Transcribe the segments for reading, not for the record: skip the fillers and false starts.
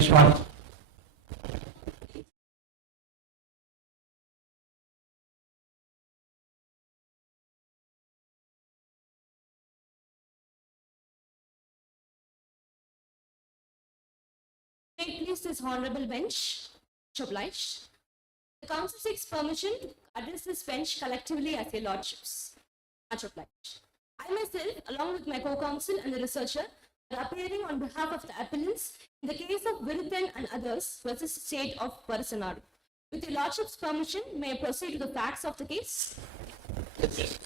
Which one? Please, this honorable bench, obliged. The council seeks permission to address this bench collectively as your lordships. Much obliged. I myself, along with my co-counsel and the researcher, are appearing on behalf of the appellants in the case of Viruthan and others versus the state of Parasanadu. With your lordship's permission, may I proceed to the facts of the case?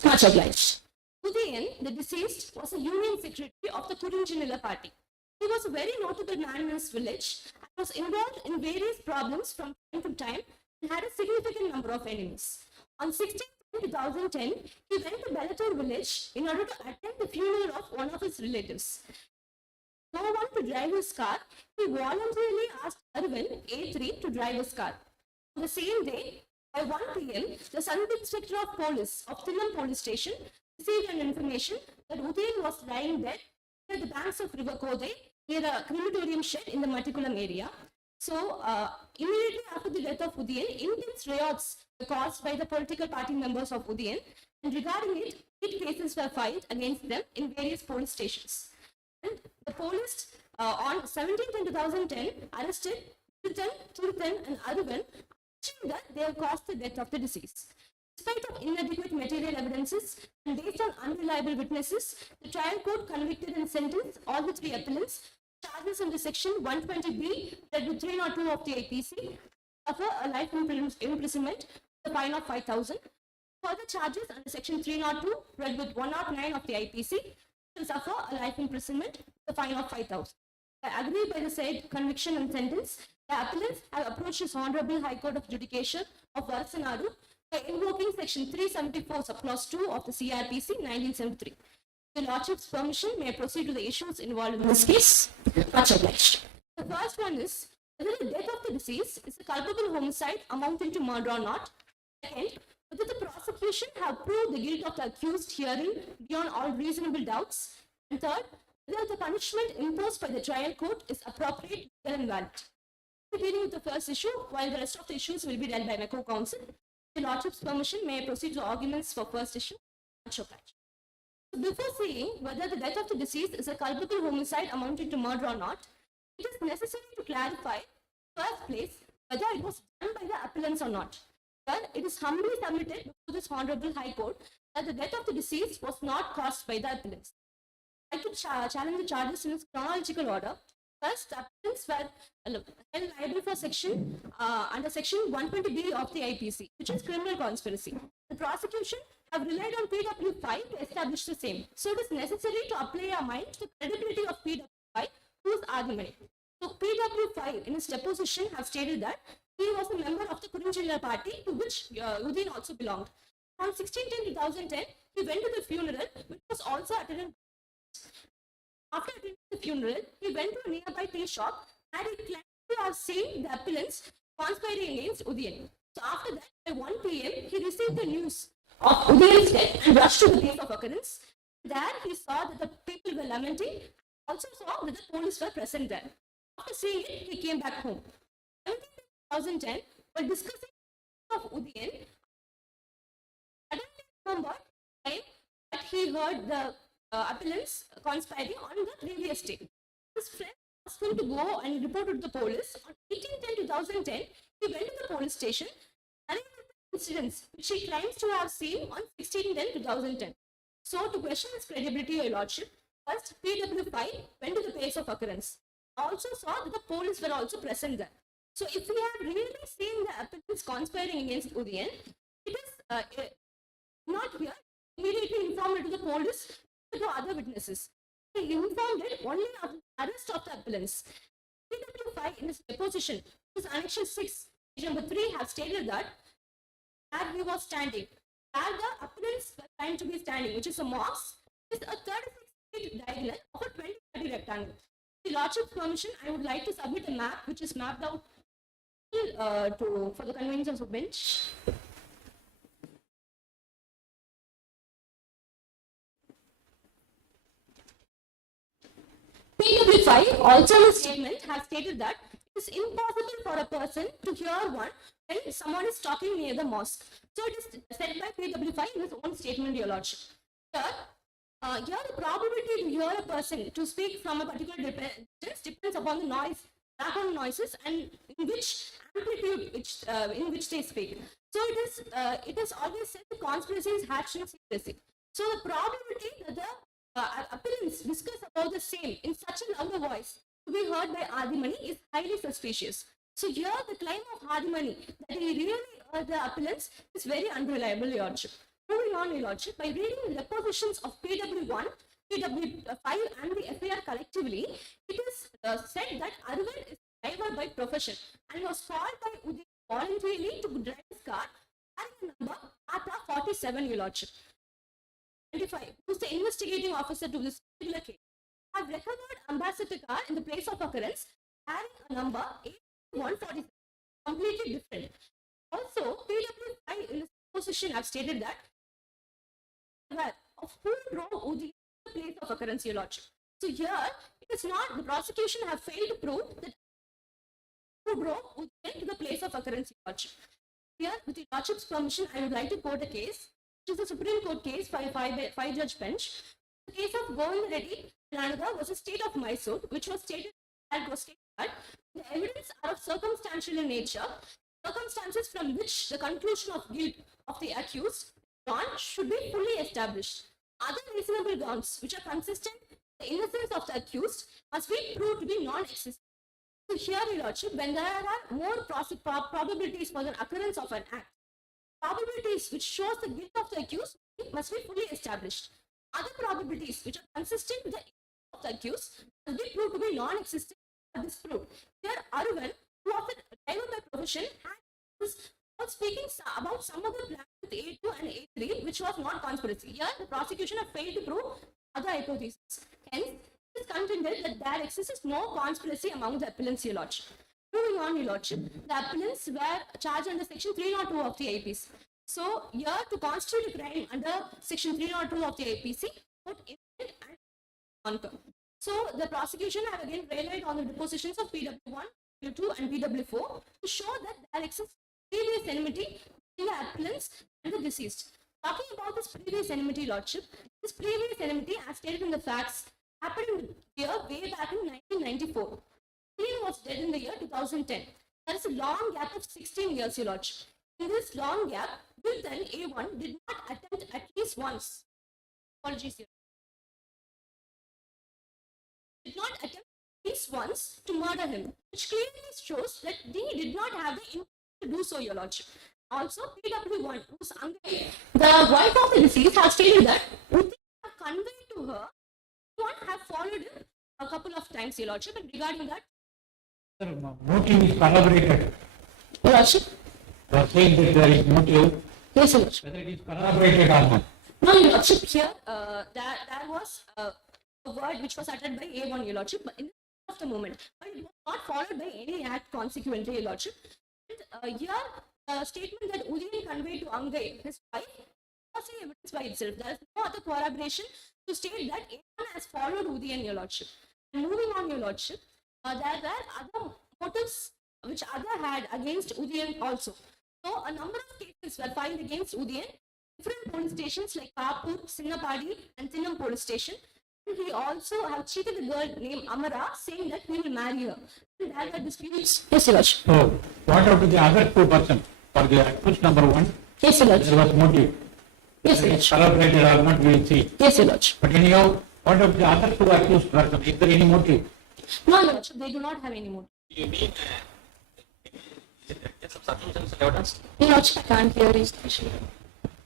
Much obliged. Udayan, the deceased, was a union secretary of the Kurunjanila party. He was a very notable man in his village and was involved in various problems from time to time and had a significant number of enemies. On 2010, he went to Bellator village in order to attend the funeral of one of his relatives. No one to drive his car, he voluntarily asked Arvind, A3, to drive his car. On the same day, by 1 p.m., the sub-inspector of police of Thinnam police station received an information that Udayan was lying dead near the banks of River Kodai, near a crematorium shed in the Matikulam area. So, immediately after the death of Udayan, intense riots were caused by the political party members of Udayan, and regarding it, 8 cases were filed against them in various police stations. And the police on 17/10/2010 arrested Viruthan, Tiruthan and Aruvan, alleging that they have caused the death of the deceased. Despite of inadequate material evidences and based on unreliable witnesses, the trial court convicted and sentenced all the 3 appellants charges under section 120B, read with 302 of the IPC, suffer a life imprisonment with a fine of 5,000. Further charges under section 302, read with 109 of the IPC, shall suffer a life imprisonment with a fine of 5,000. Agreed by the said conviction and sentence, the appellants have approached His Honorable High Court of Judicature of Varasanadu by invoking Section 374, Subclause 2 of the CRPC 1973. The Lordship's permission may I proceed to the issues involved in this case. Much obliged. The first one is whether the death of the deceased is a culpable homicide amounting to murder or not. Second, whether the prosecution have proved the guilt of the accused herein beyond all reasonable doubts. And third, whether the punishment imposed by the trial court is appropriate and valid. Dealing with the first issue, while the rest of the issues will be dealt by my co-counsel. The Lordship's permission, may I proceed to arguments for first issue? Much obliged. So before saying whether the death of the deceased is a culpable homicide amounting to murder or not, it is necessary to clarify, first place, whether it was done by the appellants or not. Well, it is humbly submitted before this Honorable High Court that the death of the deceased was not caused by the appellants. I could challenge the charges in its chronological order. First, the appellants were held liable for under section 120B of the IPC, which is criminal conspiracy. The prosecution have relied on PW5 to establish the same. So it is necessary to apply our mind to the credibility of PW5, whose argument. So PW5 in his deposition have stated that he was a member of the Kurunchilla party to which Udin also belonged. On 16/10/2010, he went to the funeral, which was also attended. After attending the funeral, he went to a nearby tea shop and he claimed to have seen the appellants conspiring against Udayan. So after that, by 1 p.m., he received the news of Udayan's death and rushed to the place of occurrence. There, he saw that the people were lamenting, also saw that the police were present there. After seeing it, he came back home. 2010, while discussing of Udayan, suddenly remembered that he heard the appellants conspiring on the previous day. His friend asked him to go and report to the police. On 18/10/2010, he went to the police station and incidents which he claims to have seen on 16/10/2010. So, to question his credibility, Your Lordship, first PW5 went to the place of occurrence. Also saw that the police were also present there. So, if we have really seen the appellants conspiring against Udayan, it is not here. Immediately informed it to the police, to other witnesses. He informed it only after the arrest of the appellants. PW5 in his deposition, his Annexure 6, page number 3, have stated that he was standing. Where the appellants were trying to be standing, which is a mosque, is a 36-feet diagonal of a 20-30 rectangle. With the Lordship's permission, I would like to submit a map which is mapped out for the convenience of the bench. PW5 also in a statement has stated that it is impossible for a person to hear one when someone is talking near the mosque. So it is said by PW5 in his own statement, Your Lordship. Here the probability to hear a person to speak from a particular distance depends upon the noise, background noises, and in which amplitude in which they speak. So it is always said the conspiracy is hatched in secrecy. So the probability that the appellants discuss about the same in such a louder voice to be heard by Adimani is highly suspicious. So here the claim of Adimani that he really heard the appellants is very unreliable, Your Lordship. Moving on, Your Lordship, by reading the depositions of PW1, PW5 and the FAR collectively, it is said that Arvind is a driver by profession and was called by Udit voluntarily to drive his car carrying the number ATA 47, Your Lordship. 25, who is the investigating officer to this particular case, have recovered ambassador car in the place of occurrence carrying a number 8147, completely different. Also, PW5 in this position have stated that of who drove Udi to the place of occurrence, Your Lordship. So here, it is not, the prosecution have failed to prove that who drove Udi to the place of occurrence, Your Lordship. Here, with Your Lordship's permission, I would like to quote a case, which is a Supreme Court case by a five-judge bench. The case of Govind Reddy Lanada was a state of Mysore, which was stated that the evidence are of circumstantial in nature, circumstances from which the conclusion of guilt of the accused should be fully established. Other reasonable grounds which are consistent with the innocence of the accused must be proved to be non-existent. So here, Your Lordship, when there are more probabilities for the occurrence of an act, probabilities which shows the guilt of the accused must be fully established. other probabilities which are consistent with the of the accused must be proved to be non-existent or disproved. Here, Arvind, who was a driver by profession, was speaking about some other plan with A2 and A3, which was not conspiracy. Here, the prosecution have failed to prove other hypotheses. Hence, it is contended that there exists no conspiracy among the appellants, Your Lordship. Moving on, Your Lordship, the appellants were charged under Section 302 of the IPC. So, here to constitute a crime under Section 302 of the IPC, both intent and concur. So, the prosecution have again relied on the depositions of PW1, PW2, and PW4 to show that there exists previous enmity between the appellants and the deceased. Talking about this previous enmity, Lordship, this previous enmity, as stated in the facts, happened in the year way back in 1994. Udian was dead in the year 2010. There is a long gap of 16 years, Your Lordship. In this long gap, Wilton A1 did not attempt at least once. Apologies, Your did not attempt at least once to murder him, which clearly shows that he did not have the intent to do so, Your Lordship. Also, PW1, whose uncle, the wife of the deceased, has stated that Udian have conveyed to her, one have followed him a couple of times, Your Lordship, and regarding that, Sir, motive is corroborated. Your Lordship. You are saying that there is motive, Yes, Your Lordship. whether it is corroborated or not. No, Your Lordship, here, there was a word which was uttered by A1, Your Lordship, but in the of the moment, but it was not followed by any act consequently, Your Lordship. And here, the statement that Udian conveyed to Angai, his wife, was evidence by itself. There is no other corroboration to state that A1 has followed Udian, Your Lordship. And moving on, Your Lordship, there were other motives which other had against Udian also. So, a number of cases were filed against Udian, different police stations like Kapur, Sinnapadi, and Thinnam police station. And he also have cheated a girl named Amara, saying that he will marry her. And there were disputes. Yes, Your Lordship. So, what about the other two persons? For the accused number one, Yes, Your Lordship. there was motive. Yes, Whether Your it is Lordship. corroborated or not, we will see. Yes, Your Lordship. But anyhow, what about the other two accused persons? Is there any motive? No, Your Lordship, they do not have any motive. You mean some circumstantial evidence? Your Lordship, I can't hear his question.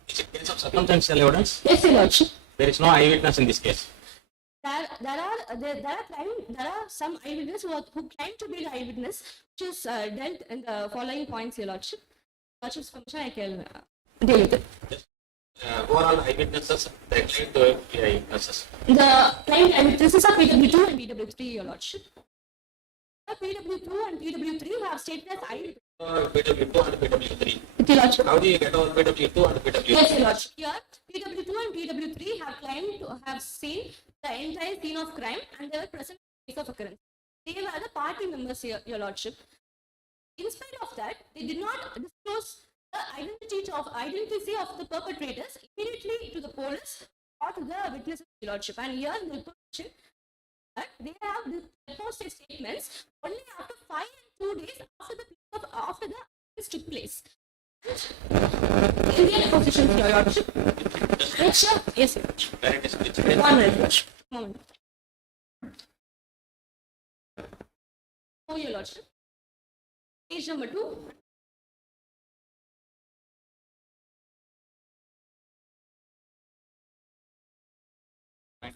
Is it case of circumstantial evidence? Yes, Your Lordship. There is no eyewitness in this case. There are some eyewitnesses who claim to be the eyewitness, which is dealt in the following points, Your Lordship. Lordship's permission, I can deal with it. Overall eyewitnesses, they claim to be eyewitnesses. The claimed eyewitnesses are PW2 and PW3, Your Lordship. PW2 and PW3 have stated as eyewitnesses. PW2 and PW3. Your Lordship. How do you get over PW2 and PW3? Yes, Your Lordship. Here, PW2 and PW3 have claimed to have seen the entire scene of crime and they were present in the place of occurrence. They were the party members here, Your Lordship. In spite of that, they did not disclose the identity of the perpetrators immediately to the police or to the witnesses, Your Lordship. And here in the position that they have deposed their statements only after 5 and 2 days after the offense took place. Indian position, Your Lordship. Yes, sir. Yes, Your Lordship. Where it is which 1 minute, Your Lordship. Moment. Oh, Your Lordship. Page number 2.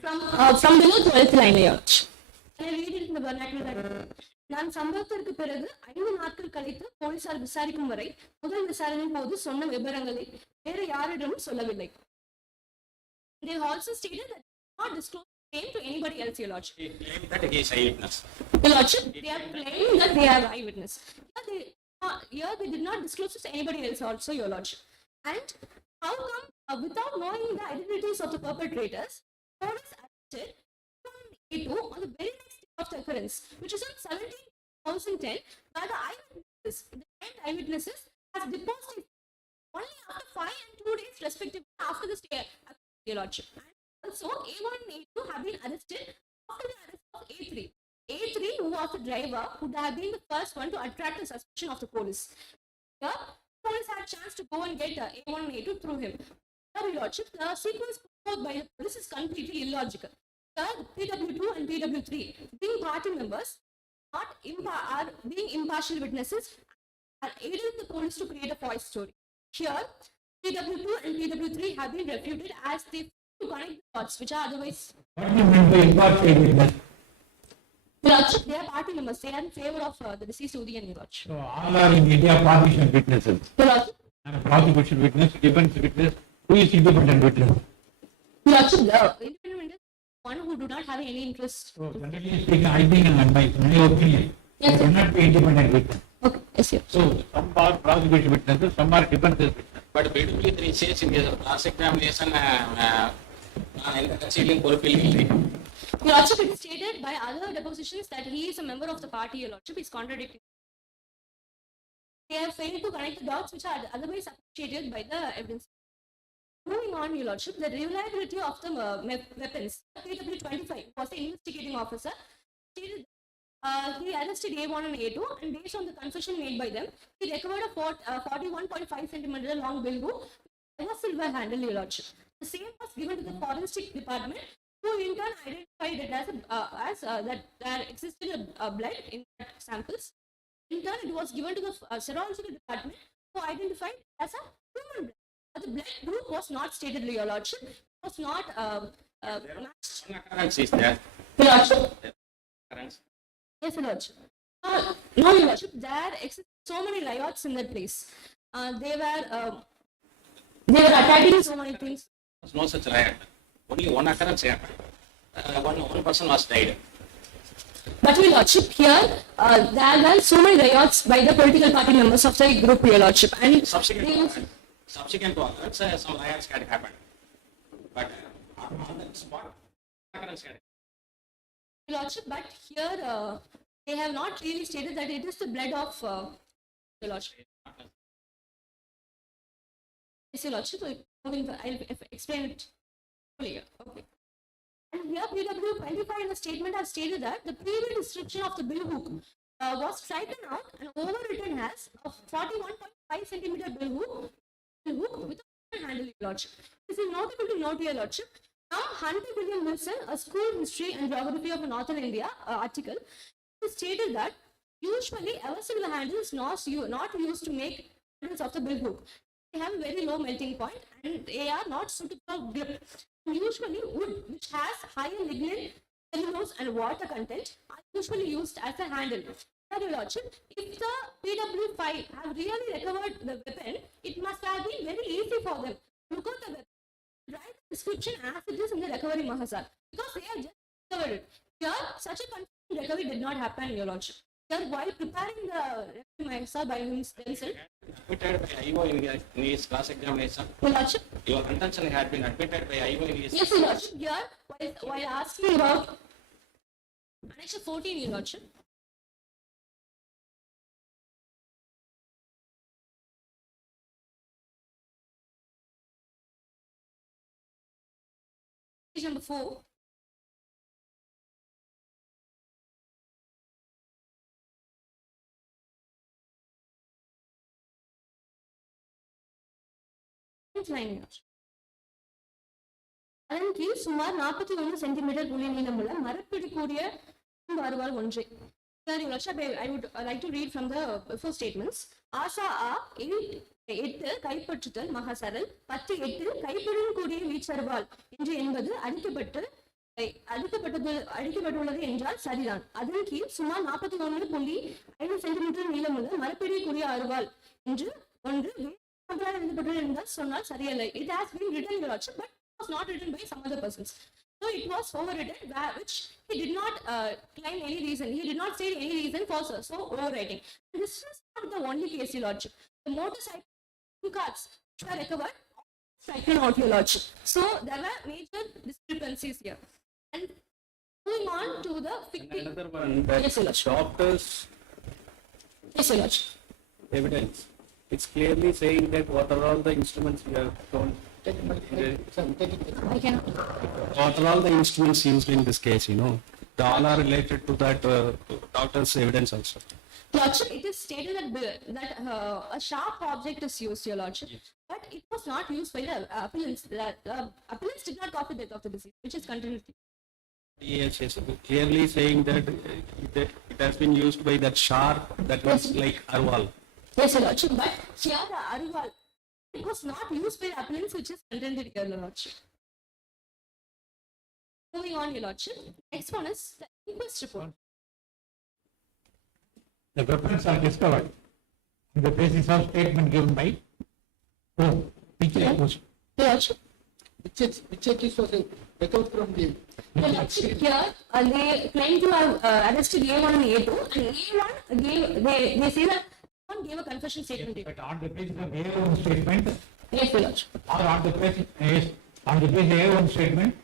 From below 12th line, Your Lordship. Can I read it in the vernacular? நான் சம்பவத்திற்கு பிறகு 5 நாட்கள் கழித்து போலீசார் விசாரிக்கும் வரை முதல் விசாரணையின் போது சொன்ன விவரங்களை வேறு யாரிடமும் சொல்லவில்லை. They also stated that they did not disclose the name to anybody else, Your Lordship. he claimed that he is eyewitness. Your Lordship, they are claiming that they are eyewitness. Here they did not disclose to anybody else also, Your Lordship. And how come, without knowing the identities of the perpetrators, police arrested A2 on the very next day of the occurrence, which is on 17/2010, where the claimed eyewitnesses has deposed only after 5 and 2 days respectively after the stay, Your Lordship. And also, A1 and A2 have been arrested after the arrest of A3. A3, who was the driver, would have been the first one to attract the suspicion of the police. Here, police had a chance to go and get A1 and A2 through him. Your Lordship, the sequence proposed by the police is completely illogical. Here, PW2 and PW3, being party members, are being impartial witnesses, are aiding the police to create a false story. Here, PW2 and PW3 have been refuted as they to connect the dots which are otherwise. What do you mean by impartial witness? Your Lordship, they are party members. They are in favor of the deceased Odian, Your Lordship. So all are in India partition witnesses. Your Lordship, And a prosecution witness, defense witness, who is independent witness? Your Lordship, the independent witness, one who do not have any interest. So generally speaking, I think and my opinion, Yes, they sir. cannot be independent witness. Okay, yes, Your Lordship. So some are prosecution witnesses, some are defense witnesses. But BW3 says in the cross examination, concealing fulfilling. Your Lordship, it is stated by other depositions that he is a member of the party, Your Lordship, is contradicting. They have failed to connect the dots which are otherwise appreciated by the evidence. Moving on, Your Lordship, the reliability of the weapons. PW25 was the investigating officer. Stated, he arrested A1 and A2, and based on the confession made by them, he recovered a 41.5 centimeter long bill hook and a silver handle, Your Lordship. The same was given to the forensic department, who in turn identified it as that there existed blood in that samples. In turn, it was given to the serological department, who identified it as a human blood. But the blood group was not stated, Your Lordship. It was not matched. One occurrence is there. Your Lordship. Occurrence. Yes, Your Lordship. No, Your Lordship. There existed so many riots in that place. They were attacking so many things. There was no such riot. Only one occurrence happened. One person was died. But Your Lordship, here there were so many riots by the political party members of the group, Your Lordship, and Subsequent to occurrence, some riots had happened. But on the spot, occurrence had. Your Lordship, but here they have not really stated that it is the blood of Your Lordship. Yes, Your Lordship. So I'll explain it fully. Okay. And here PW25 in the statement has stated that the previous description of the bill hook was stricken out and overwritten as a 41.5 centimeter bill hook with a handle, Your Lordship. This is notable to note, Your Lordship. Now, Hunter William Wilson, a school history and geography of Northern India article, stated that usually a single handle is not used to make handles of the bill hook. They have a very low melting point and they are not suitable for grip. Usually, wood which has higher lignin, cellulose, and water content are usually used as a handle. Your Lordship, if the PW5 have really recovered the weapon, it must have been very easy for them to look at the weapon, write the description as it is in the recovery mahasar, because they have just recovered it. Here, such a confident recovery did not happen, Your Lordship. Here, while preparing the recovery mahasar by himself, Admitted by IO in his cross examination. Your Lordship. Your contention had been admitted by IO in his. Yes, Your Lordship. Here, while asking about Annexure 14, Your Lordship. Page number 4. அதன் கீழ் சுமார் 41 centimetre புள்ளி நீளமுள்ள மரப்பிடிக்கூடிய அருவாள் ஒன்றை. Sir, Your Lordship, I would like to read from the before statements. ஆசா ஆ 8 கைப்பற்றுதல் மகாசரல் 10 கைப்படும் கூடிய வீச்சருவாள் என்று என்பது அடிக்கப்பட்டுள்ளது என்றால் சரிதான். அதன் கீழ் சுமார் 41.5 சென்டிமீட்டர் நீளமுள்ள மரப்பிடிக்கூடிய அருவாள் என்று ஒன்று எழுதப்பட்டுள்ளது சொன்னால் சரியல்ல. It has been written, Your Lordship, but it was not written by some other persons. So it was overwritten, which he did not claim any reason. He did not say any reason for so overwriting. This is not the only case, Your Lordship. The motorcycle cards which were recovered stricken out, Your Lordship. So there were major discrepancies here. And moving on to the Another one, that Yes, Your Lordship. doctor's Yes, Your Lordship. evidence. It's clearly saying that what are all the instruments we have shown. I cannot. What are all the instruments used in this case, They all are related to that doctor's evidence also. Lordship, it is stated that a sharp object is used, Your Lordship, but it was not used by the appellants. Appellants did not cause the death of the deceased, which is continuity. Yes, clearly saying that it has been used by that sharp that was like arwal. Yes, Your Lordship, but here the Arival, it was not used by the appellants, which is contended here, Your Lordship. moving on, Your Lordship. Next one is the inquest report. The weapons are discovered on the basis of statement given by whom? Which accused? Your Lordship. Which accused was recovered from the. Your Lordship, here they claim to have arrested A1 and A2, and A1 they say that A1 gave a confession statement. But on the basis of A1 statement, Yes, Your Lordship. or on the basis, yes, on the basis of A1 statement,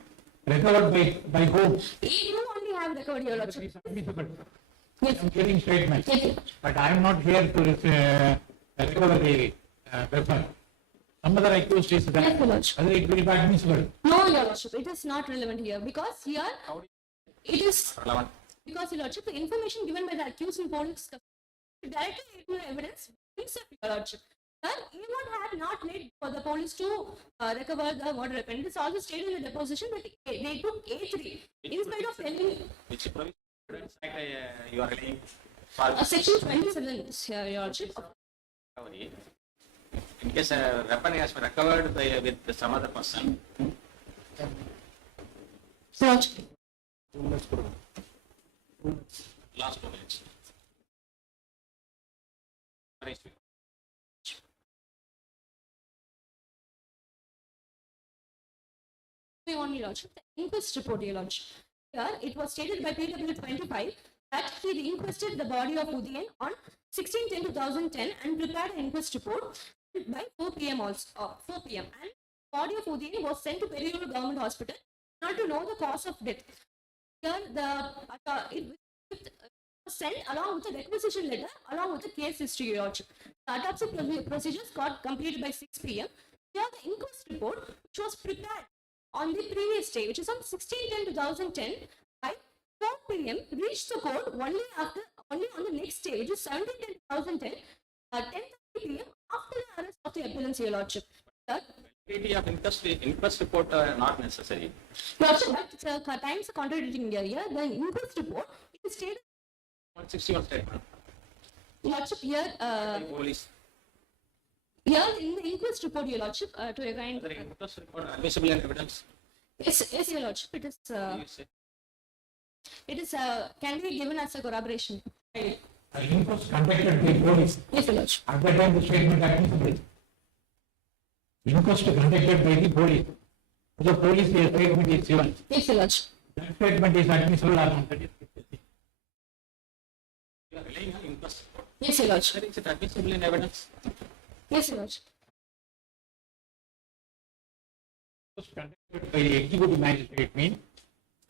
recovered by whom? A2 only have recovered, Your It Lordship. is admissible. Yes, I am giving statements, yes, Your Lordship. but I am not here to recover the weapon. Some other accused is that, Yes, Your Lordship. whether it will be admissible. No, Your Lordship, it is not relevant here because here it is Relevant. because, Your Lordship, the information given by the accused in police directly lead to evidence himself, Your Lordship. Sir, A1 had not led for the police to recover the murder weapon. It is also stated in the deposition that they took A3 in spite of telling Which provision act you are relying for section 27, Your Lordship. recovery? In case a weapon has been recovered with some other person, Your Lordship. last 2 minutes. On, Your Lordship, the inquest report, Your Lordship. Here, it was stated by PW25 that he inquested the body of Udayan on 16/10/2010 and prepared an inquest report by 4 p.m. also, 4 p.m. And body of Udayan was sent to Periyur Government Hospital in order to know the cause of death. Here, it was sent along with a requisition letter along with the case history, Your Lordship. The autopsy procedures got completed by 6 p.m. Here, the inquest report, which was prepared on the previous day, which is on 16/10/2010, by 4 p.m. reached the court only on the next day, which is 17/10/2010, 10:30 p.m. after the arrest of the appellants, Your Lordship. Validity of inquest report not necessary. Your Lordship, but times are contradicting here. The inquest report, it is stated, 161 statement. Your Lordship, here, Police. here in the inquest report, Your Lordship, to a kind, The inquest report admissible in evidence. yes, Your Lordship, You say. it is can be given as a corroboration. Yes, The inquest conducted by police. Your Lordship. At the time, the statement admissible. Inquest conducted by the police. The police statement is given. Yes, Your Lordship. That statement is admissible or not. That is- You are relying on inquest report. Yes, Your Lordship. Is it admissible in evidence? Yes, Your Lordship. Inquest conducted by the executive magistrate means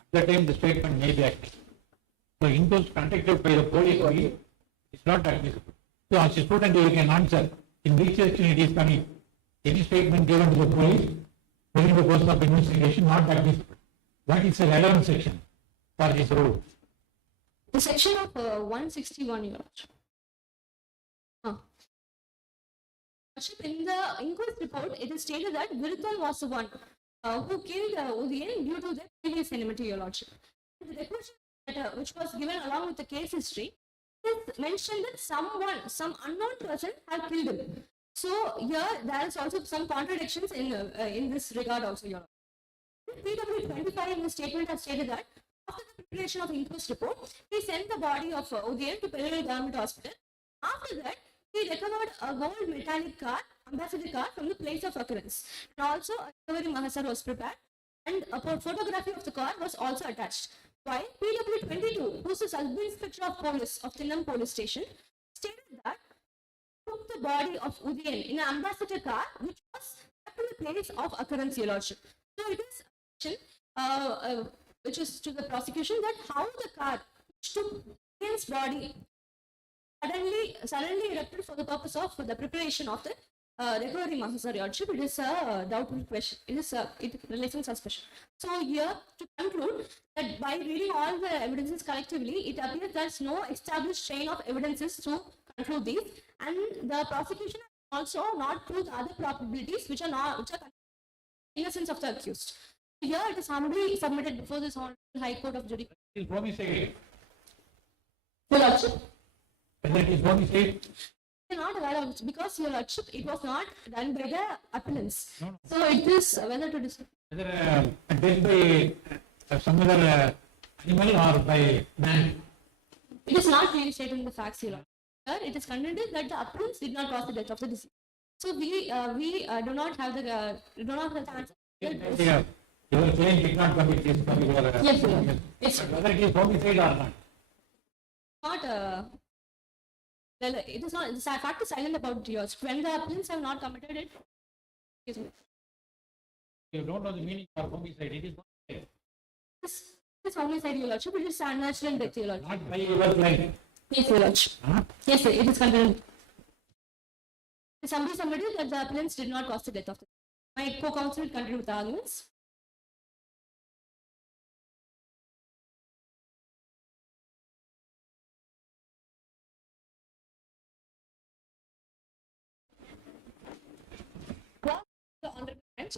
at the time the statement may be admissible. So inquest conducted by the police is not admissible. So as a student you can answer in which section it is coming. Any statement given to the police during the course of investigation not admissible. What is the relevant section for this rule? The section of 161, Your Lordship. Lordship, in the inquest report, it is stated that Virthal was the one who killed Udayan due to their previous enmity, Your Lordship. The declaration letter, which was given along with the case history, it mentioned that some unknown person had killed him. So here there is also some contradictions in this regard also, Your Lordship. PW25 in the statement has stated that after the preparation of the inquest report, he sent the body of Udayan to Periyur Government Hospital. After that, he recovered a gold metallic car, ambassador car, from the place of occurrence. And also, a recovery mahasar was prepared, and a photography of the car was also attached. While PW22, who is the sub-inspector of police of Thinnam police station, stated that took the body of Udayan in an ambassador car, which was kept in the place of occurrence, Your Lordship. So it is a question, which is to the prosecution, that how the car which took Udayan's body suddenly erected for the purpose of the preparation of the recovery mahasar, Your Lordship. It is a doubtful question. It relates in suspicion. So here, to conclude, that by reading all the evidences collectively, it appears there is no established chain of evidences to conclude these, and the prosecution has also not proved other probabilities which are innocence of the accused. Here it is humbly submitted before this Honorable High Court of Judicature. It is homicide. Your Lordship, Whether it is homicide, we are not aware of it because, Your Lordship, it was not done by the appellants. No, no. So it is whether to discuss. whether death by some other animal or by man. It is not really stated in the facts, Your Lordship. Here, it is contended that the appellants did not cause the death of the deceased. So we do not have the answer. Yeah, your claim did not commit this particular. Yes, Your Lordship. It's Whether it is homicide or not. not. Well, it is not. The fact is silent about yours. When the appellants have not committed it. Excuse me. You don't know the meaning of homicide. It is homicide. This homicide, Your Lordship. It is unnatural death, Your Lordship. Not by your claim. Yes, Your Lordship. Huh? Yes, sir, it is confirmed. Somebody submitted that the appellants did not cause the death of the. My co-counsel will continue with the arguments. Warm the honorable bench.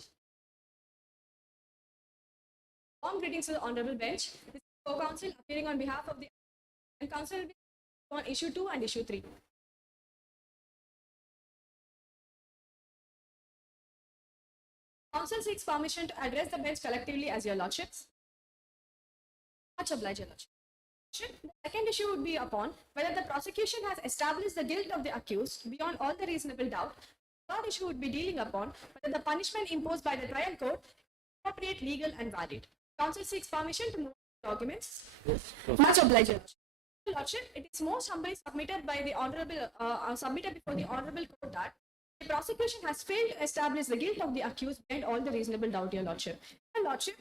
Warm greetings to the honorable bench. This is co-counsel appearing on behalf of the and counsel will be on issue 2 and issue 3. Counsel seeks permission to address the bench collectively as your lordships. Much obliged, your lordship. The second issue would be upon whether the prosecution has established the guilt of the accused beyond all the reasonable doubt. The third issue would be dealing upon whether the punishment imposed by the trial court is appropriate, legal, and valid. Counsel seeks permission to move the documents. Much obliged, your lordship. Your lordship, it is most humbly submitted by the honorable submitted before the honorable court that the prosecution has failed to establish the guilt of the accused beyond all the reasonable doubt, your lordship. Your lordship,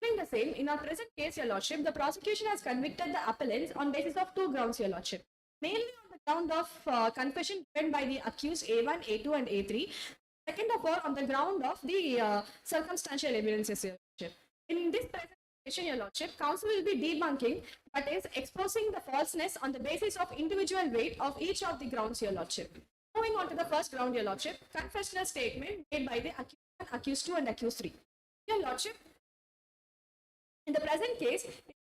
doing the same, in our present case, your lordship, the prosecution has convicted the appellants on basis of 2 grounds, your lordship. Mainly on the ground of confession given by the accused A1, A2, and A3. Second of all, on the ground of the circumstantial evidences, your lordship. In this presentation, your lordship, counsel will be debunking, that is, exposing the falseness on the basis of individual weight of each of the grounds, your lordship. Moving on to the first ground, your lordship, confessional statement made by the accused 1, accused 2, and accused 3. Your lordship, in the present case, it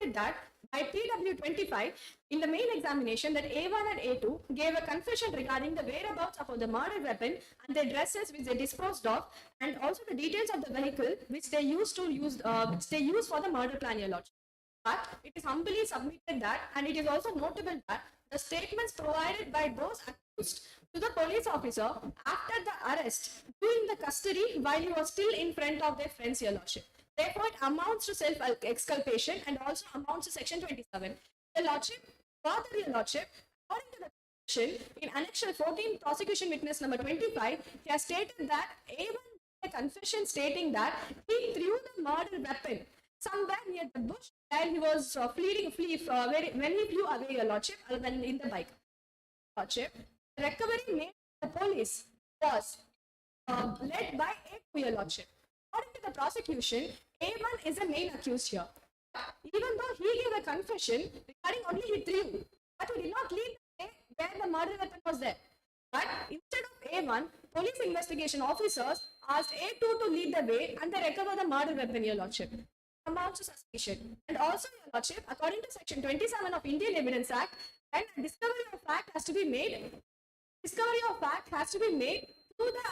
is that by PW25, in the main examination, that A1 and A2 gave a confession regarding the whereabouts of the murder weapon and their dresses which they disposed of, and also the details of the vehicle which they used for the murder plan, your lordship. But it is humbly submitted that, and it is also notable that the statements provided by those accused to the police officer after the arrest during the custody while he was still in front of their friends, your lordship. Therefore, it amounts to self-exculpation and also amounts to section 27. Your lordship, further, your lordship, according to the conviction in annexure 14, prosecution witness number 25, he has stated that A1 a confession stating that he threw the murder weapon somewhere near the bush while he was when he flew away, your lordship, when in the bike. Lordship, the recovery made by the police was led by A2, your lordship. According to the prosecution, A1 is the main accused here. Even though he gave a confession regarding only he threw, but he did not lead the way where the murder weapon was there. But instead of A1, police investigation officers asked A2 to lead the way and they recover the murder weapon, your lordship. Amounts to suspicion. And also, your lordship, according to section 27 of Indian Evidence Act, and discovery of fact has to be made. Discovery of fact has to be made through the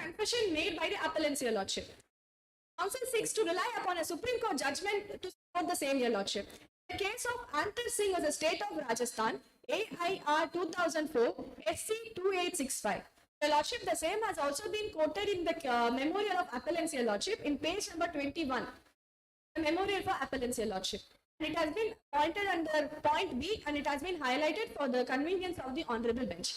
confession made by the appellants, your lordship. Counsel seeks to rely upon a Supreme Court judgment to support the same, your lordship. The case of Antar Singh as a state of Rajasthan, AIR 2004, SC 2865. Your lordship, the same has also been quoted in the memorial of appellants, your lordship, in page number 21. The memorial for appellants, your lordship. And it has been pointed under point B and it has been highlighted for the convenience of the honorable bench.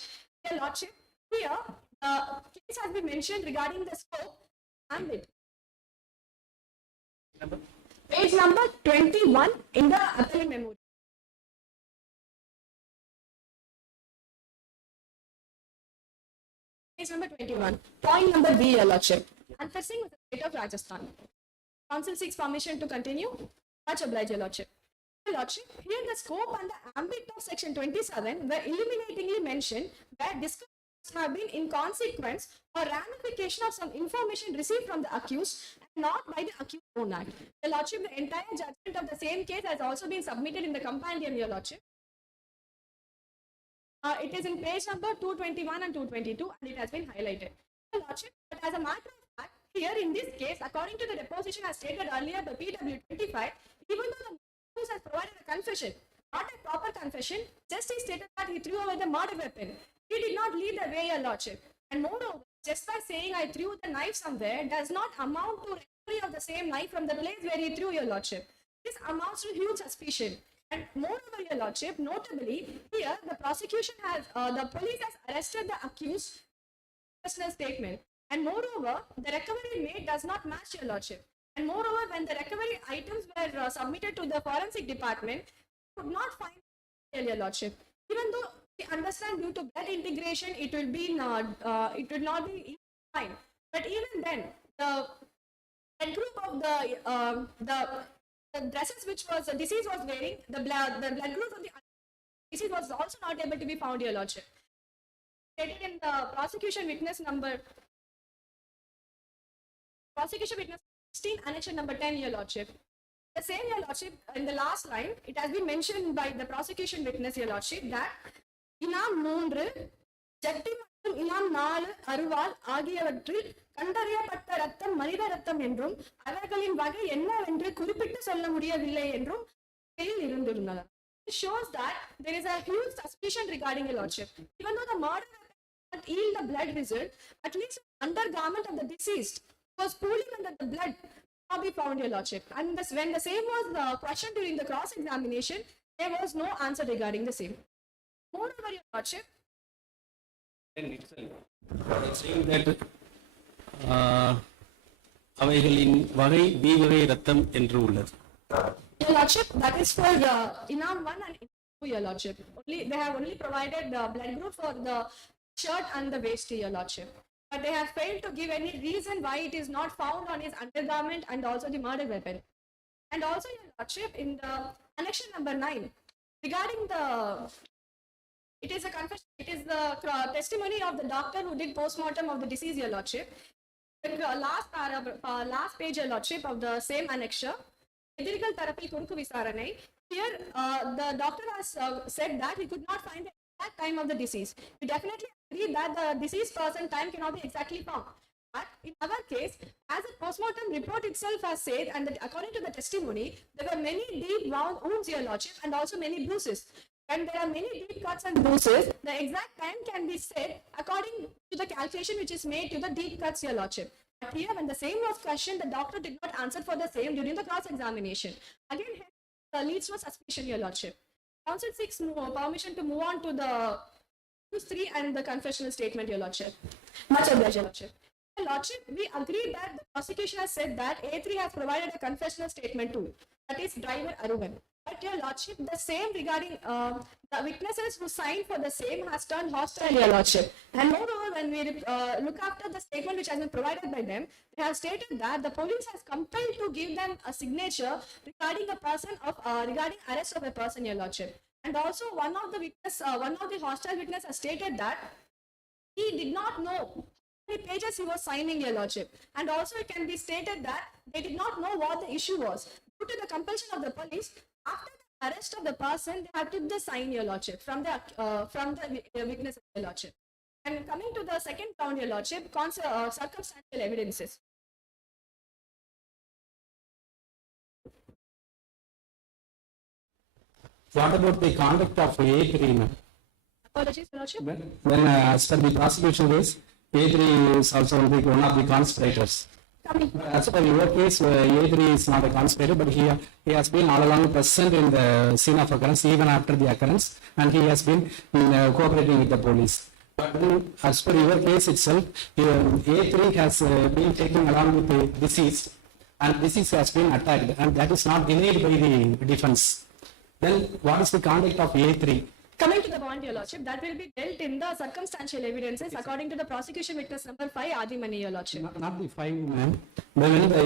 Your lordship, here the case has been mentioned regarding the scope and it. Page number 21 in the appellate memorial. Page number 21. Point number B, your lordship. Antar Singh with the state of Rajasthan. Counsel seeks permission to continue. Much obliged, your lordship. Your lordship, here the scope and the ambit of section 27 were illuminatingly mentioned where discussions have been in consequence or ramification of some information received from the accused and not by the accused own act. Your lordship, the entire judgment of the same case has also been submitted in the compendium, your lordship. It is in page number 221 and 222 and it has been highlighted. Your Lordship, but as a matter of fact, here in this case, according to the deposition as stated earlier by PW 25, even though the accused has provided a confession, not a proper confession, just he stated that he threw away the murder weapon. He did not lead the way, Your Lordship. And moreover, just by saying I threw the knife somewhere does not amount to recovery of the same knife from the place where he threw, Your Lordship. This amounts to huge suspicion. And moreover, Your Lordship, notably, here the prosecution has, the police has arrested the accused personal statement. And moreover, the recovery made does not match, Your Lordship. And moreover, when the recovery items were submitted to the forensic department, could not find, Your Lordship. Even though we understand due to blood integration, it will be it will not be fine. But even then, the blood group of the dresses which was the deceased was wearing, the blood group of the deceased was also not able to be found, Your Lordship. Stated in the prosecution witness 16, annex number 10, Your Lordship. The same, Your Lordship, in the last line, it has been mentioned by the prosecution witness, Your Lordship, that இனாம் 3 ஜட்டி மற்றும் இனாம் 4 அருவாள் ஆகியவற்றில் கண்டறியப்பட்ட ரத்தம் மனித ரத்தம் என்றும் அவர்களின் வகை என்னவென்று குறிப்பிட்டு சொல்ல முடியவில்லை என்றும் இருந்திருந்தது. It shows that there is a huge suspicion regarding, Your Lordship. Even though the murder did not yield the blood result, at least undergarment of the deceased was pooling under the blood not be found, Your Lordship. And this, when the same was questioned during the cross-examination, there was no answer regarding the same. Moreover, Your Lordship, then itself saying that அவைகளின் வகை B வகை ரத்தம் என்று உள்ளது. Your Lordship, that is for Inam 1 and Inam 2, Your Lordship. They have only provided the blood group for the shirt and the waist, Your Lordship. But they have failed to give any reason why it is not found on his undergarment and also the murder weapon. And also, Your Lordship, in the annex number 9, regarding the, it is a confession, it is the testimony of the doctor who did post-mortem of the deceased, Your Lordship. The last page, Your Lordship, of the same annexure, எதிரிகள் தரப்பில் குறுக்கு விசாரணை. Here, the doctor has said that he could not find the exact time of the deceased. We definitely agree that the deceased person time cannot be exactly found. But in our case, as the postmortem report itself has said, and according to the testimony, there were many deep wounds, Your Lordship, and also many bruises. When there are many deep cuts and bruises, the exact time can be said according to the calculation which is made to the deep cuts, Your Lordship. But here, when the same was questioned, the doctor did not answer for the same during the cross-examination. Again, leads to suspicion, Your Lordship. Counsel seeks permission to move on to the accused 3 and the confessional statement, Your Lordship. Much obliged, Your Lordship. Your Lordship, we agree that the prosecution has said that A3 has provided a confessional statement too. That is driver Aruvan. But Your Lordship, the same regarding the witnesses who signed for the same has turned hostile, Your Lordship. And moreover, when we look after the statement which has been provided by them, they have stated that the police has compelled to give them a signature regarding a person of regarding arrest of a person, Your Lordship. And also one of the hostile witness has stated that he did not know how many pages he was signing, Your Lordship. And also it can be stated that they did not know what the issue was. Due to the compulsion of the police, after the arrest of the person, they have took the sign, Your Lordship, from the witness, Your Lordship. And coming to the second count, Your Lordship, circumstantial evidences. What about the conduct of A3? Apologies, Your Lordship. When as per the prosecution case, A3 is also one of the conspirators. As per your case, A3 is not a conspirator, but he has been all along present in the scene of occurrence even after the occurrence, and he has been cooperating with the police. But then, as per your case itself, A3 has been taken along with the deceased, and deceased has been attacked, and that is not denied by the defense. Then, what is the conduct of A3? Coming to the point, Your Lordship, that will be dealt in the circumstantial evidences according to the prosecution witness number 5, Adimani, Your Lordship. Not the 5, ma'am. When the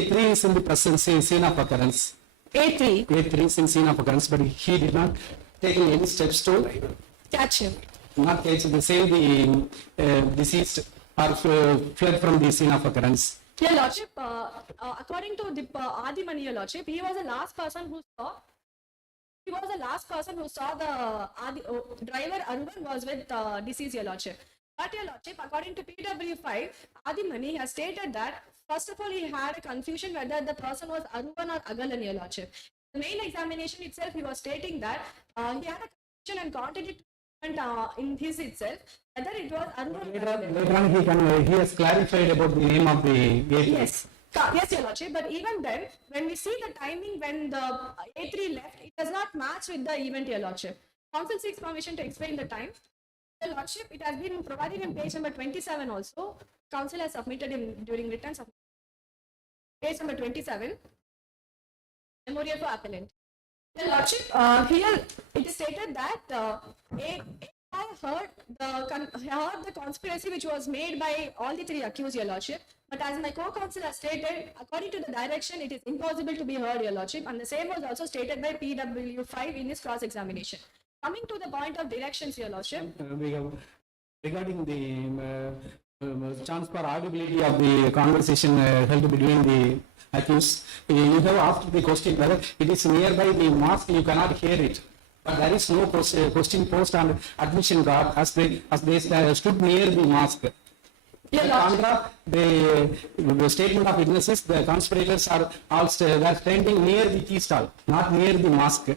A3 is in the present scene of occurrence. A3 is in scene of occurrence, but he did not take any steps to Catch him. not catch the same the deceased or fled from the scene of occurrence. Your Lordship, according to the Adimani, Your Lordship, he was the last person who saw. He was the last person who saw the driver Aruvan was with deceased, Your Lordship. But your lordship, according to PW5, Adimani has stated that first of all he had a confusion whether the person was Aruvan or Agalan, your lordship. The main examination itself, he was stating that he had a confusion and contradicted in his itself whether it was Aruvan or Agalan. Later on, he has clarified about the name of the A3. Yes. Yes, your lordship, but even then, when we see the timing when the A3 left, it does not match with the event, your lordship. Council seeks permission to explain the time. Your lordship, it has been provided in page number 27 also. Council has submitted during written submission. Page number 27. Memorial for appellant. Your lordship, here it is stated that I heard the conspiracy which was made by all the three accused, your lordship. But as my co-counsel has stated, according to the direction, it is impossible to be heard, your lordship. And the same was also stated by PW5 in his cross-examination. Coming to the point of directions, your lordship. We have, regarding the chance for audibility of the conversation held between the accused, you have asked the question whether it is nearby the mosque, you cannot hear it. But there is no question posed on admission guard as they stood near the mosque. Contra the statement of witnesses, the conspirators are all were standing near the tea stall, not near the mosque.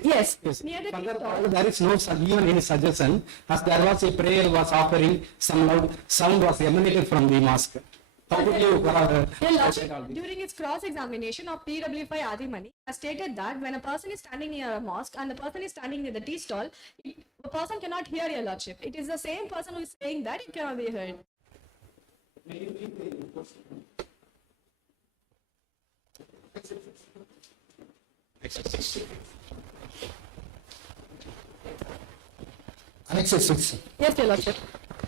Yes. Near the tea stall. There is no even any suggestion, as there was a prayer was offering, some loud sound was emanated from the mosque. How could you? During its cross-examination of PW5 Adimani has stated that when a person is standing near a mosque and the person is standing near the tea stall, the person cannot hear, your lordship. It is the same person who is saying that it cannot be heard. Annex 6. Yes, your lordship.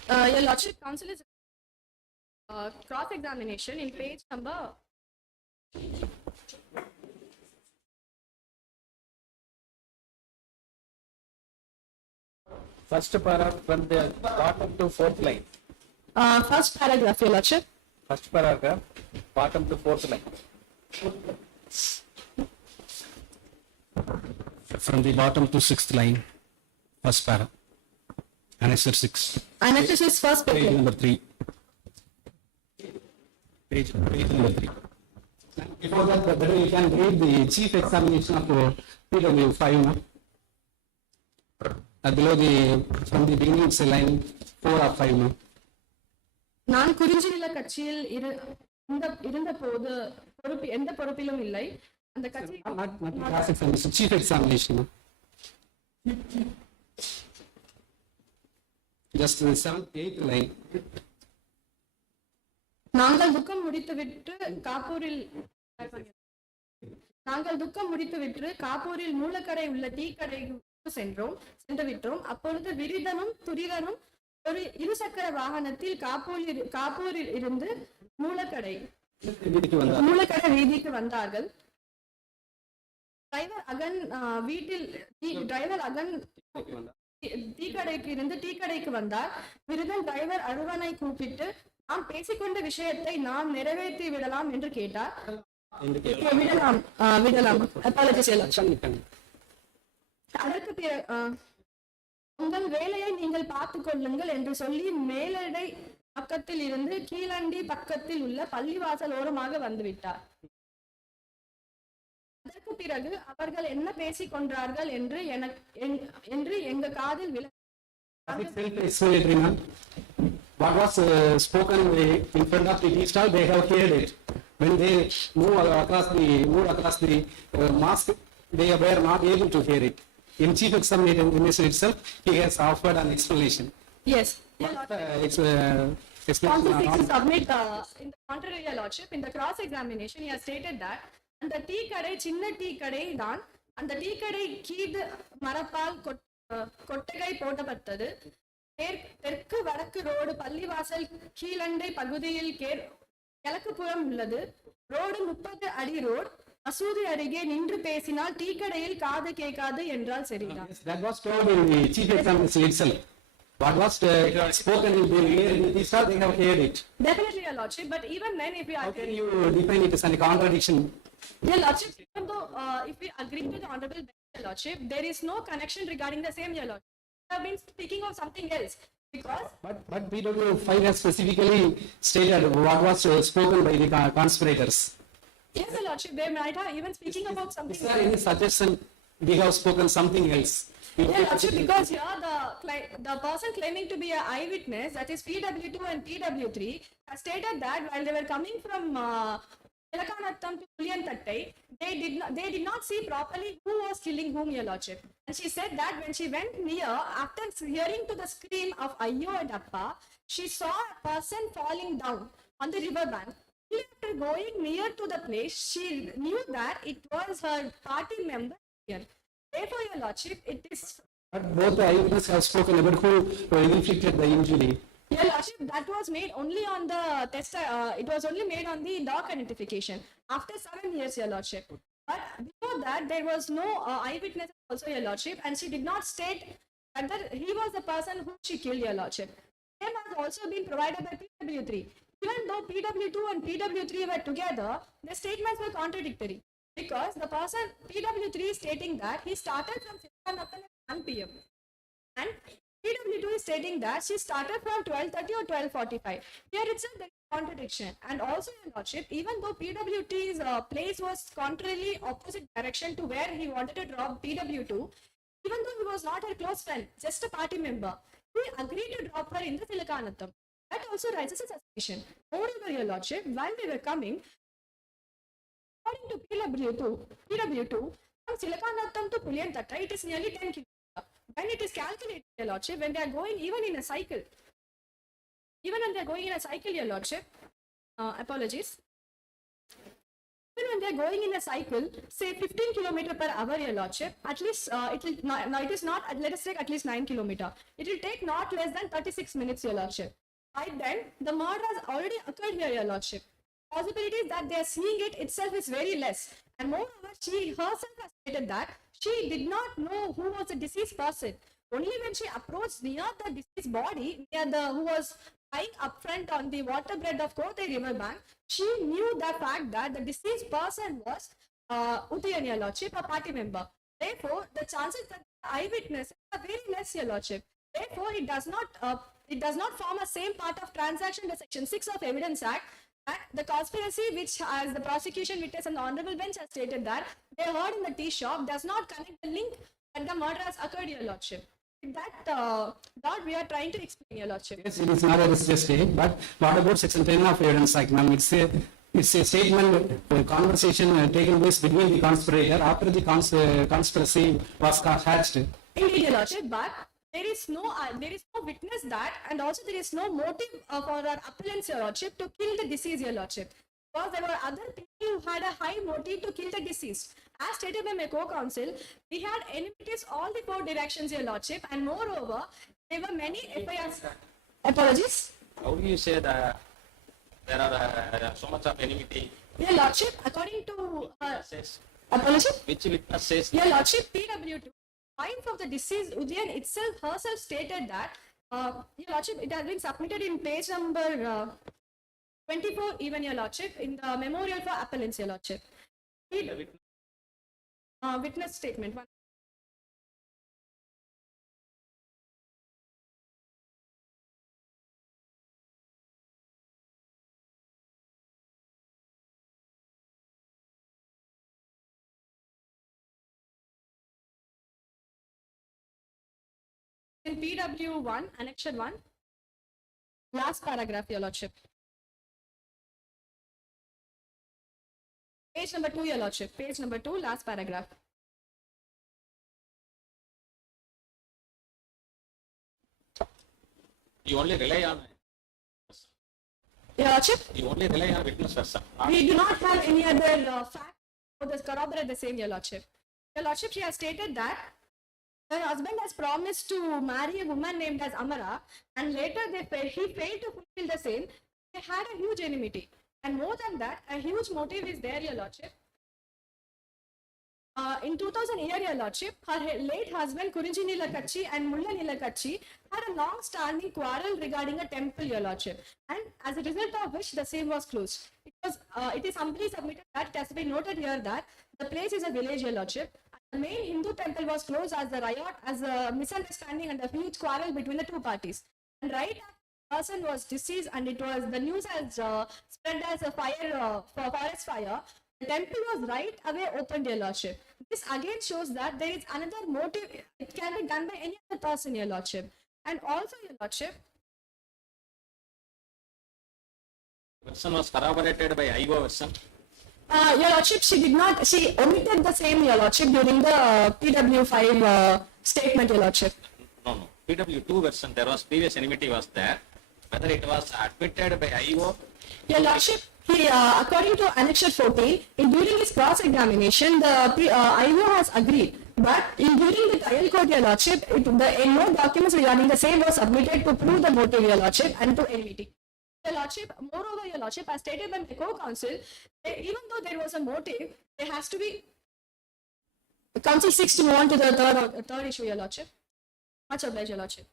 Your lordship, counsel is cross-examination in page number. First paragraph from the bottom to fourth line. First paragraph, your lordship. First paragraph, bottom to fourth line. From the bottom to sixth line, first paragraph. Annexure 6. Annexure is first Page page. number 3. Page number 3. Before that, whether you can read the chief examination of PW5 now. Below from the beginning, it's line 4 or 5 now. நான் குறிஞ்சி நில கட்சியில் இருந்த போது எந்த பொறுப்பிலும் இல்லை அந்த கட்சி Not class examination, chief examination. Just the 7th, 8th line. நாங்கள் துக்கம் முடித்துவிட்டு காப்பூரில் மூலக்கடை உள்ள டீ கடைக்கு சென்று விட்டோம். அப்பொழுது விரிதனும் துரிதனும் ஒரு இருசக்கர வாகனத்தில் காப்பூரில் இருந்து மூலக்கடை வீதிக்கு வந்தார்கள். டிரைவர் அகன் டீ கடைக்கு வந்தார். விருதன் டிரைவர் அருவனை கூப்பிட்டு நாம் பேசிக்கொண்ட விஷயத்தை நாம் நிறைவேற்றி விடலாம் என்று கேட்டார். விடலாம். அதற்கு உங்கள் வேலையை நீங்கள் பார்த்துக் கொள்ளுங்கள் என்று சொல்லி மேலடை பக்கத்தில் இருந்து கீழண்டி பக்கத்தில் உள்ள பள்ளிவாசல் ஓரமாக வந்துவிட்டார். அதற்கு பிறகு அவர்கள் என்ன பேசிக் கொண்டார்கள் என்று எங்க காதில் What was spoken in front of the tea stall, they have heard it. When they move across the mosque, they were not able to hear it. In chief examination itself, he has offered an explanation. Yes. Submit in the contrary, your lordship, in the cross examination, he has stated that அந்த tea கடை சின்ன tea கடை தான். அந்த tea கடை கீது மரப்பால் கொட்டகை போட்டப்பட்டது. தெற்கு வடக்கு ரோடு பள்ளிவாசல் கீழண்டை பகுதியில் கிழக்கு புறம் உள்ளது. ரோடு 30 அடி ரோடு. மசூதி அருகே நின்று பேசினால் டீ கடையில் காது கேட்காது என்றால் சரிதான். That was told in the chief examination itself. What was spoken in the stall, they have heard it. Definitely, your lordship, but even then, if we how can you define it as a contradiction? Your lordship, even though if we agree to the honorable bench, your lordship, there is no connection regarding the same, your lordship. We have been speaking of something else. Because But PW5 has specifically stated what was spoken by the conspirators. yes, Your Lordship, they might have even speaking about something. Is there any suggestion we have spoken something else? Yeah, Lordship, because here the person claiming to be an eyewitness, that is PW2 and PW3, has stated that while they were coming from Ilakanattam to Puliyantattai, they did not see properly who was killing whom, Your Lordship. And she said that when she went near, after hearing to the scream of Ayyo and Appa, she saw a person falling down on the river bank. After going near to the place, she knew that it was her party member here. Therefore, Your Lordship, it is. But both the eyewitnesses have spoken about who inflicted the injury. Your Lordship, that was made only on the test. It was only made on the dog identification after 7 years, Your Lordship. But before that, there was no eyewitness also, Your Lordship, and she did not state whether he was the person whom she killed, Your Lordship. Same has also been provided by PW3. Even though PW2 and PW3 were together, the statements were contradictory. Because the person PW3 is stating that he started from Sivanathan at 1 p.m. and PW2 is stating that she started from 12:30 or 12:45. Here itself there is contradiction. And also, Your Lordship, even though PW3's place was contrarily opposite direction to where he wanted to drop PW2, even though he was not her close friend, just a party member, he agreed to drop her in the Silakanattam. That also raises a suspicion. Moreover, Your Lordship, while they were coming, according to PW2, from Silakanattam to Puliyantattai, it is nearly 10 kilometers. When it is calculated, Your Lordship, when they are going even in a cycle, Your Lordship, apologies. Even when they are going in a cycle, say 15 km per hour, Your Lordship, at least it will not, no, it is not, let us take at least 9 km. It will take not less than 36 minutes, Your Lordship. By then, the murder has already occurred here, Your Lordship. Possibilities that they are seeing it itself is very less. And moreover, she herself has stated that she did not know who was the deceased person. Only when she approached near the deceased body, who was lying up front on the waterbed of Kothai river bank, she knew the fact that the deceased person was Uttayan, Your Lordship, a party member. Therefore, the chances that the eyewitnesses are very less, Your Lordship. Therefore, it does not form a same part of transaction under Section 6 of Evidence Act. And the conspiracy, which as the prosecution witness and the honorable bench has stated that they heard in the tea shop, does not connect the link that the murder has occurred, Your Lordship. That we are trying to explain, Your Lordship. Yes, it is not a religious state, but what about Section 10 of Evidence Act, ma'am? It's a statement, a conversation taking place between the conspirator after the conspiracy was hatched. Indeed, Your Lordship, but there is no witness that, and also there is no motive for our appellants, Your Lordship, to kill the deceased, Your Lordship. Because there were other people who had a high motive to kill the deceased. As stated by my co-counsel, we had enmities all the 4 directions, Your Lordship, and moreover, there were many FIRs. Apologies. How do you say that there are so much of enmity? Your Lordship, according to Says, apologies. which witness says Your Lordship, PW2, wife of the deceased Udayan itself herself stated that, Your Lordship, it has been submitted in page number 24, even, Your Lordship, in the memorial for appellants, Your Lordship. Witness statement. In PW1, annexure 1, last paragraph, Your Lordship. Page number 2, Your Lordship. Page number 2, last paragraph. you only rely on Your Lordship, witness version. we do not have any other fact for this corroborate the same, Your Lordship. Your Lordship, she has stated that her husband has promised to marry a woman named as Amara, and later he failed to fulfill the same. They had a huge enmity. And more than that, a huge motive is there, Your Lordship. In 2000 year, Your Lordship, her late husband Kurinji Nilakatchi and Mulla Nilakatchi had a long-standing quarrel regarding a temple, Your Lordship, and as a result of which the same was closed. It is humbly submitted that it has been noted here that the place is a village, Your Lordship. The main Hindu temple was closed as a riot, as a misunderstanding and a huge quarrel between the two parties. And right after the person was deceased and it was, the news has spread as a fire, for forest fire, the temple was right away opened, your lordship. This again shows that there is another motive. It can be done by any other person, your lordship. And also, your lordship, Version was corroborated by IO version. your lordship, she did not, she omitted the same, your lordship, during the PW5 statement, your lordship. No, no. PW2 version, there was previous enmity was there. Whether it was admitted by IO, Your lordship, he, according to Annexure 14, during his cross-examination, the IO has agreed. But during the trial court, your lordship, no documents regarding the same was submitted to prove the motive, your lordship, and to enmity. Your lordship, moreover, your lordship, as stated by the co-counsel, even though there was a motive, there has to be. Counsel 6 to move on to the third issue, your lordship. Much obliged, your lordship.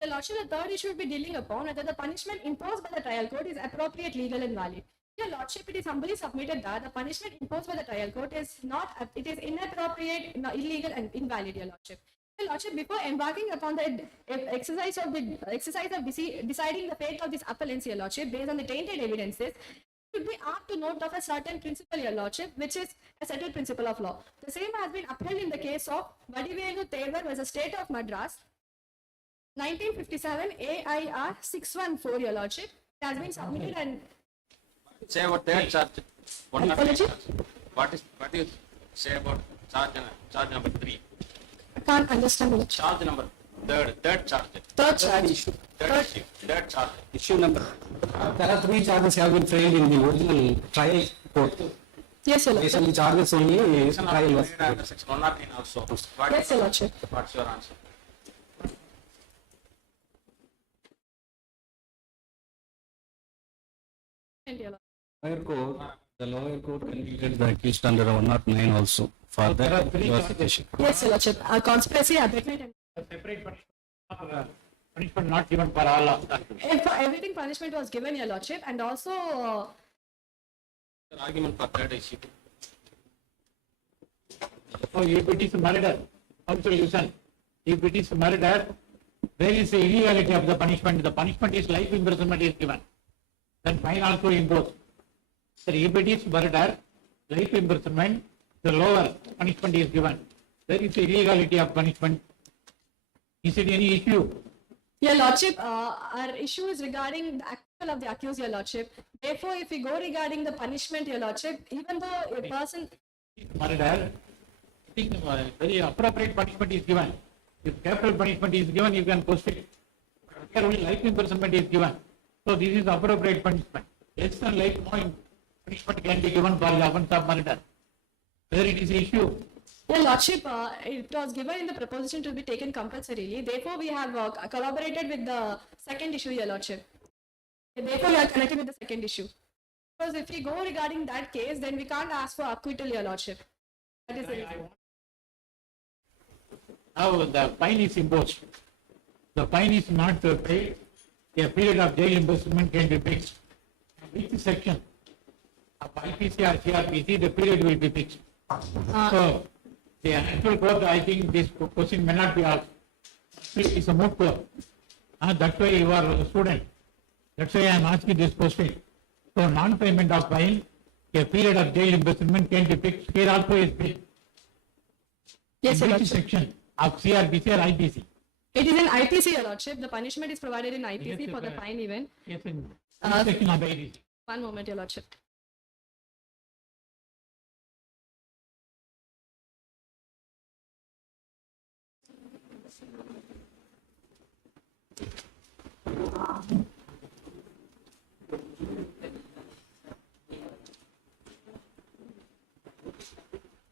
The lordship, the third issue will be dealing upon whether the punishment imposed by the trial court is appropriate, legal, and valid. Your lordship, it is humbly submitted that the punishment imposed by the trial court is not, it is inappropriate, illegal, and invalid, your lordship. Your lordship, before embarking upon the exercise of deciding the fate of this appellants, your lordship, based on the tainted evidences, should be apt to note of a certain principle, your lordship, which is a settled principle of law. The same has been upheld in the case of Vadivelu Thevar versus State of Madras, 1957 AIR 614, your lordship. It has been submitted and say about third charge. One not Apology? what do you say about charge number 3? I can't understand it. Charge number third charge. Third charge. Third charge. Issue number. There are 3 charges have been framed in the original trial court. Yes, your Based lordship. on the charges only, Section of trial was. under section 109 also. Yes, your lordship. What's your answer? And your lordship. The lower court convicted the accused under 109 also. For There are that, 3 he was- charges. Yes, your lordship. Conspiracy, abatement, and A separate punishment not given for all of that. and for everything punishment was given, your lordship, and also Your argument for third issue. So if it is murder, also listen, if it is murder, where is the illegality of the punishment? The punishment is life imprisonment is given. Then fine also imposed. So if it is murder, life imprisonment, the lower punishment is given. There is the illegality of punishment. Is it any issue? your lordship, our issue is regarding the acquittal of the accused, your lordship. Therefore, if we go regarding the punishment, your lordship, even though a person, Murder, I think very appropriate punishment is given. If capital punishment is given, you can post it. Here only life imprisonment is given. So this is appropriate punishment. Less than life, no punishment can be given for the offense of murder. Whether it is issue, your lordship, it was given in the proposition to be taken compulsorily. Therefore, we have collaborated with the second issue, your lordship. Therefore, we are connected with the second issue. Because if we go regarding that case, then we can't ask for acquittal, your lordship. That is the reason. now the fine is imposed. The fine is not paid. A period of jail imprisonment can be fixed. Which section of IPC or CRPC, the period will be fixed. So, the actual court, I think this question may not be asked. It's a moot court. That's why you are a student. That's why I am asking this question. So, non-payment of fine, a period of jail imprisonment can be fixed. Here also is fixed. Yes, your Which lordship. section of CRPC or IPC? It is in IPC, your lordship. The punishment is provided in Yes, IPC for the sir. fine even. Yes, in which section of IPC? One moment, your lordship.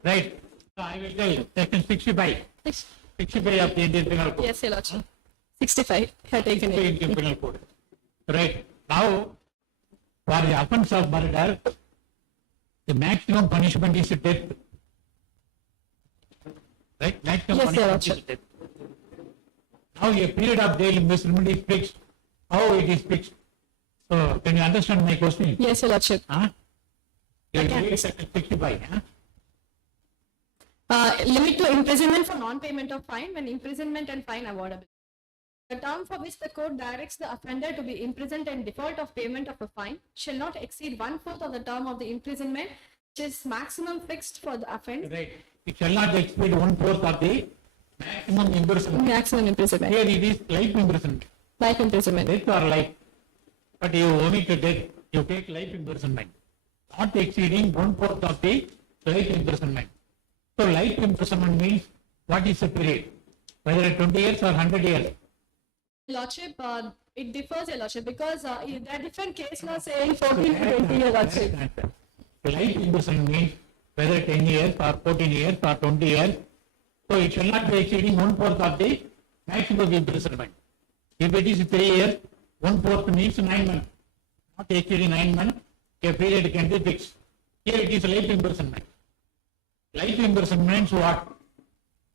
Right. So I will tell you, section 65. Six- 65 of the Indian Penal Code. Yes, your lordship. 65, have taken The it. Indian Penal Code. Right. Now, for the offense of murder, the maximum punishment is death. Right? Maximum Yes, sir, punishment is Lordship. death. Now, a period of jail imprisonment is fixed. How it is fixed? So, can you understand my question? Yes, your lordship. Huh? You I can. read section 65, huh? Limit to imprisonment for non-payment of fine when imprisonment and fine avoidable. The term for which the court directs the offender to be imprisoned in default of payment of a fine shall not exceed 1/4 of the term of the imprisonment, which is maximum fixed for the offence. Right. It shall not exceed 1/4 of the maximum imprisonment. Maximum imprisonment. Here it is life imprisonment. Life imprisonment. Death or life. But you omit death, you take life imprisonment. Not exceeding 1/4 of the life imprisonment. So life imprisonment means what is the period? Whether at 20 years or 100 years. Lordship, it differs, Your Lordship, because there are different case laws saying 14 to 20, Your Lordship. Life imprisonment means whether 10 years or 14 years or 20 years. So it shall not be exceeding 1/4 of the maximum imprisonment. If it is 3 years, 1/4 means 9 months. Not exceeding 9 months, a period can be fixed. Here it is life imprisonment. Life imprisonment means what?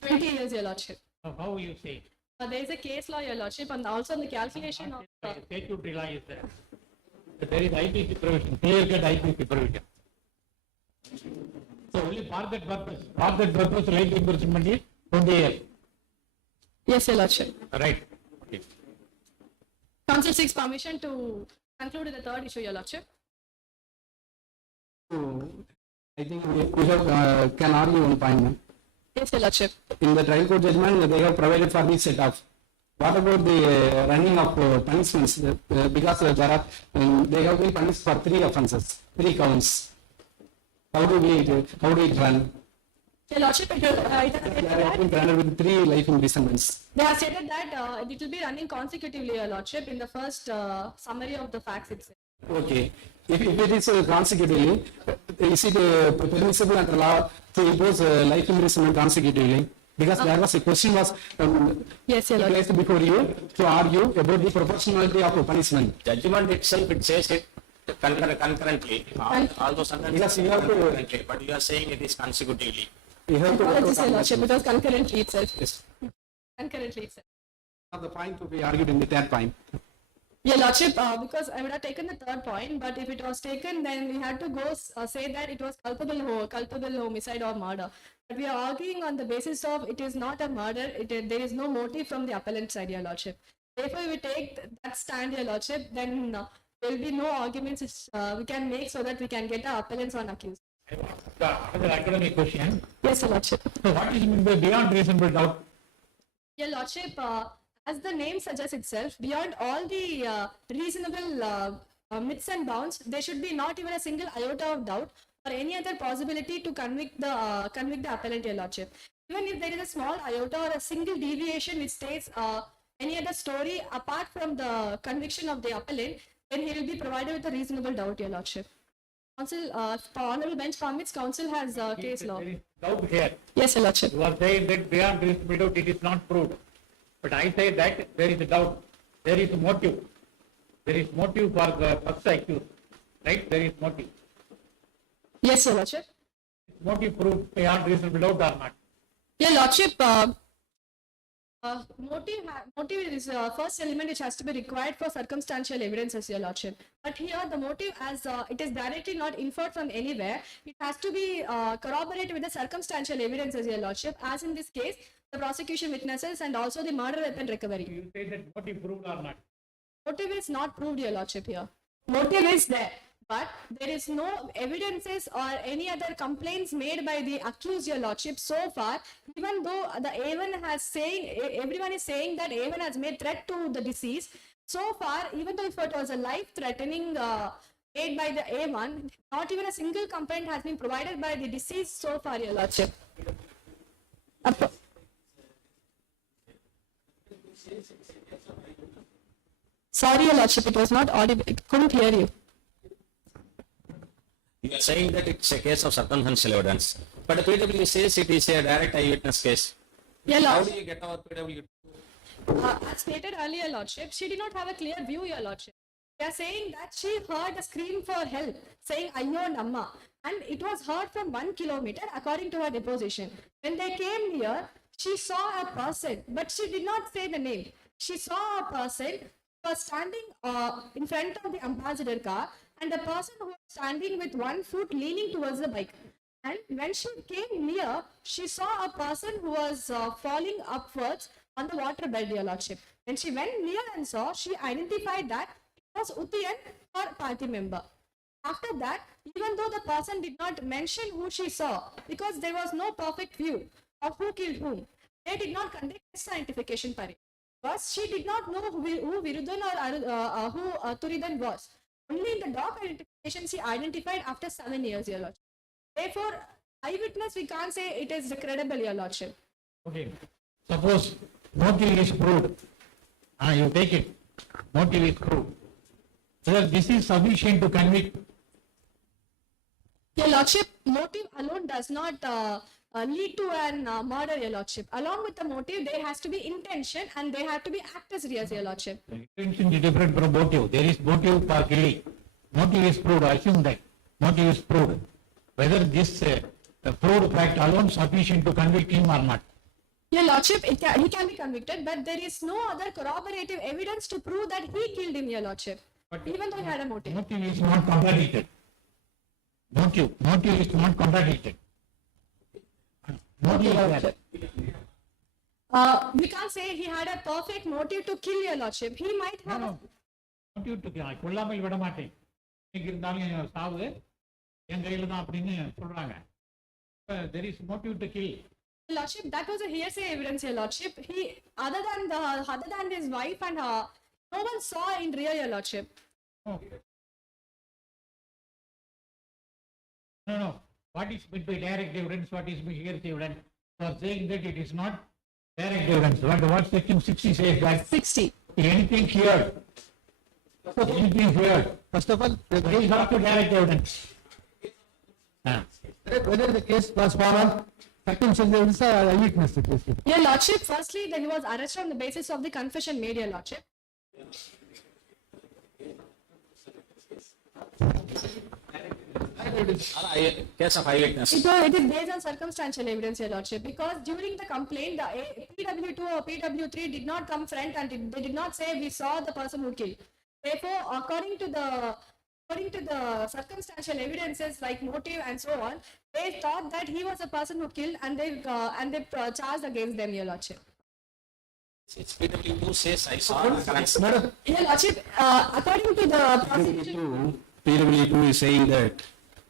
20 years, Your Lordship. So how you say? There is a case law, Your Lordship, and also the calculation of. Statutory law is there. There is IPC provision, clear cut IPC provision. So only for that purpose, life imprisonment is 20 years. Yes, Your Lordship. Right. Okay. Council seeks permission to conclude the third issue, Your Lordship. So, I think we have, can argue one point, ma'am. Yes, Your Lordship. In the trial court judgment, they have provided for the set off. What about the running of punishments? Because there are, they have been punished for 3 offences, 3 counts. How do it run? Your Lordship, They have been granted with 3 life imprisonments. they have stated that it will be running consecutively, Your Lordship, in the first summary of the facts itself. Okay. If it is consecutively, is it permissible under law to impose life imprisonment consecutively? Because there was a question was Yes, Your Lordship. placed before you to argue about the proportionality of punishment. Judgment itself, it says it concurrently. All those sentences Because you have to- concurrently, but you are saying it is consecutively. You have to Apologies, Your Lordship, it was concurrently itself. Yes. Concurrently itself. The point to be argued in the third point. Your Lordship, because I would have taken the third point, but if it was taken, then we had to go say that it was culpable homicide or murder. But we are arguing on the basis of it is not a murder, there is no motive from the appellant side, Your Lordship. Therefore, if we take that stand, Your Lordship, then there will be no arguments we can make so that we can get the appellants on accused. Another academic question. Yes, Your Lordship. So what is meant by beyond reasonable doubt? Your Lordship, as the name suggests itself, beyond all the reasonable myths and bounds, there should be not even a single iota of doubt or any other possibility to convict the appellant, Your Lordship. Even if there is a small iota or a single deviation which states any other story apart from the conviction of the appellant, then he will be provided with a reasonable doubt, Your Lordship. Council, Honorable Bench permits, Council has case law. There is doubt here. Yes, Your Lordship. You are saying that beyond reasonable doubt it is not proved. But I say that there is a doubt. There is a motive. There is motive for the first accused. Right? There is motive. Yes, Your Lordship. Motive proved beyond reasonable doubt or not. Your Lordship, motive is the first element which has to be required for circumstantial evidences, Your Lordship. But here the motive, as it is directly not inferred from anywhere, it has to be corroborated with the circumstantial evidences, Your Lordship, as in this case, the prosecution witnesses and also the murder weapon recovery. You say that motive proved or not. Motive is not proved, Your Lordship, here. Motive is there, but there is no evidences or any other complaints made by the accused, Your Lordship, so far, even though the A1 has saying, everyone is saying that A1 has made threat to the deceased, so far, even though if it was a life-threatening made by the A1, not even a single complaint has been provided by the deceased so far, Your Lordship. Sorry, Your Lordship, it was not audible. It couldn't hear you. You are saying that it's a case of circumstantial evidence, but the PW says it is a direct eyewitness case. Your How Lordship, do you get our PW? as stated earlier, Lordship, she did not have a clear view, Your Lordship. They are saying that she heard a scream for help, saying Ayyo and Amma, and it was heard from 1 kilometer according to her deposition. When they came near, she saw a person, but she did not say the name. She saw a person who was standing in front of the ambassador car, and the person who was standing with one foot leaning towards the bike. And when she came near, she saw a person who was falling upwards on the water bed, Your Lordship. When she went near and saw, she identified that it was Uttayan, her party member. After that, even though the person did not mention who she saw, because there was no perfect view of who killed whom, they did not conduct this identification parade. Because she did not know who Virudan or who Turidan was. Only in the dog identification she identified after 7 years, Your Lordship. Therefore, eyewitness we can't say it is credible, Your Lordship. Okay, suppose motive is proved, you take it, motive is proved. Whether this is sufficient to convict? Your Lordship, motive alone does not lead to an murder, Your Lordship. Along with the motive, there has to be intention and they have to be actors, Your Lordship. Intention is different from motive. There is motive for killing. Motive is proved, assume that. Motive is proved. Whether this proved fact alone sufficient to convict him or not. Your Lordship, he can be convicted, but there is no other corroborative evidence to prove that he killed him, Your Lordship. Even though he had a motive. Motive is not contradicted. Motive is not contradicted. Motive is that. We can't say he had a perfect motive to kill, Your Lordship. He might have. No, motive to kill. கொல்லாமல் விட மாட்டேன். இன்னைக்கு இருந்தாலும் சாவு என் கையில தான் அப்படின்னு சொல்றாங்க. There is motive to kill. Your Lordship, that was a hearsay evidence, Your Lordship. He, other than his wife and her, no one saw in real, Your Lordship. No. No. What is meant by direct evidence? What is meant hearsay evidence? You are saying that it is not direct evidence. What section 60 says that? 60. Anything here. Anything here. First of all, It is not to direct evidence. whether the case was found, circumstances are eyewitness case. Your Lordship, firstly, that he was arrested on the basis of the confession made, Your Lordship. Case of eyewitness. It is based on circumstantial evidence, Your Lordship, because during the complaint, the PW2 or PW3 did not come front and they did not say we saw the person who killed. Therefore, according to the circumstantial evidences like motive and so on, they thought that he was the person who killed and they charged against them, Your Lordship. It's PW2 says I saw the occurrence. Your Lordship, according to the prosecution, PW2 is saying that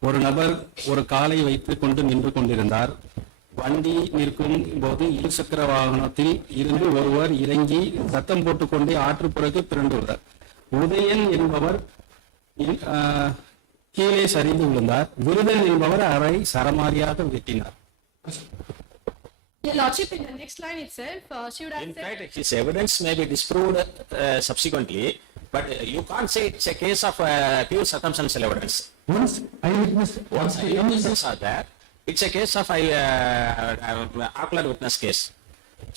ஒரு நபர் ஒரு காலை வைத்துக் கொண்டு நின்று கொண்டிருந்தார். வண்டி நிற்கும் போது இருசக்கர வாகனத்தில் இருந்து ஒருவர் இறங்கி சத்தம் போட்டுக்கொண்டே ஆற்றுப்புறக்கு திரண்டுள்ளார். உதயன் என்பவர் கீழே சரிந்து விழுந்தார். விருதன் என்பவர் அவரை சரமாரியாக வெட்டினார். Your Lordship, in the next line itself, she would have In said. fact, his evidence may be disproved subsequently, but you can't say it's a case of pure circumstantial evidence. Once eyewitness, Once eyewitnesses are there, it's a case of ocular witness case.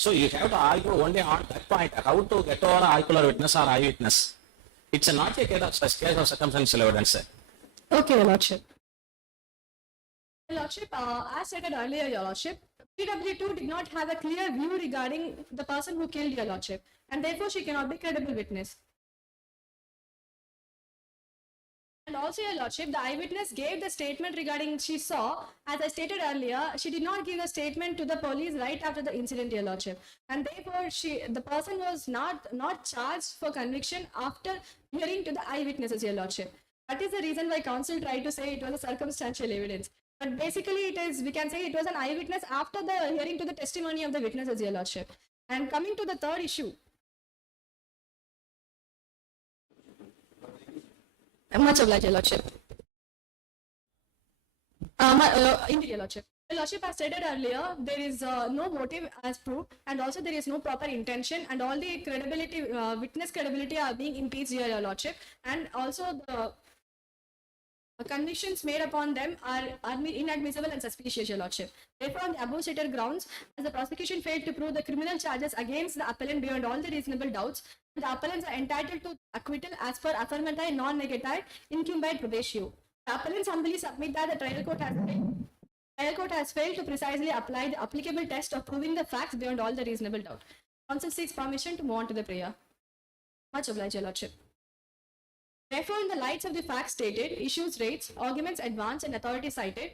So you have to argue only on that point, how to get over ocular witness or eyewitness. It's not a case of circumstantial evidence. Okay, Your Lordship. Your Lordship, as stated earlier, Your Lordship, PW2 did not have a clear view regarding the person who killed, Your Lordship, and therefore she cannot be credible witness. And also, Your Lordship, the eyewitness gave the statement regarding she saw, as I stated earlier, she did not give a statement to the police right after the incident, Your Lordship, and therefore the person was not charged for conviction after hearing to the eyewitnesses, Your Lordship. That is the reason why counsel tried to say it was a circumstantial evidence. But basically we can say it was an eyewitness after the hearing to the testimony of the witnesses, Your Lordship. And coming to the third issue. Much obliged, Your Lordship. Indeed, Your Lordship. Your Lordship, as stated earlier, there is no motive as proved, and also there is no proper intention, and all the credibility, witness credibility are being impeached here, Your Lordship, and also the convictions made upon them are inadmissible and suspicious, Your Lordship. Therefore, on the above stated grounds, as the prosecution failed to prove the criminal charges against the appellant beyond all the reasonable doubts, the appellants are entitled to acquittal as per affirmative non-negative incumbent probatio. The appellants humbly submit that the trial court has failed to precisely apply the applicable test of proving the facts beyond all the reasonable doubt. Counsel seeks permission to move on to the prayer. Much obliged, Your Lordship. Therefore, in the lights of the facts stated, issues raised, arguments advanced, and authority cited,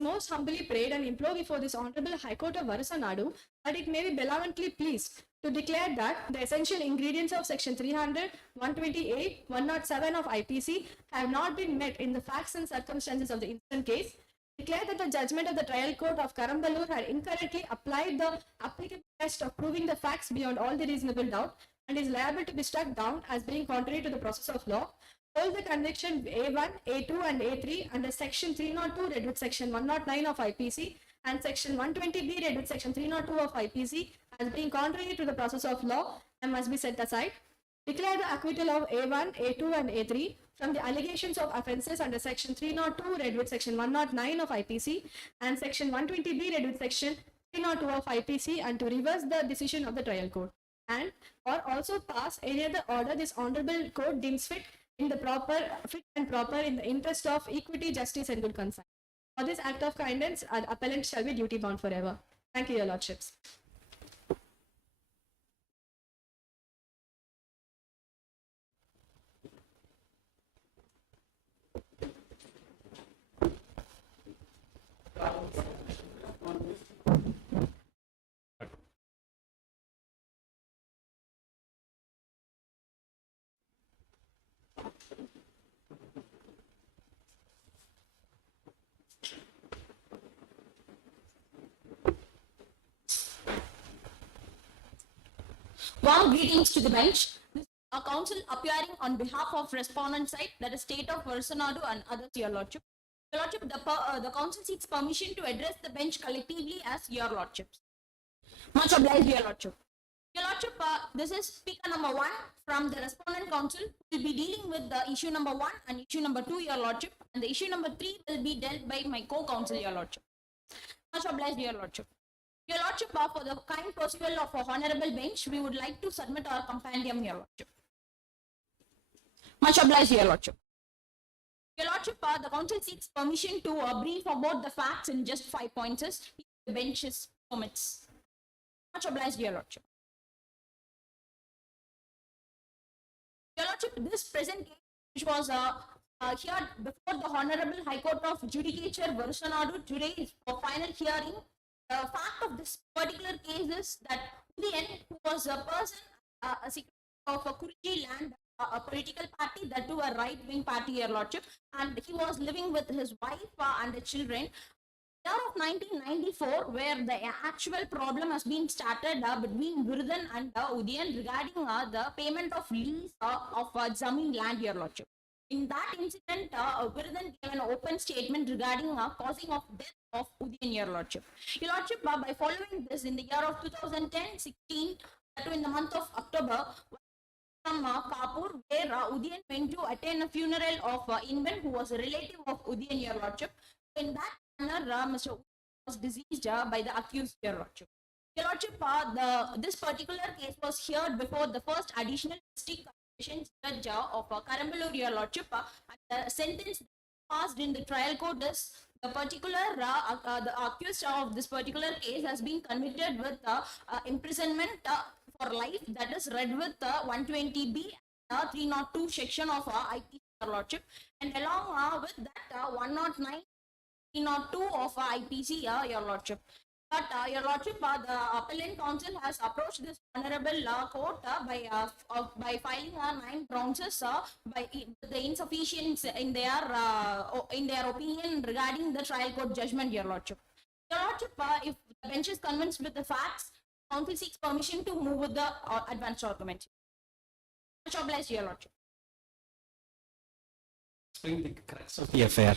most humbly prayed and implore before this Honorable High Court of Varasanadu that it may be benevolently pleased to declare that the essential ingredients of Section 300, 128, 107 of IPC have not been met in the facts and circumstances of the instant case. Declare that the judgment of the trial court of Karambalur had incorrectly applied the applicable test of proving the facts beyond all the reasonable doubt and is liable to be struck down as being contrary to the process of law. Hold the conviction A1, A2 and A3 under Section 302 read with Section 109 of IPC and Section 120B read with Section 302 of IPC as being contrary to the process of law and must be set aside. Declare the acquittal of A1, A2 and A3 from the allegations of offences under Section 302 read with Section 109 of IPC and Section 120B read with Section 302 of IPC and to reverse the decision of the trial court and or also pass any other order this honourable court deems fit in the fit and proper in the interest of equity, justice and good consent. For this act of kindness, our appellant shall be duty bound forever. Thank you, your lordships. Warm greetings to the bench. This is a counsel appearing on behalf of respondent side, that is State of Varasanadu and others, your lordship. Your lordship, the counsel seeks permission to address the bench collectively as your lordships. Much obliged, your lordship. Your lordship, this is speaker number 1 from the respondent counsel who will be dealing with the issue number 1 and issue number 2, your lordship, and the issue number 3 will be dealt by my co-counsel, your lordship. Much obliged, your lordship. Your lordship, for the kind perusal of a honourable bench, we would like to submit our compendium, your lordship. Much obliged, your lordship. Your lordship, the counsel seeks permission to brief about the facts in just 5 points if the bench's permits. Much obliged, your lordship. Your lordship, this present case, which was heard before the Honourable High Court of Judicature, Varasanadu, today is for final hearing. The fact of this particular case is that Udian, who was a person, a secretary of a Kurji land, a political party, that too a right-wing party, your lordship, and he was living with his wife and the children. Year of 1994, where the actual problem has been started between Virudhan and Udian regarding the payment of lease of Zameen land, your lordship. In that incident, Virudhan gave an open statement regarding causing of death of Udian, your lordship. Your lordship, by following this, in the year of 2010-16, in the month of October, from Kapur, where Udian went to attend a funeral of Inban, who was a relative of Udian, your lordship. In that manner, Mr. Udian was deceased by the accused, your lordship. Your lordship, this particular case was heard before the first additional district judge of Karambalur, your lordship, and the sentence passed in the trial court is the particular the accused of this particular case has been convicted with imprisonment for life, that is read with 120B 302 section of IPC, your lordship, and along with that 109 302 of IPC, your lordship. But your lordship, the appellant counsel has approached this honourable court by filing 9 grounds by the insufficiency in their opinion regarding the trial court judgment, your lordship. Your lordship, if the bench is convinced with the facts, counsel seeks permission to move with the advanced argument. Much obliged, your lordship. Explain the crux of the affair.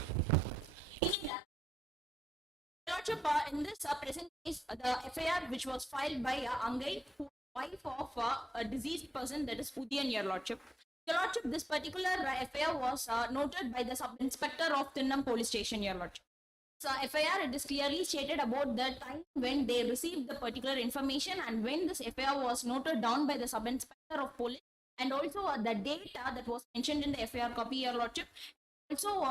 Lordship, in this present case, the FIR which was filed by Angai, who is wife of a deceased person, that is Udian, your lordship. Your lordship, this particular FIR was noted by the sub-inspector of Thinnam police station, your lordship. So FIR, it is clearly stated about the time when they received the particular information and when this FIR was noted down by the sub-inspector of police, and also the date that was mentioned in the FIR copy, your lordship. Also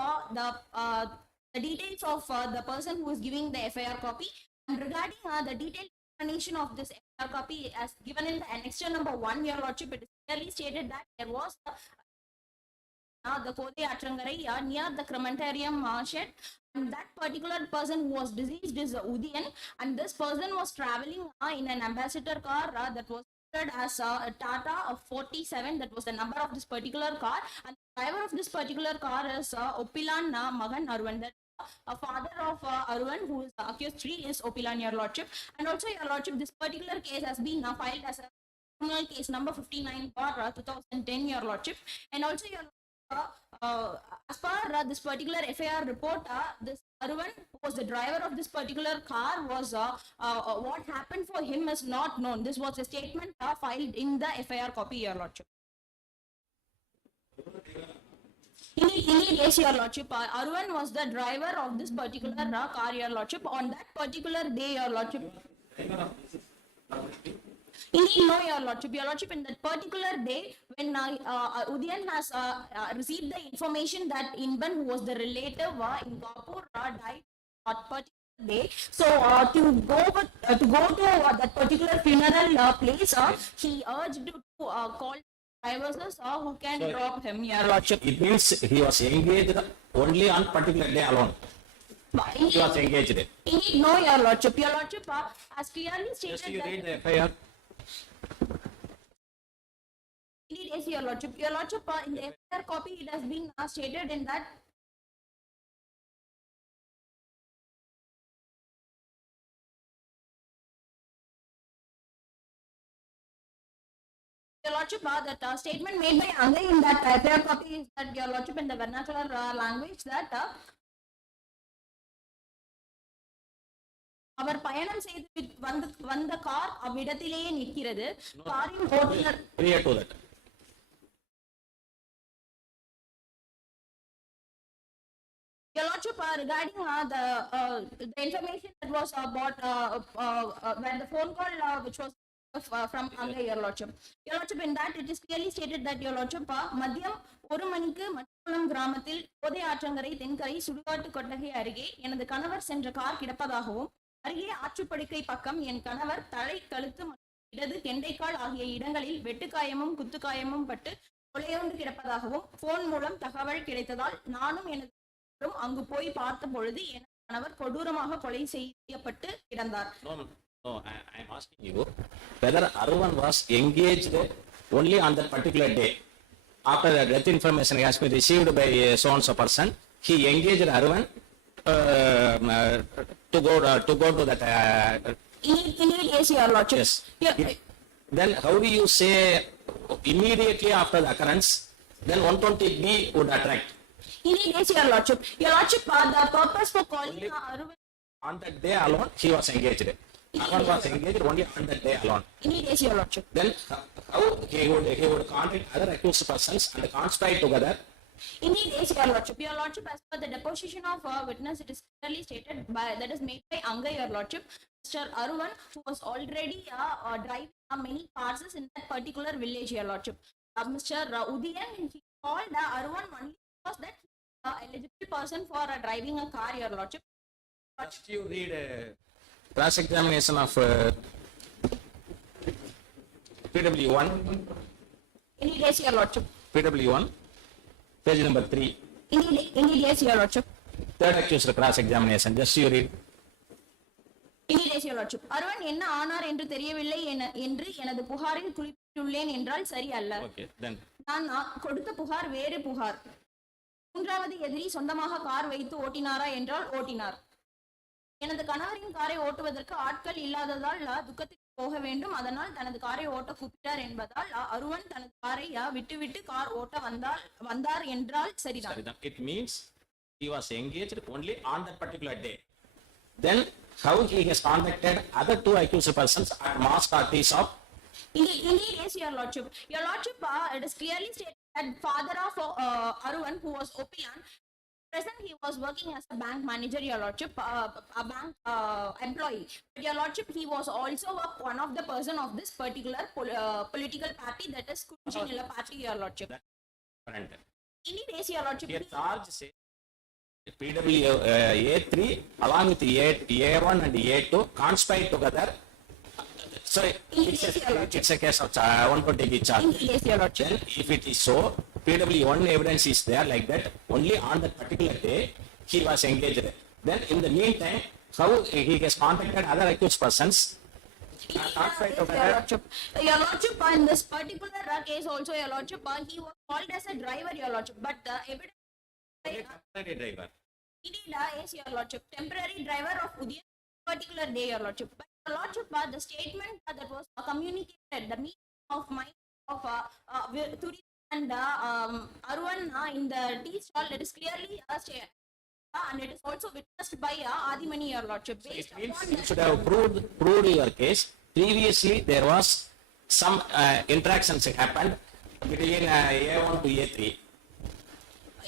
the details of the person who is giving the FIR copy, and regarding the detailed explanation of this FIR copy as given in the annexure number 1, your lordship, it is clearly stated that there was the Kode Atrangarai near the crematorium shed, And that particular person who was deceased is Udian, and this person was traveling in an ambassador car that was registered as a Tata of 47. That was the number of this particular car, and the driver of this particular car is Opilan Magan Arwan. That a father of Arwan, who is accused 3, is Opilan, your lordship. And also, your lordship, this particular case has been filed as a criminal case number 59 bar 2010, your lordship. And also, your as per this particular FIR report, this Arwan, who was the driver of this particular car, was what happened for him is not known. This was a statement filed in the FIR copy, your lordship. Indeed, yes, your lordship. Arwan was the driver of this particular car, your lordship. On that particular day, your lordship. Indeed, no, your lordship. Your lordship, in that particular day, when Udian has received the information that Inban, who was the relative in Kapur, died on particular day. So to go to that particular funeral place, he urged to call drivers who can drop him, your lordship. It means he was engaged only on particular day alone. He was engaged. Indeed, no, your lordship. Your lordship has clearly stated Just you that. read the FIR. Indeed, yes, your lordship. Your lordship, in the FIR copy, it has been stated in that. Your lordship, that statement made by Angai in that FIR copy is that, your lordship, in the vernacular language, that அவர் பயணம் செய்து வந்த car அவ்விடத்திலேயே நிற்கிறது. காரின் ஓட்டுநர். Prior to that. Your lordship, regarding the information that was when the phone call which was from Angai, your lordship. Your lordship, in that it is clearly stated that, your lordship, மதியம் 1 மணிக்கு மட்டக்குளம் கிராமத்தில் போதை ஆற்றங்கரை தென்கரை சுடுகாட்டு கொட்டகை அருகே எனது கணவர் சென்ற கார் கிடப்பதாகவும், அருகே ஆற்றுப்படுக்கை பக்கம் என் கணவர் தலை, கழுத்து மற்றும் இடது கெண்டைக்கால் ஆகிய இடங்களில் வெட்டுக்காயமும் குத்துக்காயமும் பட்டு கொலையோண்டு கிடப்பதாகவும் போன் மூலம் தகவல் கிடைத்ததால் நானும் எனது அங்கு போய் பார்த்த பொழுது என் கணவர் கொடூரமாக கொலை செய்யப்பட்டு கிடந்தார். No, I am asking you whether Arwan was engaged only on that particular day. After the death information has been received by so and so person, he engaged Arwan to go to that. Indeed, yes, your lordship. Yes. Yeah. Then how do you say immediately after the occurrence, then 120B would attract? Indeed, yes, your lordship. Your lordship, the purpose for calling Arwan. On that day alone, he was engaged. Arwan was engaged only on that day alone. Indeed, yes, your lordship. Then how he would contact other accused persons and conspire together. Indeed, yes, your lordship. Your lordship, as per the deposition of witness, it is clearly stated that is made by Angai, your lordship. Mr. Arwan, who was already driving many cars in that particular village, your lordship. Mr. Udian, he called Arwan only because that eligible person for driving a car, your lordship. First you read cross-examination of PW1. Indeed, yes, your lordship. PW1, page number 3. Indeed, yes, your lordship. Third accused cross-examination. Just you read. Indeed, yes, your lordship. Arwan என்ன ஆனார் என்று தெரியவில்லை என்று எனது புகாரில் குறிப்பிட்டுள்ளேன் என்றால் சரி அல்ல. Okay, then. நான் கொடுத்த புகார் வேறு புகார். மூன்றாவது எதிரி சொந்தமாக கார் வைத்து ஓட்டினாரா என்றால் ஓட்டினார். எனது கணவரின் காரை ஓட்டுவதற்கு ஆட்கள் இல்லாததால் துக்கத்துக்கு போக வேண்டும், அதனால் தனது காரை ஓட்ட கூப்பிட்டார் என்பதால் அருவன் தனது காரை விட்டுவிட்டு கார் ஓட்ட வந்தார் என்றால் சரிதான். It means he was engaged only on that particular day. Then how he has contacted other 2 accused persons at masked artists of. Indeed, yes, your lordship. Your lordship, it is clearly stated that father of Arwan, who was Opilan, present he was working as a bank manager, your lordship, a bank employee. But your lordship, he was also one of the person of this particular political party, that is Kunjinila party, your lordship. Indeed, yes, your lordship. Here charge says PW A3 along with A1 and A2 conspire together. So it's a case of 120 charge. Indeed, yes, your lordship. Then if it is so, PW1 evidence is there like that, only on that particular day, he was engaged. Then in the meantime, how he has contacted other accused persons. Your Lordship, in this particular case also, Your Lordship, he was called as a driver, Your Lordship, but the evidence Temporary driver. indeed is Your Lordship, temporary driver of Udian, particular day, Your Lordship. But Your Lordship, the statement that was communicated, the meeting of mind of Turi and Arwan in the tea stall, it is clearly stated. And it is also witnessed by Adimani, Your Lordship. Based It means upon you the- should have proved your case. Previously, there was some interactions happened between A1 to A3.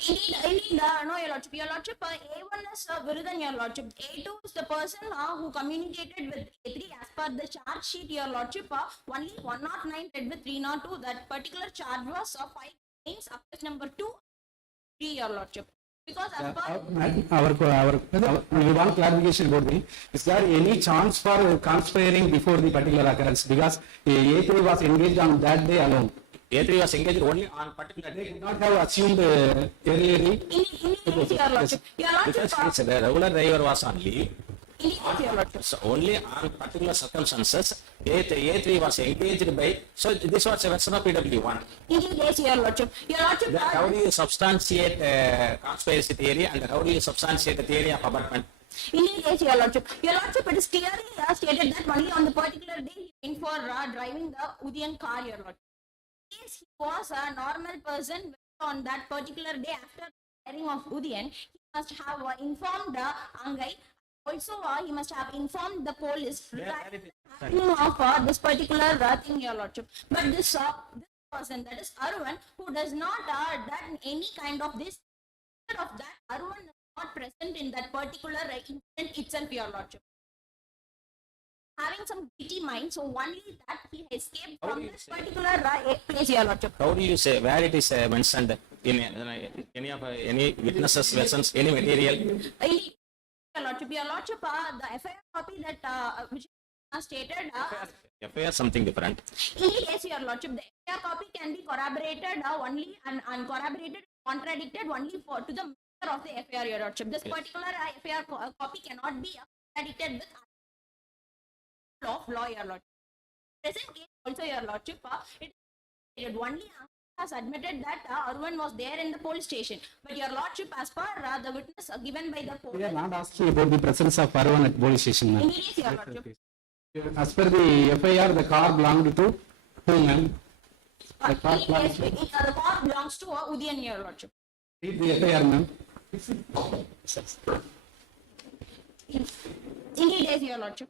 Indeed, no, Your Lordship. Your Lordship, A1 is Virudan, Your Lordship. A2 is the person who communicated with A3 as per the charge sheet, Your Lordship. Only 109 read with 302. That particular charge was 5 names, offense number 2, 3, Your Lordship. Because as per we want clarification about the, is there any chance for conspiring before the particular occurrence? Because A3 was engaged on that day alone. A3 was engaged only on particular day. Could not have assumed earlier. Indeed, Your Lordship. Your Lordship, Because the regular driver was on leave. indeed, Your Lordship. So only on particular circumstances, A3 was engaged by, so this was a version of PW1. Indeed, yes, Your Lordship. Your Lordship, Then how do you substantiate conspiracy theory and how do you substantiate the theory of aberration? indeed, yes, Your Lordship. Your Lordship, it is clearly stated that only on the particular day he went for driving the Udian car, Your Lordship. Yes, he was a normal person on that particular day after the hiring of Udian, he must have informed Angai. Also, he must have informed the police regarding the happening of this particular thing, Your Lordship. But this person, that is Arwan, who does not done any kind of this, of that, Arwan is not present in that particular incident itself, Your Lordship. Having some gritty mind, so only that he escaped from this particular place, Your Lordship. How do you say where it is mentioned in any of any witnesses versions, any material? Your Lordship, the FIR copy that which stated FIR something different. yes, Your Lordship, the FIR copy can be corroborated only and uncorroborated, contradicted only for to the matter of the FIR, Your Lordship. This particular FIR copy cannot be contradicted with of law, Your Lordship. Present case also, Your Lordship, it only has admitted that Arwan was there in the police station. But Your Lordship, as per the witness given by the We are police, not asking about the presence of Arwan at police station, ma'am. immediate, Your Lordship. As per the FIR, the car belonged to whom, ma'am? The car belongs to, The car belongs to Udian, Your Lordship. read the FIR, ma'am. Indeed, yes, Your Lordship.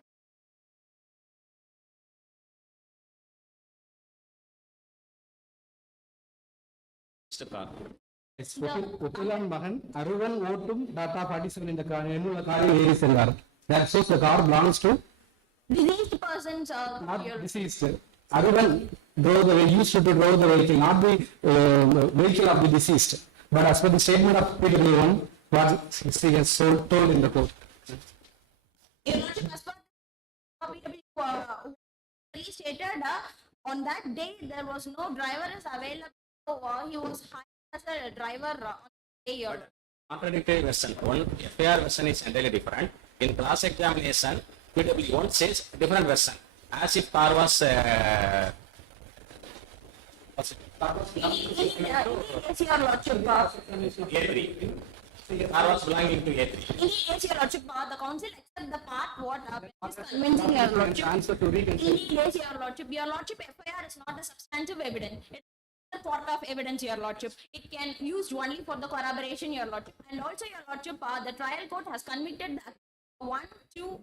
Mr. Car. ஒட்டிலான் மகன் அருவன் ஓட்டும் டாடா 47 இந்த என்னுள்ள காரில் ஏறி சென்றார். That shows the car belongs to Deceased persons, not Your deceased. Aruvan drove the used to drove the vehicle, not the vehicle of the deceased. But as per the statement of PW1, what he has told in the court. Your Lordship, as per PW stated, on that day there was no driver is available, so he was hired as a driver on the day, Your Lordship. Contradictory version. One FIR version is entirely different. In cross examination, PW1 says different version. As if car was Yes, Your Lordship. A3. Car was belonging to A3. Yes, Your Lordship. The council accept the part what is convincing, Your Lordship. Answer to reconsider. Yes, Your Lordship. Your Lordship, FIR is not a substantive evidence. It is a part of evidence, Your Lordship. It can be used only for the corroboration, Your Lordship. And also, Your Lordship, the trial court has convicted the 1, 2.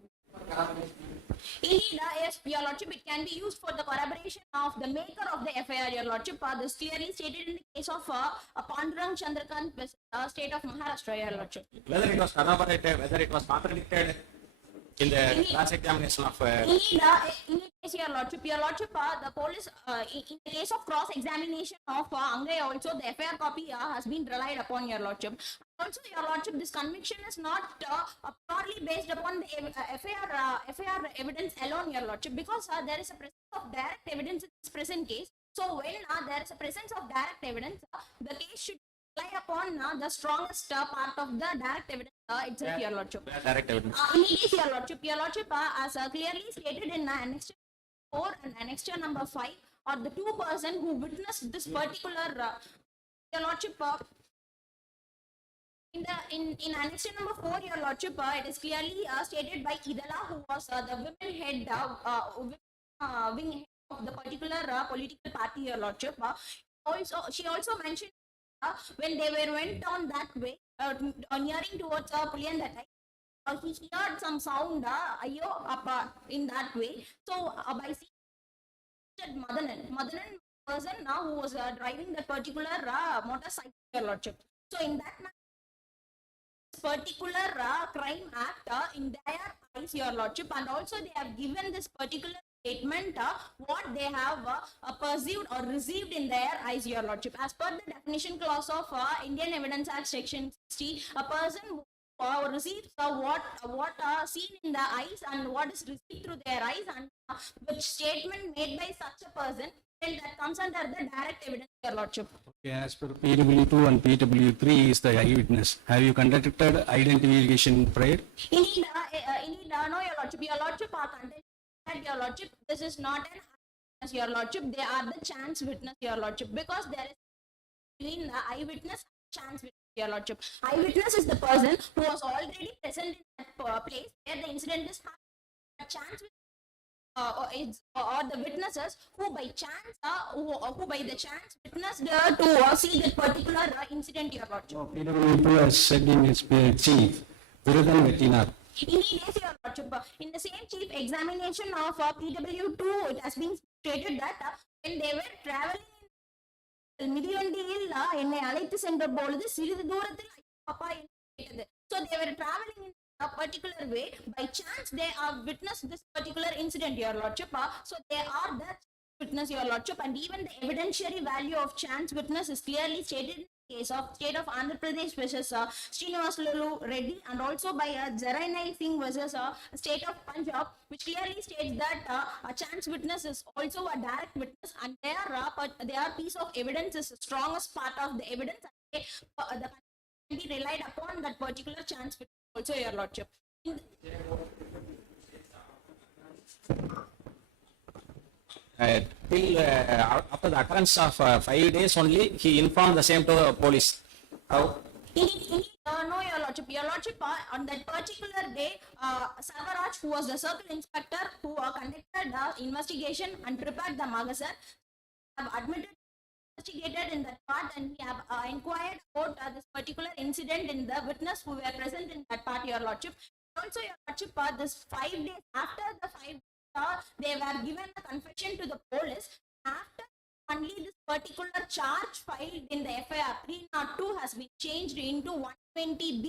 Indeed, yes, Your Lordship, it can be used for the corroboration of the maker of the FIR, Your Lordship. This clearly stated in the case of Pandurang Chandrakant, state of Maharashtra, Your Lordship. Whether it was corroborated, whether it was contradicted in the cross examination of In the case, Your Lordship, the police, in the case of cross-examination of Angai also, the FIR copy has been relied upon, Your Lordship. Also, Your Lordship, this conviction is not purely based upon the FIR evidence alone, Your Lordship, because there is a presence of direct evidence in this present case. So, when there is a presence of direct evidence, the case should rely upon the strongest part of the direct evidence itself, your lordship. Direct evidence. Indeed, your lordship. Your lordship, as clearly stated in annexure 4 and annexure number 5, are the two persons who witnessed this particular, your lordship, in annexure number 4, your lordship, it is clearly stated by Idala, who was the women head, wing head of the particular political party, your lordship. She also mentioned when they went on that way, nearing towards Pulian that time, he heard some sound in that way. So by seeing Madanan person now who was driving that particular motorcycle, your lordship. So in that particular crime act in their eyes, your lordship, and also they have given this particular statement what they have perceived or received in their eyes, your lordship. As per the definition clause of Indian Evidence Act section 60, a person who receives what seen in the eyes and what is received through their eyes, and which statement made by such a person, then that comes under the direct evidence, your lordship. Okay, as per PW2 and PW3 is the eyewitness. Have you conducted identification prior? Indeed, no, your lordship. Your lordship are content that, your lordship. This is not an eyewitness, your lordship. They are the chance witness, your lordship, because there is between the eyewitness and chance witness, your lordship. Eyewitness is the person who was already present in that place where the incident is happening. Chance witness or the witnesses who by chance who by the chance witnessed to see that particular incident, your lordship. PW2 has said in its chief, Virudan Vettinar. Indeed, yes, your lordship. In the same chief examination of PW2, it has been stated that when they were traveling மிதிவண்டியில் என்னை அழைத்து சென்ற பொழுது சிறிது தூரத்தில் அப்பா கேட்டது. So they were traveling in a particular way. By chance, they have witnessed this particular incident, your lordship. So they are the witness, your lordship, and even the evidentiary value of chance witness is clearly stated in the case of state of Andhra Pradesh versus Srinivas Lulu Reddy, and also by Jarainai Singh versus state of Punjab, which clearly states that a chance witness is also a direct witness, and their piece of evidence is the strongest part of the evidence, and the can be relied upon that particular chance witness also, your lordship. Till after the occurrence of 5 days only, he informed the same to the police. How? No, your lordship. Your lordship, on that particular day, Sarvaraj, who was the circle inspector who conducted the investigation and prepared the magazine, have admitted investigated in that part, and we have inquired about this particular incident in the witness who were present in that part, your lordship. Also, your lordship, this 5 days after the 5 days, they were given the confession to the police. After only this particular charge filed in the FIR 302 has been changed into 120B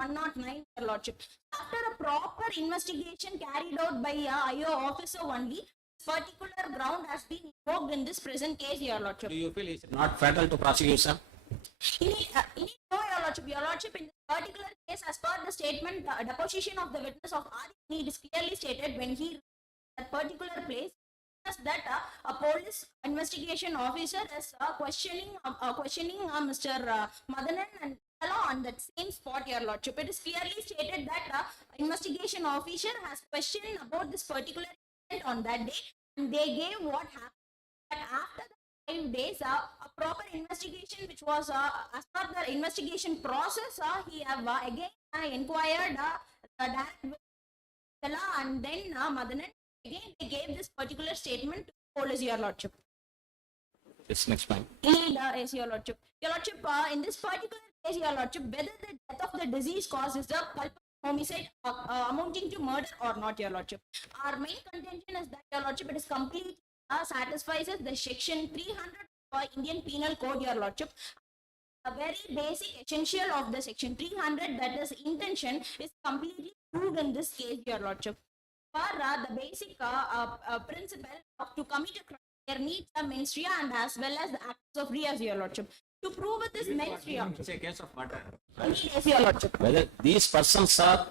and 109, your lordship. After a proper investigation carried out by IO officer only, particular ground has been invoked in this present case, your lordship. Do you feel it's not fatal to prosecution? No, your lordship. Your lordship, in this particular case, as per the statement, deposition of the witness of Adi, it is clearly stated when he that particular place that a police investigation officer is questioning Mr. Madanan and on that same spot, your lordship. It is clearly stated that investigation officer has questioned about this particular incident on that day, and they gave what happened. But after the 5 days, a proper investigation, which was as per the investigation process, he have again inquired the direct and then Madanan. Again, they gave this particular statement to police, your lordship. It's next point. Yes, your lordship. Your lordship, in this particular case, your lordship, whether the death of the disease cause is the culpable homicide amounting to murder or not, your lordship. Our main contention is that, your lordship, it is completely satisfies the section 300 of Indian Penal Code, your lordship. A very basic essential of the section 300, that is intention, is completely proved in this case, your lordship. For the basic principle of to commit a crime, there needs a mens rea and as well as the acts of rea, your lordship. To prove it is mens rea. It's a case of murder. Yes, your lordship. Whether these persons are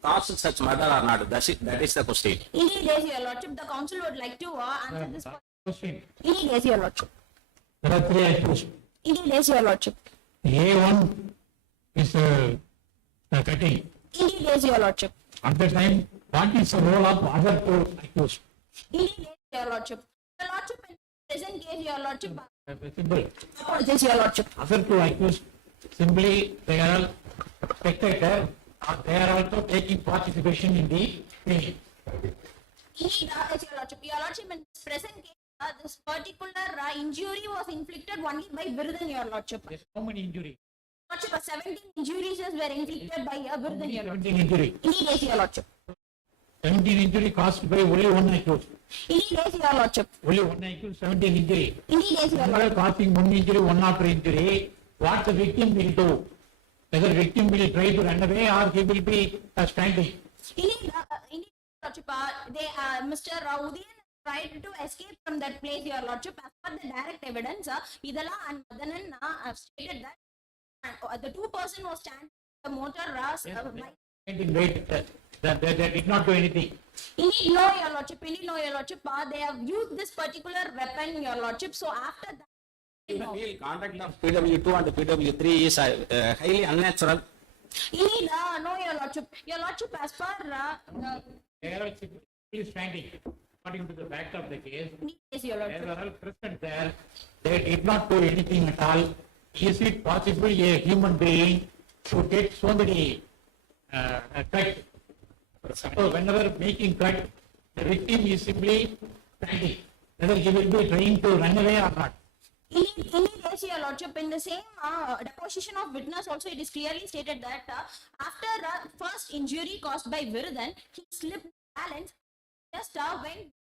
caused such murder or not, that is the question. Indeed, yes, your lordship. The council would like to answer this question. Question. Indeed, yes, your lordship. There are 3 issues. Indeed, yes, your lordship. A1 is cutting. Indeed, yes, your lordship. At the time, what is the role of other two accused? Indeed, yes, your lordship. Your lordship, in present case, your lordship. Simple. Apologies, your lordship. Other two accused, simply they are spectator, or they are also taking participation in the thing. Indeed, yes, your lordship. Your lordship, in this present case, this particular injury was inflicted only by Virudhan, your lordship. There's how many injury? Lordship, 17 injuries were inflicted by Virudhan, your lordship. 17 injury. Indeed, yes, your lordship. 17 injury caused by only one accused. Indeed, yes, your lordship. Only one accused, 17 injury. Indeed, yes, your lordship. Whenever causing one injury, one after injury, what the victim will do? Whether victim will try to run away or he will be standing. Indeed, Lordship, Mr. Udayan tried to escape from that place, your Lordship. As per the direct evidence, Idala and Madanan have stated that the two person was standing in the motor. Standing right, they did not do anything. Indeed, no, your Lordship. Indeed, no, your Lordship. They have used this particular weapon, your Lordship. So after that, I feel conduct of PW2 and PW3 is highly unnatural. indeed, no, your Lordship. Your Lordship, as per They are simply standing. According to the fact of the case, yes, your they Lordship. were all present there. They did not do anything at all. Is it possible a human being to get so many cut? So whenever making cut, the victim is simply standing. Whether he will be trying to run away or not. Indeed, yes, your Lordship. In the same deposition of witness, also it is clearly stated that after first injury caused by Virudhan, he slipped balance. Just when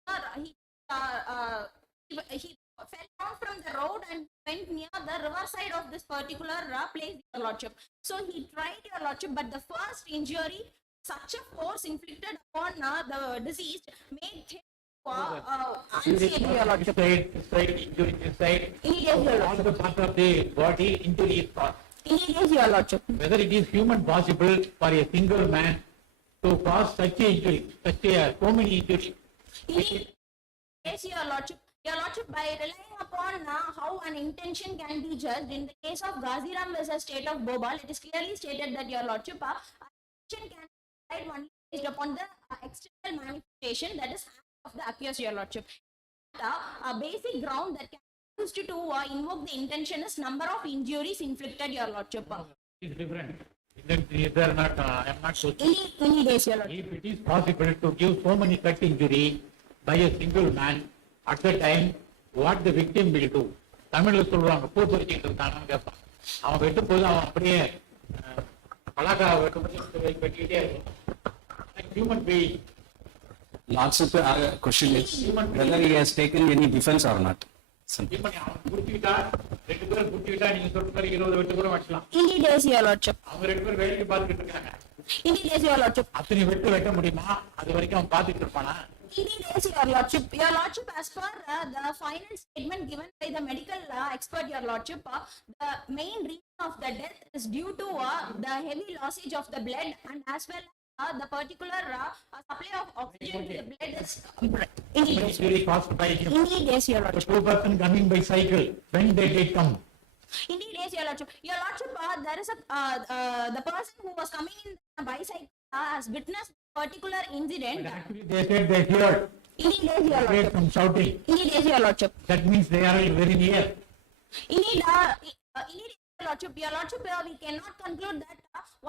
he fell down from the road and went near the river side of this particular place, your Lordship. So he tried, your Lordship, but the first injury, such a force inflicted upon the deceased, made him unstable, your Lordship. This side, injury this side. Indeed, yes, your All Lordship. the part of the body injury is caused. Indeed, yes, your Lordship. Whether it is human possible for a single man to cause such a injury, so many injuries. Indeed, yes, your Lordship. Your Lordship, by relying upon how an intention can be judged, in the case of Ghaziram versus State of Bhopal, it is clearly stated that, your Lordship, intention can be decided only based upon the external manifestation, that is of the accused, your Lordship. A basic ground that can be used to invoke the intention is number of injuries inflicted, your Lordship. It is different. They are not, I am not so. Indeed, yes, your Lordship. If it is possible to give so many cut injury by a single man, at the time, what the victim will do? தமிழ்ல சொல்றாங்க பூத்து வச்சுட்டு இருக்கான்னு கேட்பான். அவன் வெட்டும் போது அவன் அப்படியே பலாக்கா வெட்டிக்கிட்டே இருக்கும். Human being. Lordship, question is whether he has taken any defense or not. அவன் குடிச்சுக்கிட்டா 2 பேரும் குடிச்சுக்கிட்டா நீங்க சொல்ற மாதிரி 20 வெட்டு கூட வச்சலாம். Indeed, yes, your Lordship. அவங்க 2 பேரும் வேலைக்கு பார்த்துக்கிட்டு இருக்காங்க. Indeed, yes, your Lordship. அத்தனை வெட்டு வெட்ட முடியுமா? அது வரைக்கும் அவன் பார்த்துட்டு இருப்பானா? Indeed, yes, your Lordship. Your Lordship, as per the final statement given by the medical expert, your Lordship, the main reason of the death is due to the heavy lossage of the blood and as well as the particular supply of oxygen to the blood is indeed, Injury caused by him. indeed, yes, your The Lordship. 2 person coming by cycle, when they did come, Indeed, yes, your Lordship. Your Lordship, there is the person who was coming in a bicycle has witnessed particular incident. but actually they said they heard Indeed, yes, your heard Lordship. from shouting. Indeed, yes, your Lordship. That means they are very near. Indeed, indeed, your Lordship, we cannot conclude that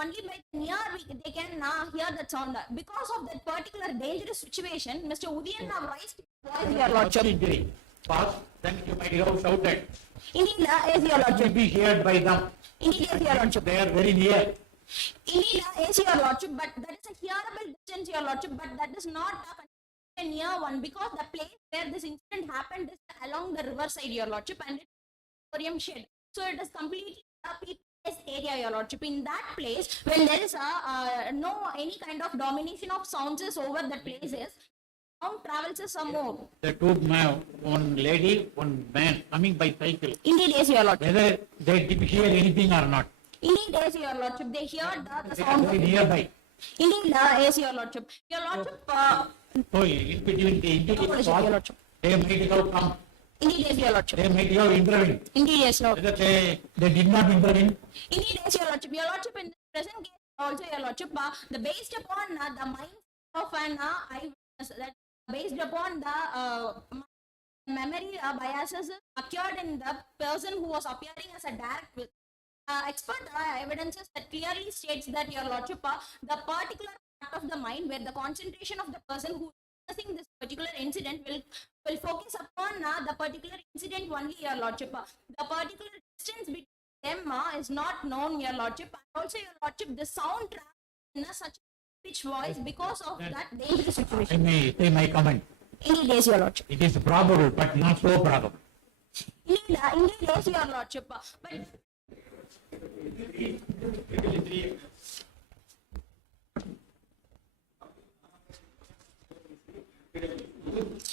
only by near they can hear that sound. Because of that particular dangerous situation, Mr. Udayan have raised his voice, your First Lordship. injury caused, then you might have shouted. Indeed, yes, your It will Lordship. be heard by them. Indeed, yes, your Lordship. They are very near. Indeed, yes, your Lordship, but that is a hearable distance, your Lordship, but that is not a near one because the place where this incident happened is along the riverside, your Lordship, and it's aquarium shed. So it is completely a people's area, your Lordship. In that place, when there is no any kind of domination of sounds is over the places, sound travels some more. The 2 men, one lady, one man coming by cycle. Indeed, yes, your Lordship. Whether they did hear anything or not. Indeed, yes, your Lordship. They heard the They are sound. very nearby. Indeed, yes, your Lordship. Your Lordship. So in between the injury Apology, your caused, Lordship. they might have come Indeed, yes, your lordship. They might have intervened. Indeed, yes, lord. Whether they did not intervene, Indeed, yes, your lordship. Your lordship, in the present case, also your lordship, the based upon the mind of an eyewitness, that based upon the memory biases occurred in the person who was appearing as a direct witness. Expert evidences that clearly states that your lordship, the particular part of the mind where the concentration of the person who is witnessing this particular incident will focus upon the particular incident only, your lordship. The particular distance between them is not known, your lordship. And also, your lordship, the sound travels in such a pitch voice because of that dangerous I situation. may say my comment. Indeed, yes, your lordship. It is probable, but not so probable. Indeed, yes, your lordship. But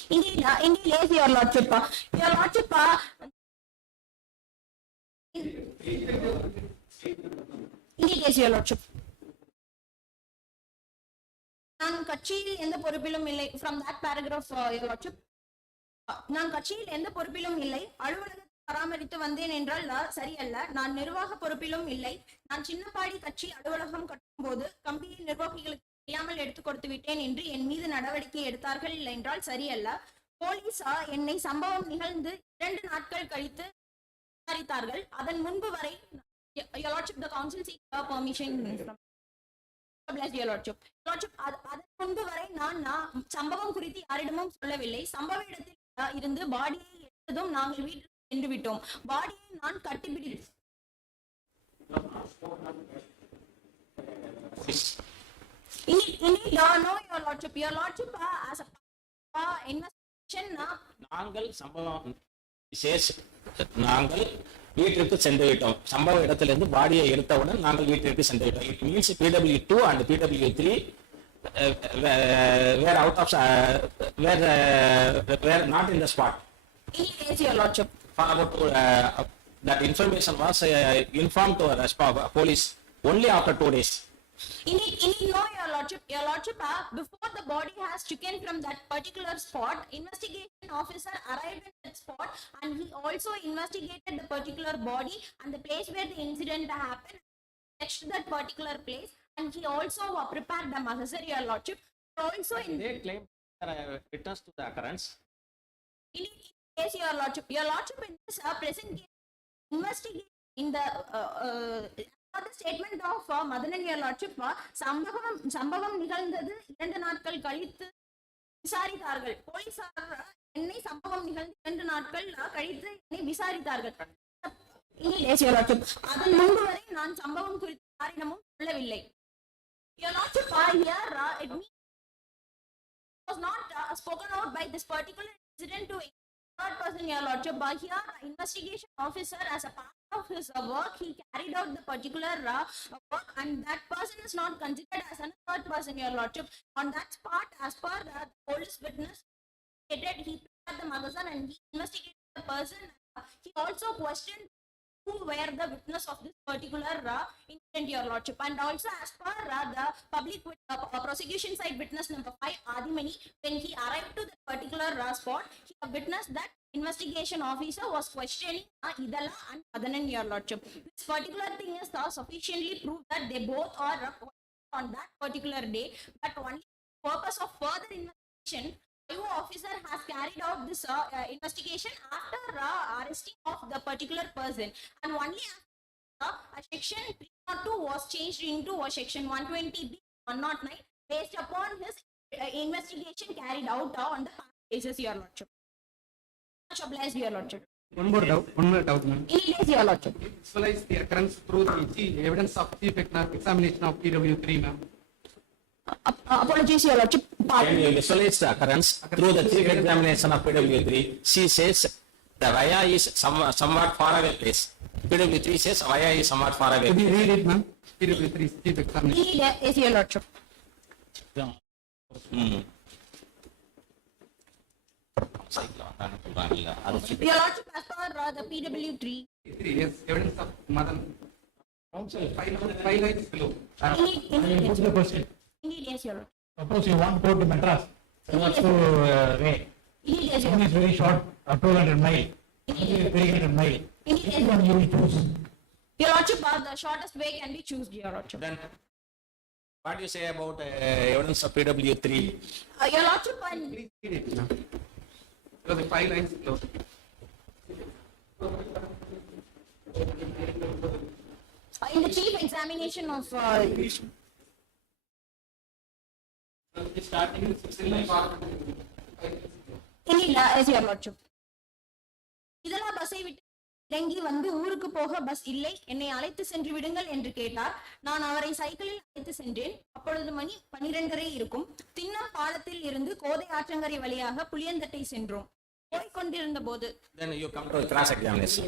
indeed, yes, your lordship. Your lordship. Indeed, yes, your lordship. நான் கட்சியில் எந்த பொறுப்பிலும் இல்லை. From that paragraph, your lordship. நான் கட்சியில் எந்த பொறுப்பிலும் இல்லை. அலுவலகத்தை பராமரித்து வந்தேன் என்றால் சரியல்ல. நான் நிர்வாக பொறுப்பிலும் இல்லை. நான் சின்னப்பாடி கட்சி அலுவலகம் கட்டும் போது கம்பெனி நிர்வாகிகளுக்கு தெரியாமல் எடுத்து கொடுத்து விட்டேன் என்று என் மீது நடவடிக்கை எடுத்தார்கள் என்றால் சரியல்ல. போலீஸ் என்னை சம்பவம் நிகழ்ந்து 2 நாட்கள் கழித்து விசாரித்தார்கள். அதன் முன்பு வரை your lordship, the council seek permission from bless your lordship. Lordship, அதன் முன்பு வரை நான் சம்பவம் குறித்து யாரிடமும் சொல்லவில்லை. சம்பவ இடத்தில் இருந்து பாடியை எடுத்ததும் நாங்கள் வீட்டில் சென்று விட்டோம். பாடியை நான் கட்டிப்பிடித்தேன். No, your lordship. Your lordship, as a investigation, நாங்கள் சம்பவம் நாங்கள் வீட்டிற்கு சென்று விட்டோம். சம்பவ இடத்திலிருந்து பாடியை எடுத்தவுடன் நாங்கள் வீட்டிற்கு சென்று விட்டோம். It means PW2 and PW3 were out of were not in the spot. Yes, your lordship. That information was informed to police only after 2 days. No, your lordship. Your lordship, before the body has taken from that particular spot, investigation officer arrived at that spot and he also investigated the particular body and the place where the incident happened, touched that particular place, and he also prepared the mahazar, your lordship. Also They claim witness to the occurrence. Yes, your lordship. Your lordship, in this present case, investigate in the the statement of Madanan, your lordship, சம்பவம் நிகழ்ந்தது 2 நாட்கள் கழித்து விசாரித்தார்கள். போலீசார் என்னை சம்பவம் நிகழ்ந்து 2 நாட்கள் கழித்து என்னை விசாரித்தார்கள். Yes, your lordship. அதன் முன்பு வரை நான் சம்பவம் குறித்து யாரிடமும் சொல்லவில்லை. Your lordship, here it means was not spoken out by this particular incident to a third person, your lordship. But here, investigation officer, as a part of his work, he carried out the particular work, and that person is not considered as a third person, your lordship. On that part, as per the police witness stated, he prepared the magazine and he investigated the person. He also questioned who were the witness of this particular incident, your lordship. And also, as per the public prosecution side witness number 5, Adimani, when he arrived to the particular spot, he witnessed that investigation officer was questioning Idala and Madanan, your lordship. This particular thing is sufficiently proved that they both are on that particular day, but only purpose of further investigation, IO officer has carried out this investigation after arresting of the particular person, and only after section 302 was changed into section 120B 109 based upon his investigation carried out on the basis, your lordship. Much obliged, your lordship. One more doubt, ma'am. Yes, your lordship. Visualize the occurrence through the evidence of chief examination of PW3, ma'am. Apologies, your lordship. When you visualize the occurrence through the chief examination of PW3, she says the Vaya is somewhat far away place. PW3 says Vaya is somewhat far away. Could you read it, ma'am? PW3 chief examination. Yes, your lordship. Your lordship, as per the PW3. Yes, evidence of Madan. Counsel, 5 lines below. I will put the question. Indeed, yes, your lordship. Suppose you want to go to Madras, you want to Ray. Indeed, yes, your One lordship. is very short, or 200 mile, only 300 mile. Which one you will choose? Your Lordship, the shortest way can be chosen, Your Lordship. Then, what do you say about evidence of PW3? Your Lordship, So the 5 lines close. in the chief examination of Starting 16 lines. as Your Lordship. இதெல்லாம் பஸ்ஸை விட்டு இறங்கி வந்து ஊருக்கு போக bus இல்லை, என்னை அழைத்து சென்று விடுங்கள் என்று கேட்டார். நான் அவரை சைக்கிளில் அழைத்து சென்றேன். அப்பொழுது மணி 12:30 இருக்கும். திண்ணம் பாலத்தில் இருந்து கோதை ஆற்றங்கரை வழியாக புளியந்தட்டை சென்றோம். போய்கொண்டிருந்த போது Then you come to cross examination.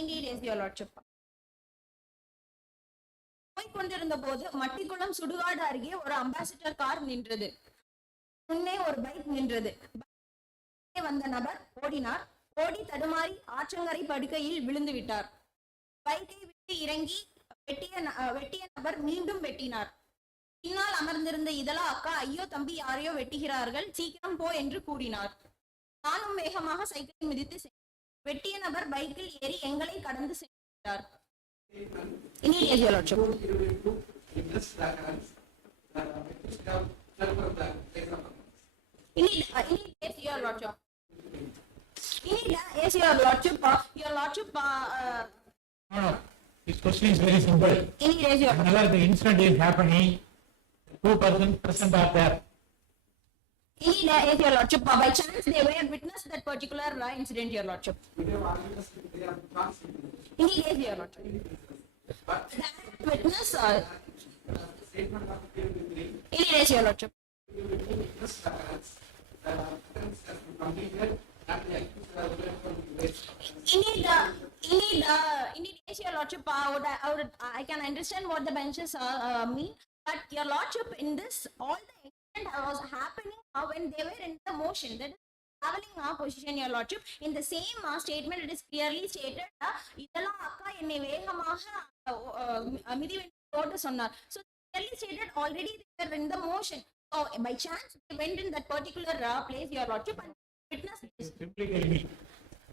Indeed, yes, Your Lordship. போய்கொண்டிருந்த போது மட்டிக்குளம் சுடுகாடு அருகே ஒரு அம்பாசிடர் கார் நின்றது. முன்னே ஒரு பைக் நின்றது. வந்த நபர் ஓடினார். ஓடி தடுமாறி ஆற்றங்கரை படுக்கையில் விழுந்து விட்டார். பைக்கை விட்டு இறங்கி வெட்டிய நபர் மீண்டும் வெட்டினார். பின்னால் அமர்ந்திருந்த இதழா அக்கா, ஐயோ தம்பி, யாரையோ வெட்டுகிறார்கள், சீக்கிரம் போ என்று கூறினார். நானும் வேகமாக சைக்கிள் மிதித்து சென்றேன். வெட்டிய நபர் பைக்கில் ஏறி எங்களை கடந்து சென்றார். Indeed, Your Lordship. Indeed, yes, Your Lordship. Indeed, yes, Your Lordship. Your Lordship. No. This question is very simple. Indeed, yes, Your Lordship. Whenever the incident is happening, 2 persons present are there. Indeed, yes, Your Lordship. By chance, they were witness that particular incident, Your Lordship. Indeed, yes, Your Lordship. That witness. Indeed, yes, Your Lordship. Indeed, yes, Your Lordship. I can understand what the benches mean, but Your Lordship, in this, all the incident was happening when they were in the motion, that is traveling position, Your Lordship. In the same statement, it is clearly stated, இதெல்லாம் அக்கா என்னை வேகமாக மிதிவெட்டி ஓட்ட சொன்னார். So clearly stated already they were in the motion. So by chance they went in that particular place, Your Lordship, and witnessed this. Simply tell me,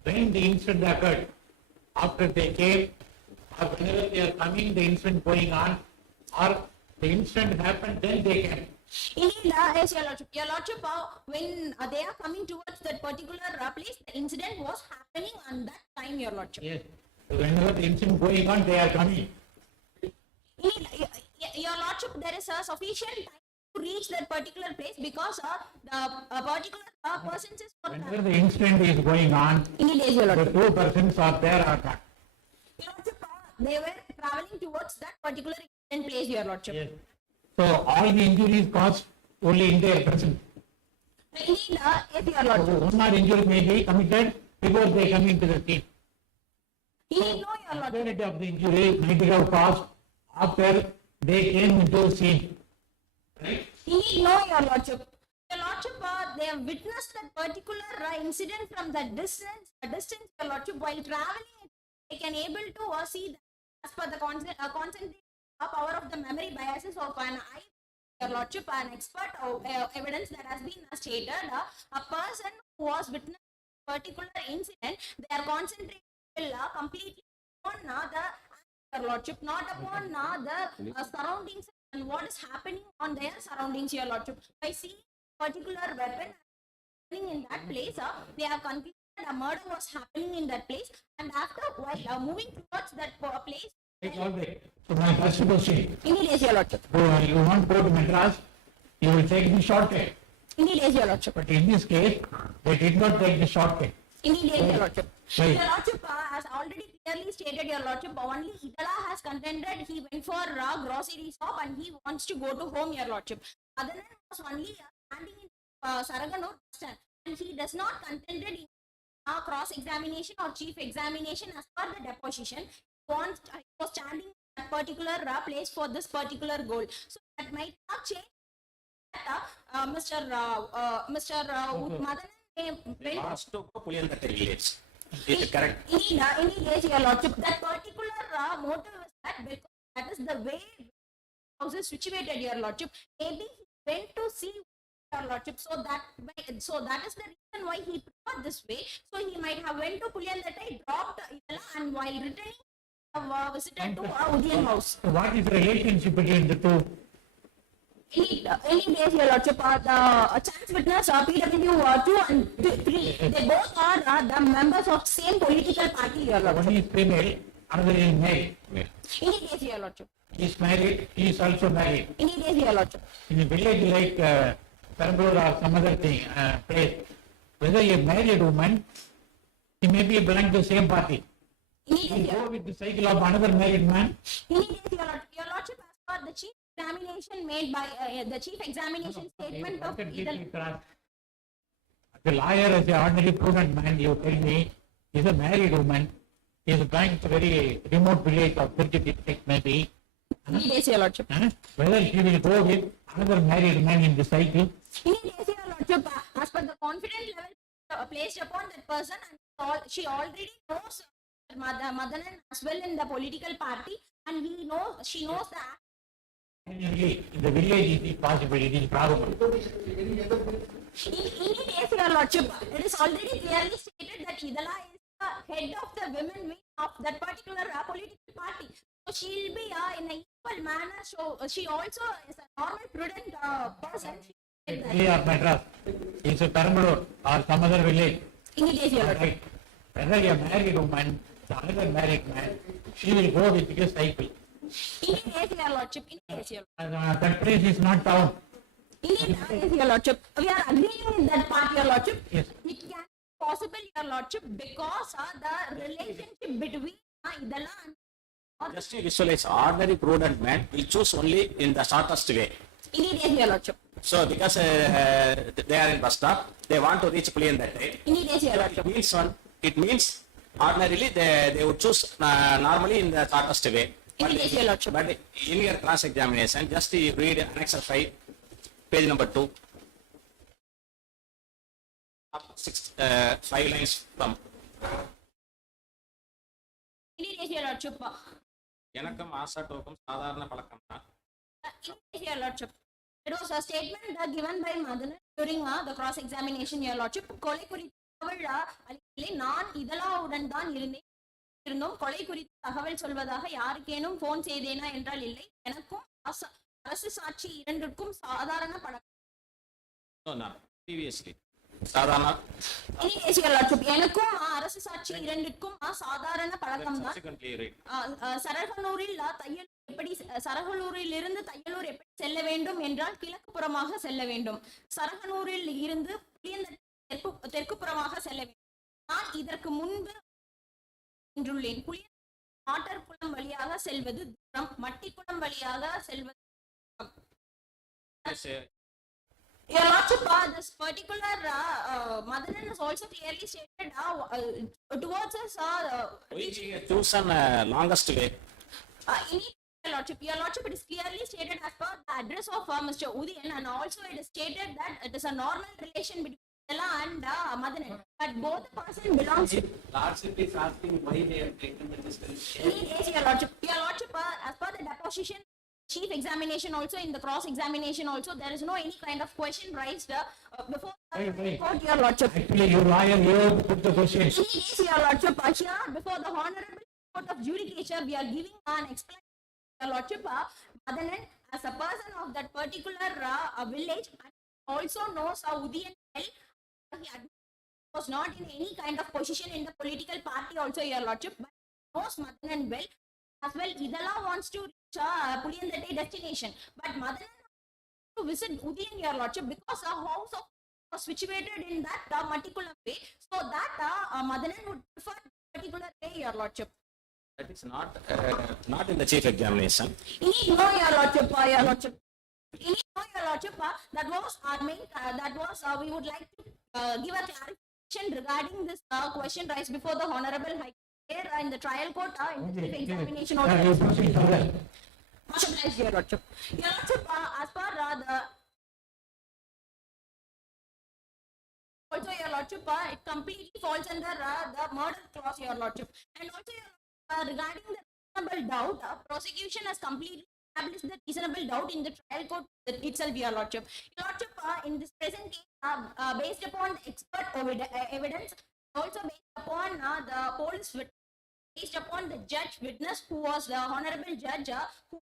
when the incident occurred, after they came, or whenever they are coming, the incident going on, or the incident happened, then they came. Indeed, yes, Your Lordship. Your Lordship, when they are coming towards that particular place, the incident was happening on that time, Your Lordship. Yes. So whenever the incident going on, they are coming. Indeed, Your Lordship, there is a sufficient time to reach that particular place because the particular persons is not. Whenever the incident is going on, Indeed, yes, Your the Lordship. 2 persons are there or not. Your Lordship, they were traveling towards that particular incident place, Your Lordship. Yes. So all the injuries caused only in their presence. Indeed, yes, Your So Lordship. one or injury may be committed before they come into the scene. Indeed, no, Your Lordship. Severity of the injury might have caused after they came into the scene. Right? Indeed, no, Your Lordship. Your Lordship, they have witnessed that particular incident from that distance, Your Lordship, while traveling, they can able to see that as per the concentrated power of the memory biases of an eye, Your Lordship, an expert evidence that has been stated, a person who was witnessing a particular incident, they are concentrated completely on Your Lordship, not upon the surroundings and what is happening on their surroundings, Your Lordship. By seeing particular weapon in that place, they have concluded a murder was happening in that place, and after while moving towards that place. It's all right. So my first question, Indeed, yes, Your Lordship. you want to go to Madras, you will take the shortcut. Indeed, yes, Your Lordship. But in this case, they did not take the shortcut. Indeed, yes, Your Lordship. Right. Your Lordship has already clearly stated, Your Lordship, only Idala has contended he went for a grocery shop and he wants to go to home, Your Lordship. Adanan was only standing in Saraganur stand, and he does not contended in cross-examination or chief examination as per the deposition. He was standing in that particular place for this particular goal. So that might not change that Mr. Madan Asked to go Puliyanthattai village. Is it correct? Indeed, yes, Your Lordship. That particular motive is that because that is the way house is situated, Your Lordship. Maybe he went to see Your Lordship. So that is the reason why he preferred this way. So he might have went to Puliyandattai, dropped Idala, and while returning, visited to Udiyan house. So what is the relationship between the two? Any days, Your Lordship, the chance witness PW 2 and 3, they both are the members of same political party, Your Lordship. One is female, another is male. Any days, Your Lordship. He is married, he is also married. Any days, Your Lordship. In a village like Perambalur or some other thing, place, whether a married woman, he may be belong to the same party. Any He days, go with the cycle of another married man. Any days, Your Lordship, as per the chief examination made by the chief examination statement of Idal. The lawyer as an ordinary prudent man, you tell me, is a married woman, he is going to very remote village of 30 district maybe. Any days, Your Lordship. Whether she will go with another married man in the cycle. Any days, Your Lordship, as per the confident level placed upon that person, and she already knows Madanan as well in the political party, and she knows that. Really, in the village it is possible, it is probable. In any case, Your Lordship, it is already clearly stated that Idala is the head of the women wing of that particular political party. So she will be in an equal manner. So she also is a normal, prudent person. Delhi or Madras, is a Perambalur or some other village. Any case, Your Lordship. Right. Whether a married woman, another married man, she will go with his cycle. Any case, Your Lordship. Any case, Your Lordship. That place is not town. Any case, Your Lordship. We are agreeing with that part, Your Lordship. Yes. It can be possible, Your Lordship, because the relationship between Idala and Just to visualize, ordinary prudent man will choose only in the shortest way. any case, Your Lordship. So because they are in bus stop, they want to reach Puliyandattai. Any case, Your Lordship. It means ordinarily they would choose normally in the shortest way. Any case, Your Lordship. But in your cross examination, just you read Annex 5, page number 2. 5 lines from. Any case, Your Lordship. எனக்கும் ஆசாட்டோக்கும் சாதாரண பழக்கம் தான். In case, Your Lordship. It was a statement given by Madanan during the cross examination, Your Lordship. கொலை குறித்த தகவல் அளிக்கவில்லை. நான் இதலாவுடன் தான் இருந்தோம். கொலை குறித்து தகவல் சொல்வதாக யாருக்கேனும் போன் செய்தேனா என்றால் இல்லை. எனக்கும் அரசு சாட்சி இரண்டிற்கும் சாதாரண பழக்கம். No, no, previously. சாதாரண. Any case, Your Lordship. எனக்கும் அரசு சாட்சி இரண்டிற்கும் சாதாரண பழக்கம் தான். Subsequently read. சரகலூரில் இருந்து தையலூர் எப்படி செல்ல வேண்டும் என்றால் கிழக்கு புறமாக செல்ல வேண்டும். சரகனூரில் இருந்து புளியந்தட்டை தெற்கு புறமாக செல்ல வேண்டும். நான் இதற்கு முன்பு சென்றுள்ளேன். ஆட்டர்குளம் வழியாக செல்வது தூரம், மட்டிக்குளம் வழியாக செல்வது. Yes, Your Lordship, this particular Madanan has also clearly stated towards us. why he has chosen longest way? Your Lordship, it is clearly stated as per the address of Mr. Udiyan, and also it is stated that it is a normal relation between Idala and Madanan. But both the person belongs to. Lordship is asking why they have taken the distance. Yes, Your Lordship, as per the deposition, chief examination also, in the cross examination also, there is no any kind of question raised before the court, Your Lordship. Actually, your lawyer, you put the question. Yes, Your Lordship, here before the Honorable Court of Judicature, we are giving an explanation. Your Lordship, Madanan, as a person of that particular village, also knows Udiyan well. He was not in any kind of position in the political party also, Your Lordship, but knows Madanan well. As well, Idala wants to reach Puliyandattai destination, but Madanan wants to visit Udiyan, Your Lordship, because a house of was situated in that particular way, so that Madanan would prefer that particular way, Your Lordship. That is not in the chief examination. No, Your Lordship, Your Lordship. No, Your Lordship, that was our main, we would like to give a clarification regarding this question raised before the Honorable High Court here in the trial court, in the chief examination also. You proceed further. Motionized, Your Lordship. Your Lordship, as per the also, Your Lordship, it completely falls under the murder clause, Your Lordship. And also, regarding the reasonable doubt, prosecution has completely establish the reasonable doubt in the trial court itself, Your Lordship. Your Lordship, in this present case, based upon the expert evidence, also based upon the police witness, based upon the judge witness who was the honorable judge who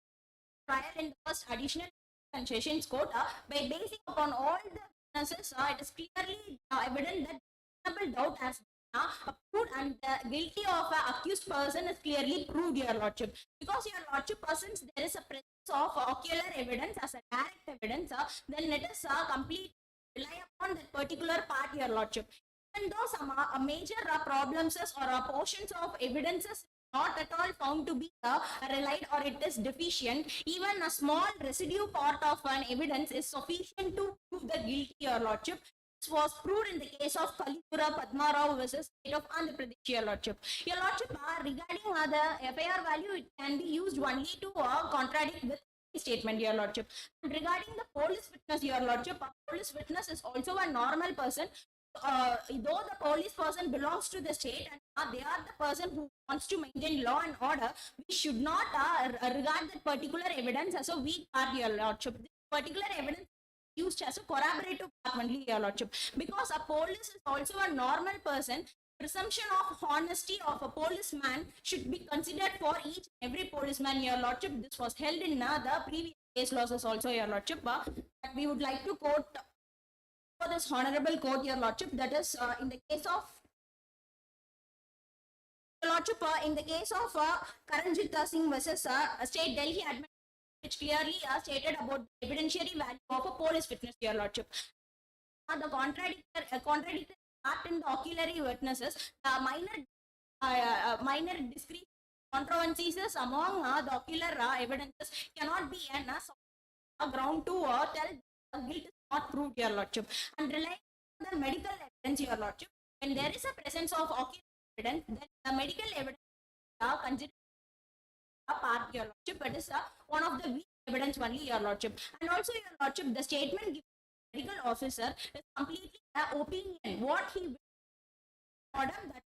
trial in the first additional and sessions court, by basing upon all the witnesses, it is clearly evident that reasonable doubt has been proved and the guilty of an accused person is clearly proved, Your Lordship. Because, Your Lordship, since there is a presence of ocular evidence as a direct evidence, then let us complete rely upon that particular part, Your Lordship. Even though some major problems or portions of evidences not at all found to be relied or it is deficient, even a small residue part of an evidence is sufficient to prove the guilty, Your Lordship. This was proved in the case of Kalipura Padmarao versus State of Andhra Pradesh, Your Lordship. Your Lordship, regarding the FIR value, it can be used only to contradict with statement, Your Lordship. And regarding the police witness, Your Lordship, a police witness is also a normal person. Though the police person belongs to the state and they are the person who wants to maintain law and order, we should not regard that particular evidence as a weak part, Your Lordship. This particular evidence is used as a corroborative part only, Your Lordship. Because a police is also a normal person, presumption of honesty of a policeman should be considered for each and every policeman, Your Lordship. This was held in the previous case laws also, Your Lordship. But we would like to quote for this honorable court, Your Lordship, that is in the case of Your Lordship, in the case of Karanjit Singh versus State Delhi Admin, which clearly stated about the evidentiary value of a police witness, Your Lordship. The contradictory part in the ocular witnesses, the minor discrete controversies among the ocular evidences cannot be a ground to tell guilt is not proved, Your Lordship. And relying on the medical evidence, Your Lordship, when there is a presence of ocular evidence, then the medical evidence are considered a part, Your Lordship. It is one of the weak evidence only, Your Lordship. And also, Your Lordship, the statement given by the medical officer is completely an opinion. What he ordered, that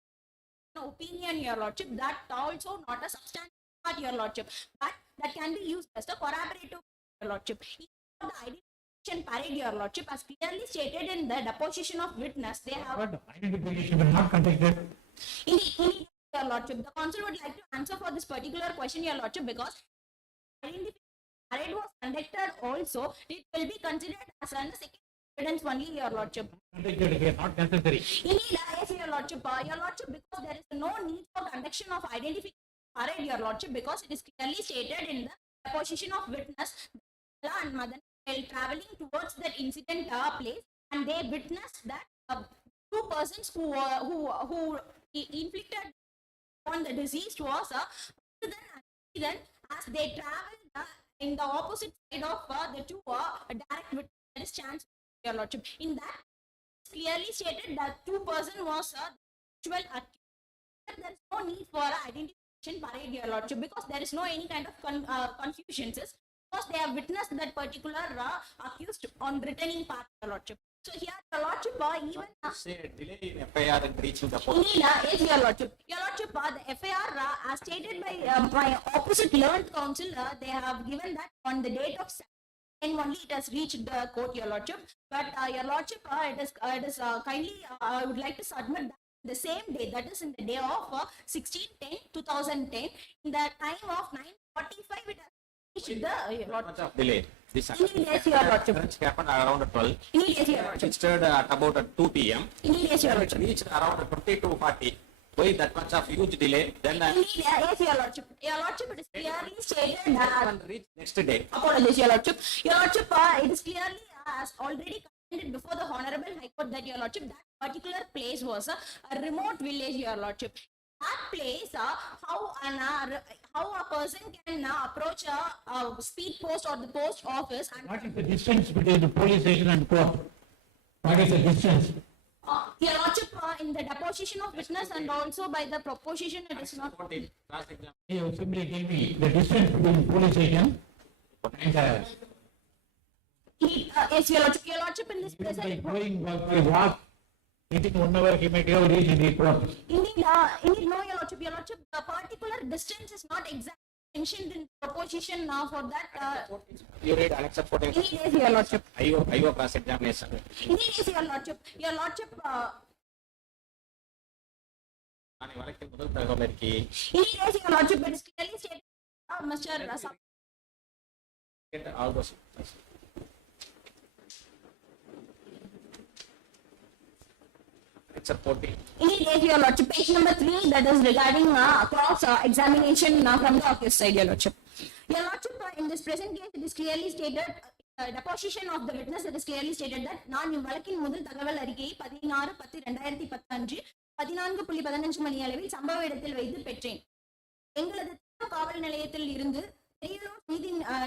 an opinion, Your Lordship, that also not a substantial part, Your Lordship, but that can be used as a corroborative, Your Lordship. Even the identification parade, Your Lordship, as clearly stated in the deposition of witness, they have But identification will not conducted. Indeed, Your Lordship, the council would like to answer for this particular question, Your Lordship, because identification parade was conducted also, it will be considered as a second evidence only, Your Lordship. Conducted here, not necessary. Indeed, yes, Your Lordship, because there is no need for conduction of identification parade, Your Lordship, because it is clearly stated in the deposition of witness, Lala and Madan while traveling towards that incident place, and they witnessed that two persons who inflicted on the deceased was then as they traveled in the opposite side of the two direct witness, there is chance, Your Lordship. In that, it's clearly stated that two person was actual accused. There is no need for identification parade, Your Lordship, because there is no any kind of confusions, because they have witnessed that particular accused on returning part, Your Lordship. So here, Your Lordship, even Say delay in FIR and reaching the police. yes, Your Lordship. Your Lordship, the FIR, as stated by my opposite learned counsel, they have given that on the date of and only it has reached the court, Your Lordship. But Your Lordship, it is kindly, I would like to submit that the same day, that is in the day of 16/10/2010, in the time of 9:45, it has reached the Not much of delay. This yes, Your Lordship. happened around 12. Yes, Your It Lordship. started at about 2 p.m. Yes, Your It Lordship. reached around 22:40. Why that much of huge delay? Then Yes, Your Lordship. Your Lordship, it is clearly stated that one reached next day. apologies, Your Lordship. Your Lordship, it is clearly as already commented before the Honorable High Court that, Your Lordship, that particular place was a remote village, Your Lordship. That place, how a person can approach a speed post or the post office and What is the distance between the police station and court? What is the distance? Your Lordship, in the deposition of witness and also by the proposition, it is not. Cross exam. You simply tell me the distance between police station and Yes, Your Lordship. Your Lordship, in this by present. going by walk, within 1 hour he might have reached the court. Indeed, no, Your Lordship. Your Lordship, the particular distance is not exact mentioned in proposition for that. You read Annex 14. Any days, your lordship. IO cross examination. Any days, your lordship. Your lordship. நான் வழக்கில் முதல் தகவல் அறிக்கை Any days, your lordship. It is clearly stated, Mr. get all those. It's a 14. Any days, your lordship. Page number 3, that is regarding cross examination from the accused side, your lordship. Your lordship, in this present case, it is clearly stated. Deposition of the witness, it is clearly stated that நான் இவ்வழக்கின் முதல் தகவல் அறிக்கையை 16/10/2010 அன்று 14:15 மணி அளவில் சம்பவ இடத்தில் வைத்து பெற்றேன். எங்களது காவல் நிலையத்தில் இருந்து பெரியலூர்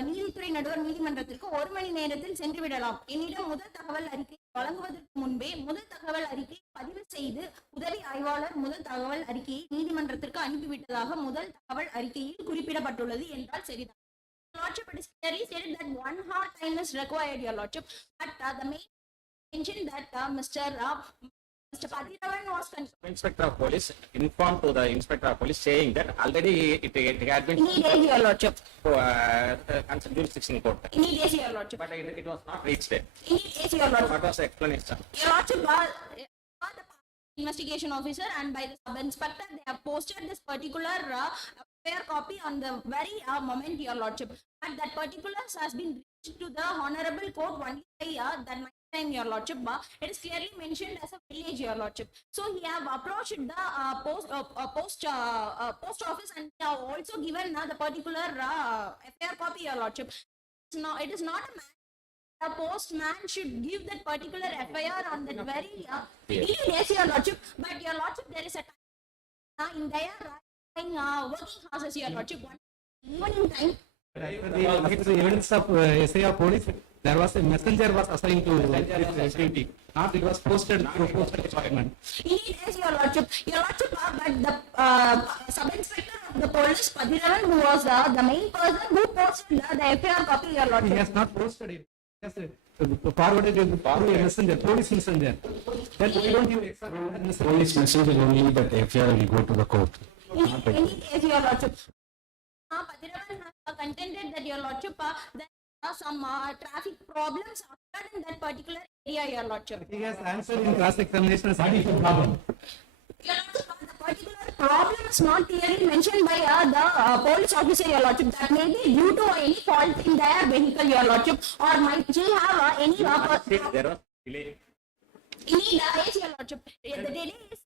நீதித்துறை நடுவர் நீதிமன்றத்திற்கு 1 மணி நேரத்தில் சென்று விடலாம். என்னிடம் முதல் தகவல் அறிக்கை வழங்குவதற்கு முன்பே முதல் தகவல் அறிக்கை பதிவு செய்து உதவி ஆய்வாளர் முதல் தகவல் அறிக்கையை நீதிமன்றத்திற்கு அனுப்பிவிட்டதாக முதல் தகவல் அறிக்கையில் குறிப்பிடப்பட்டுள்ளது என்றால் சரிதான். Lordship, it is clearly stated that 1 hour time is required, your lordship. But the main mention that Mr. Padiravan was Inspector of Police informed to the Inspector of Police saying that already it had been Any days, your lordship. concerned jurisdiction court. Any days, your lordship. But it was not reached there. Any days, your lordship. What was the explanation? Your lordship, the investigation officer and by the sub inspector, they have posted this particular fair copy on the very moment, your lordship. But that particulars has been reached to the honorable court only by that my time, your lordship. It is clearly mentioned as a village, your lordship. So he have approached the post office and they have also given the particular fair copy, your lordship. No, it is not a man. The postman should give that particular FIR on that very yes, your lordship. But your lordship, there is a time in their working houses, your lordship. Evening time. As per the evidence of SI of police, there was a messenger was assigned to this duty. Not it was posted through postal department. Indeed, yes, your lordship. Your lordship, but the sub-inspector of the police, Padiravan, who was the main person who posted the FIR copy, your He lordship. has not posted it. Yes, forwarded it through a messenger, police messenger. Then we don't give extra messenger. Police messenger only that FIR will go to the court. Indeed, yes, your lordship. Padiravan has contended that your lordship, there are some traffic problems occurred in that particular area, your lordship. He has answered in cross-examination. What is the problem? Your lordship, the particular problem is not clearly mentioned by the police officer, your lordship. That may be due to any fault in their vehicle, your lordship, or might he have any There was delay yes, your lordship. The delay is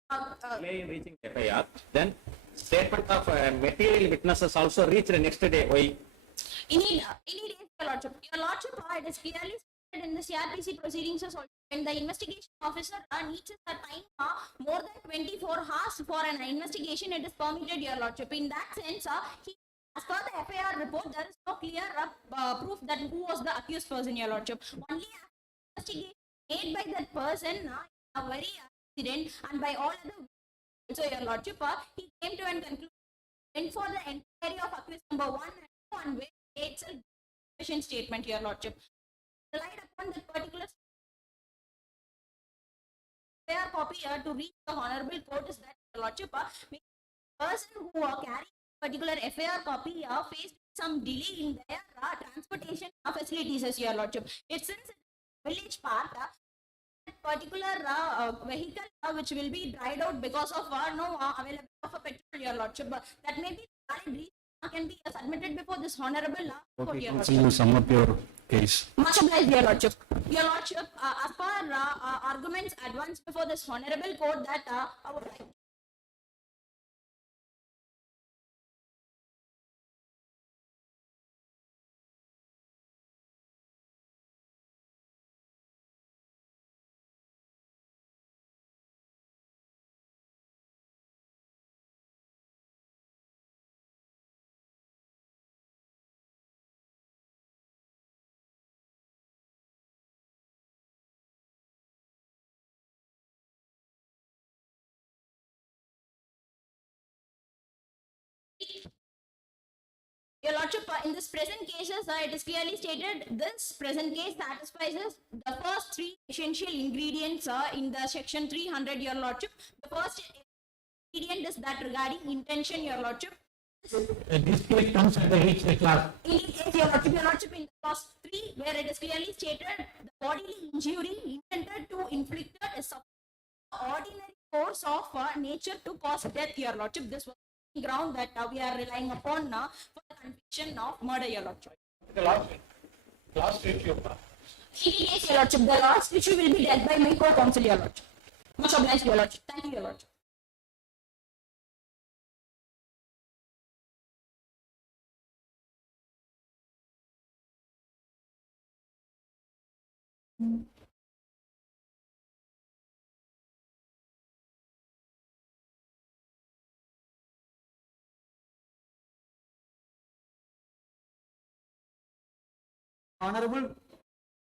in reaching FIR. Then statement of material witnesses also reached the next day. Why? Indeed, your lordship. Your lordship, it is clearly stated in the CRPC proceedings as also. When the investigation officer needs a time more than 24 hours for an investigation, it is permitted, your lordship. In that sense, as per the FIR report, there is no clear proof that who was the accused person, your lordship. Only investigation made by that person, a very accident, and by all other also, your lordship, he came to an conclusion. Went for the inquiry of accused number 1 and 2 and where itself confession statement, your lordship. Relied upon that particular fair copy to reach the honorable court is that, your lordship, the person who carried particular FIR copy faced some delay in their transportation facilities, as your lordship. It's since village part, that particular vehicle which will be dried out because of no availability of a petrol, your lordship. That may be valid reason can be submitted before this honorable court, Okay, your counsel, lordship. you sum up your case. Much obliged, your lordship. Your lordship, as per arguments advanced before this honorable court, that I would like. Your lordship, in this present cases, it is clearly stated this present case satisfies the first 3 essential ingredients in the section 300, your lordship. The first ingredient is that regarding intention, your lordship. This case comes under which class? In this case, your lordship, in clause 3, where it is clearly stated, the bodily injury intended to inflict a ordinary force of nature to cause death, your lordship. This was the ground that we are relying upon for the conviction of murder, your lordship. The last issue. In this case, your lordship, the last issue will be dealt by my co-counsel, your lordship. Much obliged, your lordship. Thank you, your lordship.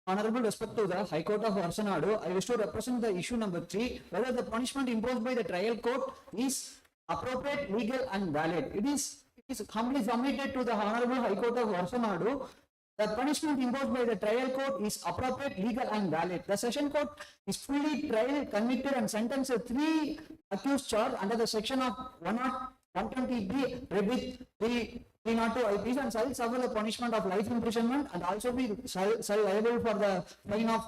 Honorable respect to the High Court of Varsanadu, I wish to represent the issue number 3, whether the punishment imposed by the trial court is appropriate, legal and valid. It is humbly submitted to the Honorable High Court of Varsanadu. The punishment imposed by the trial court is appropriate, legal and valid. The session court is fully trial, convicted and sentenced 3 accused charged under the section of 120B with 302 IPs and shall suffer the punishment of life imprisonment and also be liable for the fine of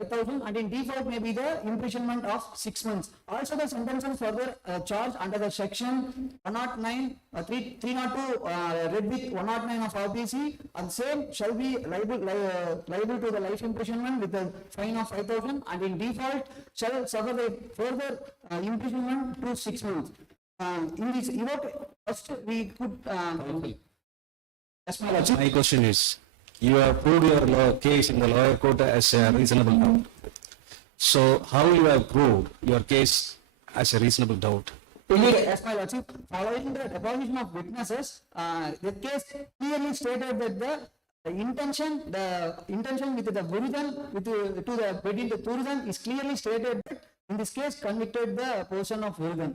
5,000 and in default may be the imprisonment of 6 months. Also the sentence is further charged under the section 109, 302 read with 109 of RPC and same shall be liable to the life imprisonment with the fine of 5,000 and in default shall suffer the further imprisonment to 6 months. In this event, first we could. Yes, my lordship. My question is, you have proved your case in the lower court as a reasonable doubt. So how you have proved your case as a reasonable doubt? Indeed, yes, my lordship. Following the deposition of witnesses, the case clearly stated that the intention with the Buridhan, to the between the Turidhan is clearly stated that in this case convicted the person of Buridhan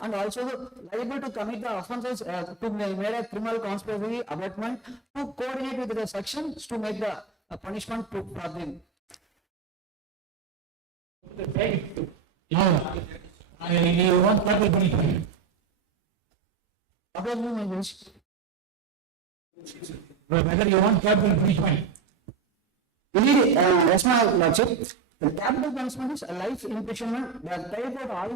and also liable to commit the offences to make a criminal conspiracy abetment to coordinate with the sections to make the punishment for them. Now, you want capital punishment. What was my wish? Whether you want capital punishment. Indeed, yes, my lordship. The capital punishment is a life imprisonment. The type of all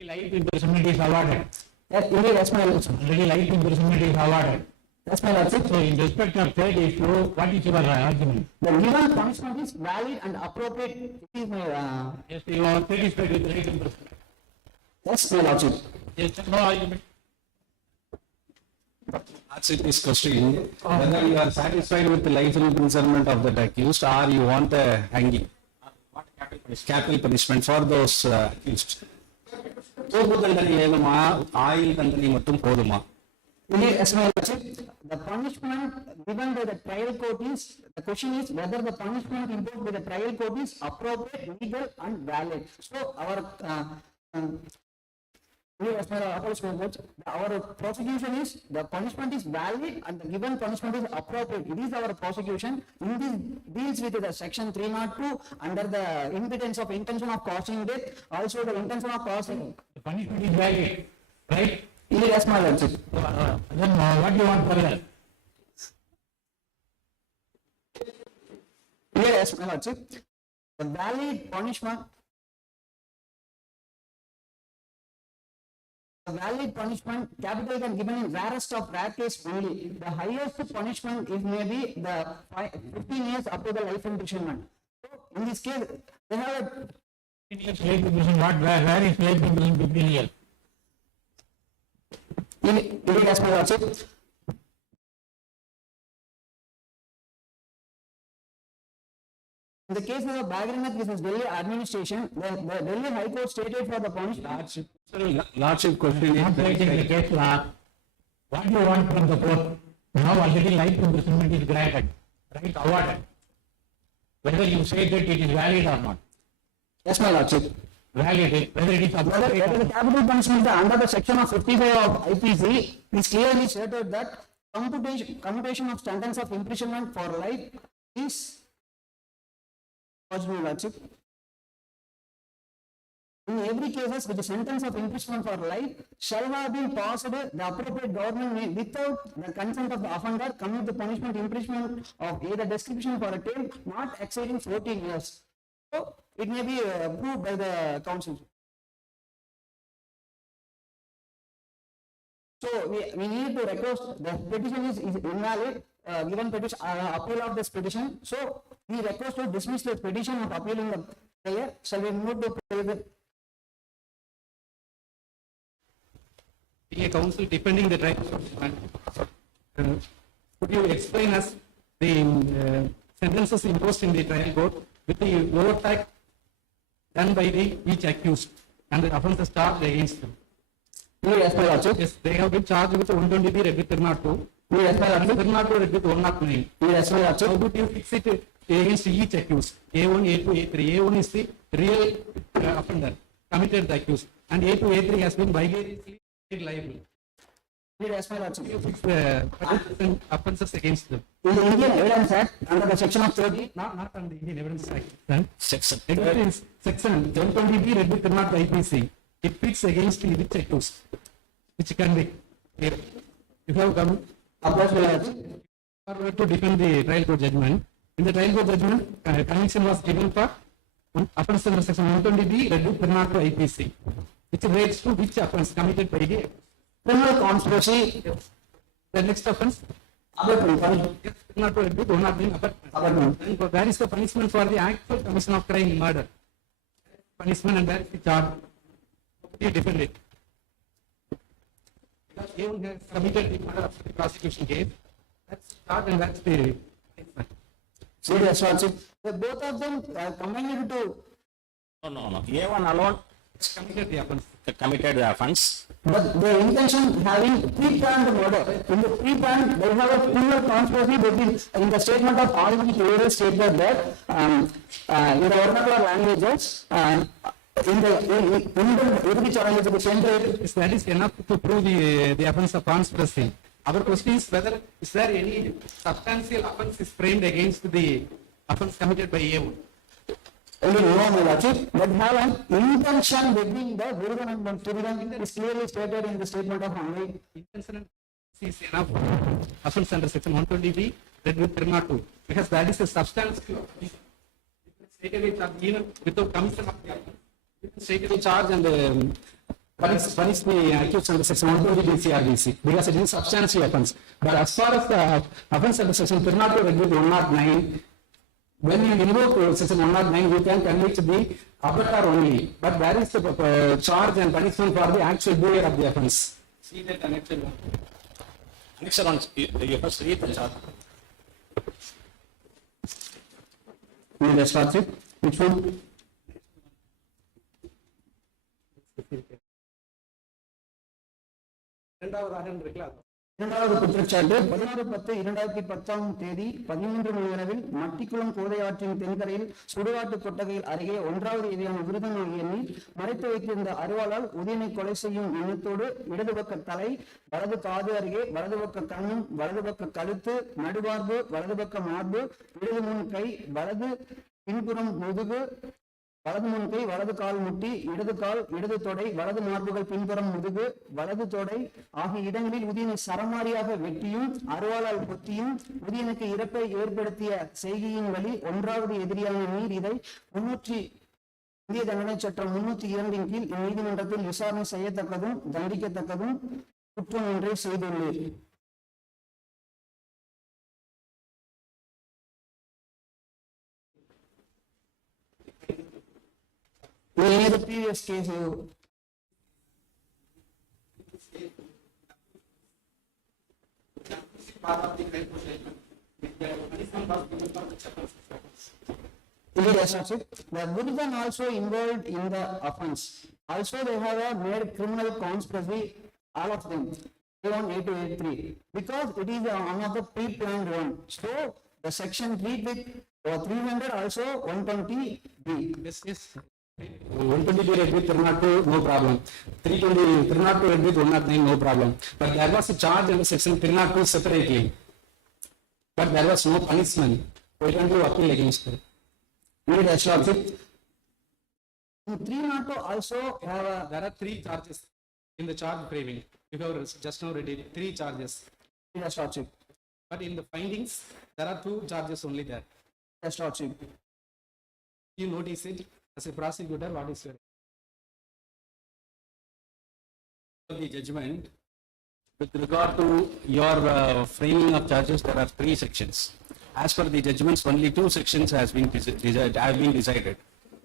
Life imprisonment is awarded. yes, indeed, yes, my lordship. Already life imprisonment is awarded. Yes, my lordship. So in respect of third issue, what is your argument? The given punishment is valid and appropriate. It is my Yes, you are satisfied with life imprisonment. yes, my lordship. Yes, no argument. That's it, this question. Whether you are satisfied with the life imprisonment of the accused or you want a hanging. Capital punishment for those accused. தூக்கு தண்டனை வேணுமா ஆயுள் தண்டனை மட்டும் போதுமா? Indeed, yes, my lordship. The punishment given by the trial court is, the question is whether the punishment imposed by the trial court is appropriate, legal and valid. So our yes, my lordship, our prosecution is the punishment is valid and the given punishment is appropriate. It is our prosecution. In this deals with the section 302 under the impotence of intention of causing death. Also the intention of causing. The punishment is valid, right? Yes, my lordship. Then what do you want further? Yes, my lordship. The valid punishment. The valid punishment, capital can given in rarest of rare case only. The highest punishment is maybe the 15 years up to the life imprisonment. So in this case, they have a 15 years life imprisonment. Where is life imprisonment 15 years? Indeed, yes, my lordship. In the case of Baghrinath versus Delhi administration, the Delhi High Court stated for the punishment. Lordship question is Translating the case law, what do you want from the court? Now already life imprisonment is granted, right, awarded. Whether you say that it is valid or not. Yes, my lordship. Valid, whether it is Whether appropriate. the capital punishment under the section of 55 of IPC is clearly stated that commutation of sentence of imprisonment for life is possible, lordship. In every cases with the sentence of imprisonment for life shall have been passed, the appropriate government may, without the consent of the offender, commit the punishment imprisonment of either description for a term not exceeding 14 years. So it may be approved by the council. So we need to request the petition is invalid, given petition, appeal of this petition. So we request to dismiss the petition of appealing the prayer. Shall we move to pray the A council defending the rights of man. Could you explain us the sentences imposed in the trial court with the overtake done by each accused and the offences charged against them? Yes, my lordship. Yes, they have been charged with 120B read with 302. Yes, my And lordship. 302 read with 109. Yes, my How lordship. would you fix it against each accused? A1, A2, A3. A1 is the real offender, committed the accused, and A2, A3 has been vicariously made liable. Yes, my lordship. You fix the offences against them. In the Indian Evidence Act, under the section of 30, Not on the Indian Evidence Act. Sir. Section. It is section 120B read with not IPC. It fits against the which accused, which convict. You have come approach my lordship. forward to defend the trial court judgment. In the trial court judgment, conviction was given for offence under section 120B read with not IPC, which relates to which offence committed by the Criminal conspiracy, the next offence. abetment, Not to read with one of the abetment. And where is the punishment for the actual commission of crime, murder? Punishment and where is the charge? You defend it. Because A1 has committed the murder of the prosecution case. That's charge and that's the punishment. Yes, lordship. Both of them combined to, No. A1 alone Committed the offence. committed the offence. but the intention having pre-planned murder. In the pre-planned, they have a criminal conspiracy between, in the statement of Honorable Clearly stated that, in the vernacular languages, in the every challenge of the central, That is enough to prove the offence of conspiracy. Our question is whether is there any substantial offence is framed against the offence committed by A1. only no, my lordship, but have an intention between the Virudan and Tirudan is clearly stated in the statement of Honorable. Intentional is enough offence under section 120B read with 302 because that is a substantial stated charge even without commission of the offence. Stated charge and punish the accused under section 120B CRBC because it is substantial offence. But as far as the offence under section 302 read with 109, when you invoke section 109, you can convict the abettor only. But where is the charge and punishment for the actual doer of the offence? See that annexed one. Annexure on, you first read the charge. Yes, lordship. Which one? இரண்டாவது குற்றச்சாட்டு 16/10/2010 13 மணியளவில் மட்டிக்குளம் கோதையாற்றின் தென்கரையில் சுடுகாட்டு கொட்டகையில் அருகே 1வது எதிரான விருதம் ஆகிய நீர் மறைத்து வைத்திருந்த அருவாளால் உதயனை கொலை செய்யும் எண்ணத்தோடு இடது பக்க தலை, வலது காது அருகே, வலது பக்க கண்ணும், வலது பக்க கழுத்து, நடுமார்பு, வலது பக்க மார்பு, இடது முன் கை, வலது பின்புறம் முதுகு, வலது முன்கை, வலது கால் முட்டி, இடது கால், இடது தொடை, வலது மார்புகள் பின்புறம் முதுகு, வலது தொடை ஆகிய இடங்களில் உதயனை சரமாரியாக வெட்டியும் அருவாளால் கொத்தியும் உதயனுக்கு இறப்பை ஏற்படுத்திய செய்கையின் வழி 1வது எதிரியான நீர் இதை 300 இந்திய தண்டனை சட்டம் 302 கீழ் இந்நீதிமன்றத்தில் விசாரணை செய்யத்தக்கதும் தண்டிக்கத்தக்கதும் குற்றம் ஒன்றை செய்துள்ளேன். Any other previous case you yes, the Buddhism also involved in the offense. Also they have a made criminal conspiracy, all of them, A1, A2, A3, because it is one of the pre-planned one. So the section treat with 300 also 120B. Yes. 120B read with 302, no problem. 320, 302 read with 109, no problem. But there was a charge under section 302 separately. But there was no punishment. We can do appeal against it. Yes, lordship. In 302 also have a, There are three charges in the charge framing. You have just now read it, three charges. yes, Lordship. But in the findings, there are two charges only there. Yes, Lordship. You notice it as a prosecutor, what is your the judgment? With regard to your framing of charges, there are three sections. As per the judgments, only two sections have been decided.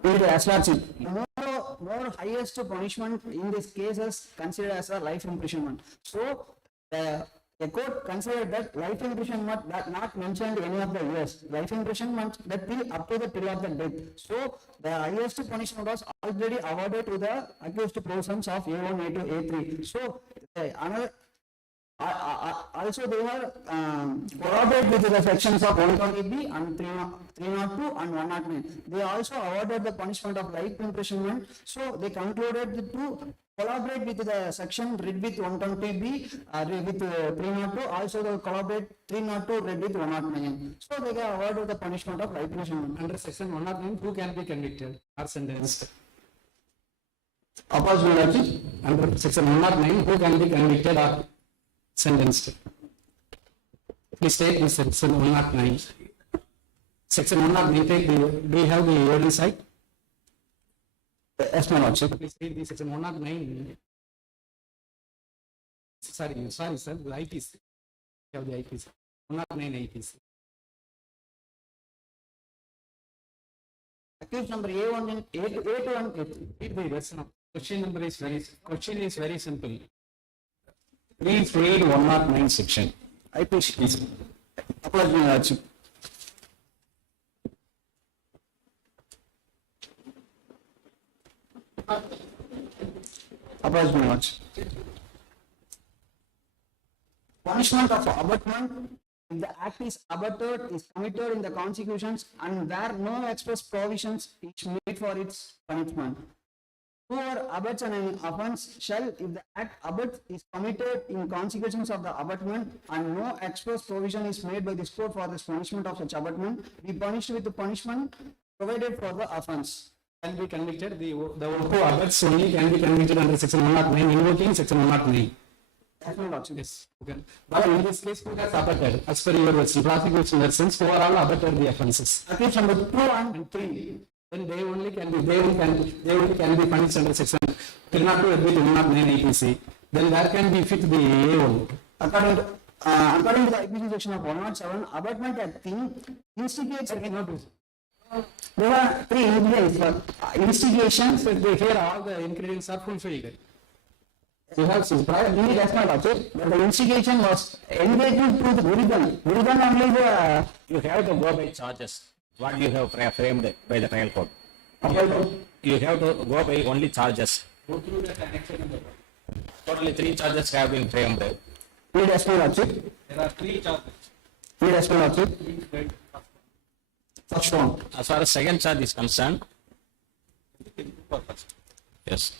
Yes, Lordship. More highest punishment in this case is considered as a life imprisonment. So the court considered that life imprisonment that not mentioned any of the years. Life imprisonment that till up to the till of the death. So the highest punishment was already awarded to the accused persons of A1, A2, A3. So another. Also, they were corroborated with the sections of 120B and 302 and 109. They also awarded the punishment of life imprisonment. So they concluded to collaborate with the section read with 120B, with 302. Also, they collaborate 302 read with 109. So they got awarded the punishment of life imprisonment. Under section 109, who can be convicted or sentenced? Opposite. Under section 109, who can be convicted or sentenced? Please take this section 109. Section 109, take the, do you have the evidence side? Yes, my lordship. Please take the section 109. Sorry, sir, the IPC. You have the IPC. 109 IPC. Accused number A1 and A2 and A3. Read the version of question is very simple. Please read 109 section. IPC, please. Apology, my lordship. Apology, my lordship. Punishment of abutment. If the act is abutted, is committed in the consecutions, and where no express provisions is made for its punishment. Whoever abuts an offence shall, if the act abuts is committed in consecutions of the abutment, and no express provision is made by this court for this punishment of such abutment, be punished with the punishment provided for the offence. Can be convicted, the one who abuts only can be convicted under section 109, invoking section 109. That's my lordship. Yes, okay. But in this case, who has abutted? As per your version, prosecution versions, who are all abutted the offences? Accused number 2 And 3. Then they only can be punished under section 302 with 109 APC. Then where can be fit the A1? According to the IPC section of 107, abutment at thing instigates. There are three ingredients. Instigations. Here all the ingredients are fulfilled. You have prior that's my lordship. The instigation was engaged through the Guridan. Guridan only the You have to go by charges. What you have framed by the trial court. You have to go by only charges. Totally 3 charges have been framed. Read as my lordship. There are 3 charges. Read as my lordship. First one. As far as second charge is concerned, yes.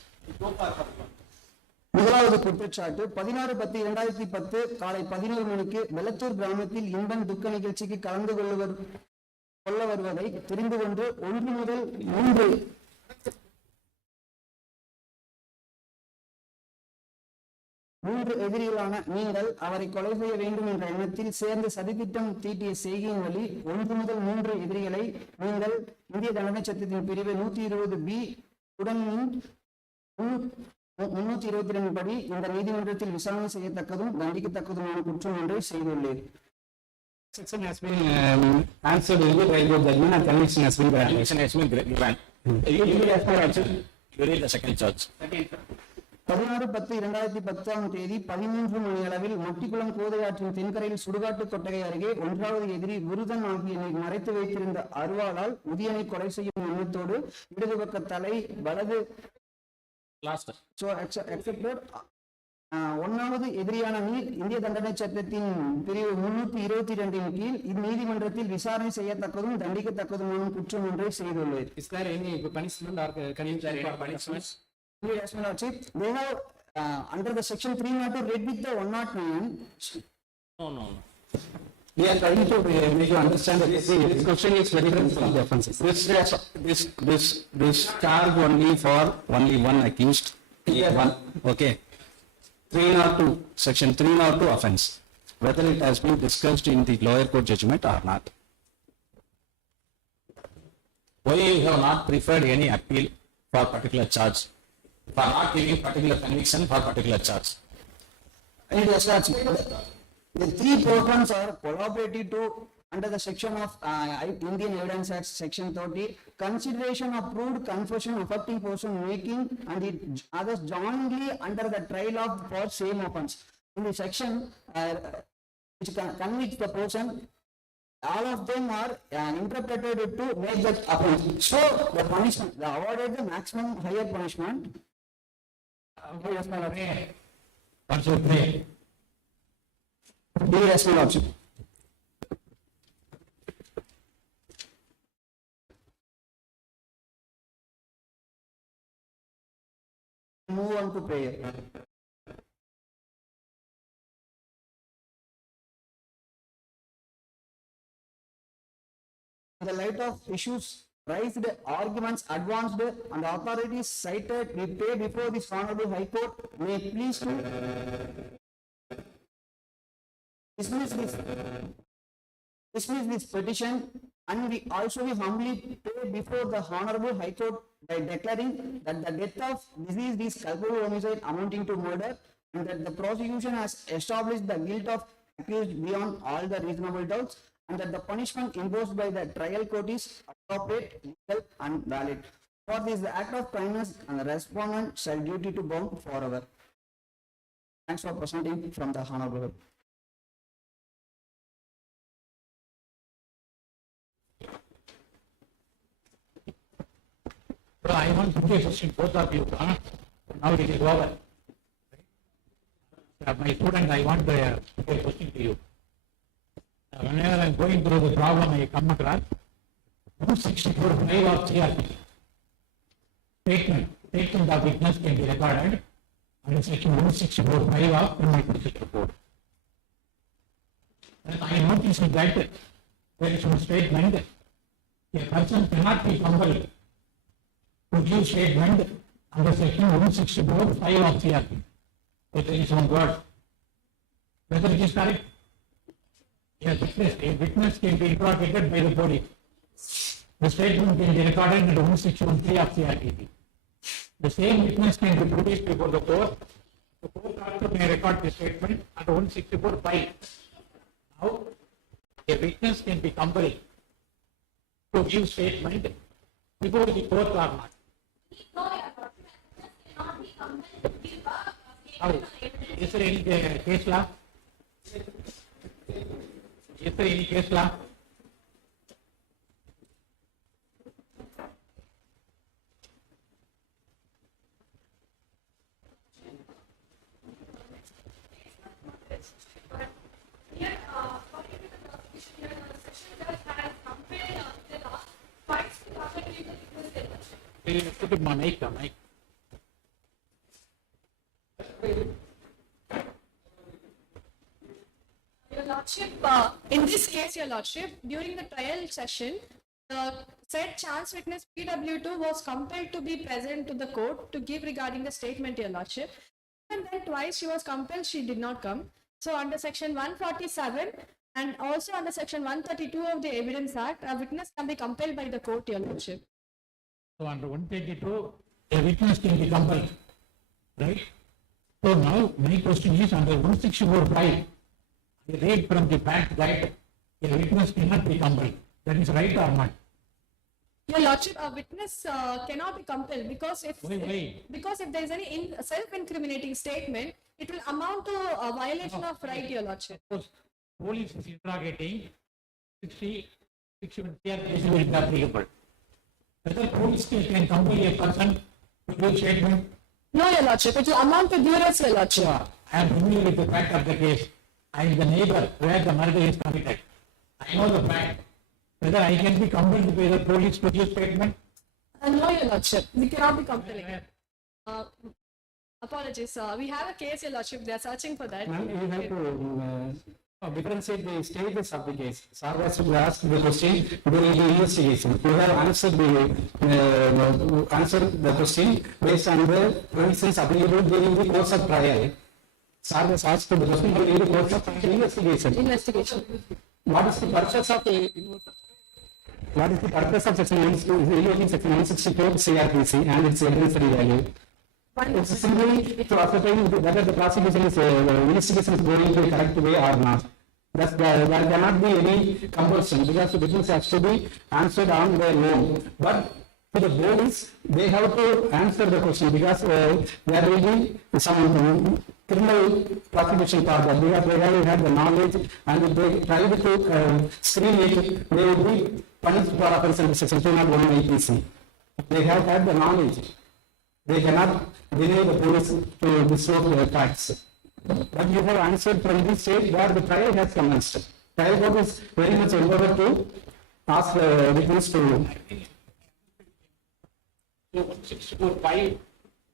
முதலாவது குற்றச்சாட்டு 16/10/2010 காலை 11 மணிக்கு வெள்ளத்தூர் கிராமத்தில் இன்பம் துக்க நிகழ்ச்சிக்கு கலந்து கொள்ள வருவதை தெரிந்து கொண்டு 1 முதல் 3 எதிரிகளான நீங்கள் அவரை கொலை செய்ய வேண்டும் என்ற எண்ணத்தில் சேர்ந்து சதித்திட்டம் தீட்டிய செய்கையின் வழி 1 முதல் 3 எதிரிகளை நீங்கள் இந்திய தண்டனை சட்டத்தின் பிரிவு 120B உடன் 322 படி இந்த நீதிமன்றத்தில் விசாரணை செய்யத்தக்கதும் தண்டிக்கத்தக்கதுமான குற்றம் ஒன்றை செய்துள்ளேன். Section has been answered in the trial court judgment and conviction has been granted. Conviction has been given. You read the second charge. 16/10/2010 13 மணி அளவில் மட்டிக்குளம் கோதையாற்றின் தென்கரையில் சுடுகாட்டு கொட்டகை அருகே 1வது எதிரி குருதன் ஆகியனை மறைத்து வைத்திருந்த அருவாளால் உதயனை கொலை செய்யும் எண்ணத்தோடு இடது பக்க தலை வலது Last. So accepted. 1வது எதிரியான நீர் இந்திய தண்டனை சட்டத்தின் பிரிவு 322 கீழ் இந்நீதிமன்றத்தில் விசாரணை செய்யத்தக்கதும் தண்டிக்கத்தக்கதுமான குற்றம் ஒன்றை செய்துள்ளது. Is there any punishment or can you say punishment? Yes, my lordship. They have under the section 302 read with the 109. No. We are trying to make you understand that this question is very different from the offenses. This charge only for only one accused, one, okay. 302, section 302 offense, whether it has been discussed in the lower court judgment or not. Why you have not preferred any appeal for particular charge? For not giving particular conviction for particular charge? It is such. The three programs are collaborative to under the section of Indian Evidence Act, section 30, consideration of proved confession affecting person making and the others jointly under the trial of for same offense. In the section which convicts the person, all of them are interpreted to make that offense. So the punishment, the awarded the maximum higher punishment. What's your play? Yes, my lordship. Move on to prayer. In the light of issues raised, arguments advanced, and authorities cited, we pay before this Honorable High Court may please to dismiss this petition, and we also we humbly pay before the Honorable High Court by declaring that the death of deceased is culpable homicide amounting to murder, and that the prosecution has established the guilt of accused beyond all the reasonable doubts, and that the punishment imposed by the trial court is appropriate, legal, and valid. For this, the act of kindness and the respondent shall duty to bound forever. Thanks for presenting from the Honorable. So I want to question both of you. Now it is over. My student, I want to put a question to you. Whenever I am going through the problem, I come across 164.5 of CRP. Statement of witness can be recorded under section 164.5 of criminal procedure code. And I noticed that there is one statement, a person cannot be compelled to give statement under section 164.5 of CRP. But there is one word. Whether it is correct? Yes, a witness can be interrogated by the police. The statement can be recorded under 161.3 of CRPC. The same witness can be produced before the court. The court also may record the statement under 164.5. Now, a witness can be compelled to give statement before the court or not. How? Is there any case law? Is there any case law? Put it on mic. Your Lordship, in this case, Your Lordship, during the trial session, the said chance witness PW2 was compelled to be present to the court to give regarding the statement, Your Lordship. And then twice she was compelled, she did not come. So under section 147 and also under section 132 of the Evidence Act, a witness can be compelled by the court, Your Lordship. So under 132, a witness can be compelled, right? So now my question is under 164.5, I read from the fact that a witness cannot be compelled. That is right or not? Your Lordship, a witness cannot be compelled because if Why? because if there is any self-incriminating statement, it will amount to a violation of right, Your Lordship. Suppose police is interrogating 61 CRPC will be applicable. Whether police can compel a person to give statement? No, Your Lordship, it will amount to duress, Your Lordship. I am familiar with the fact of the case. I am the neighbor where the murder is committed. I know the fact. Whether I can be compelled by the police to give statement? No, Your Lordship, we cannot be compelling. Apologies, we have a case, Your Lordship, they are searching for that. Ma'am, you have to Differentiate the stages of the case. Sir was to ask the question during the investigation. You have answered the question based on the provisions available during the course of trial. Sir was asked the question during the course of investigation. Investigation. What is the purpose of section 164 CRPC and its evidentiary value? It's simply to ascertain whether the prosecution is investigation is going the correct way or not. There cannot be any compulsion because the witness has to be answered on their own. But for the police, they have to answer the question because there will be some criminal prosecution for that because they have had the knowledge and if they try to screen it, they will be punished for offense under section 201 IPC. They have had the knowledge. They cannot deny the police to disclose their facts. But you have answered from this stage where the trial has commenced. Trial court is very much empowered to ask the witness to. So 1645,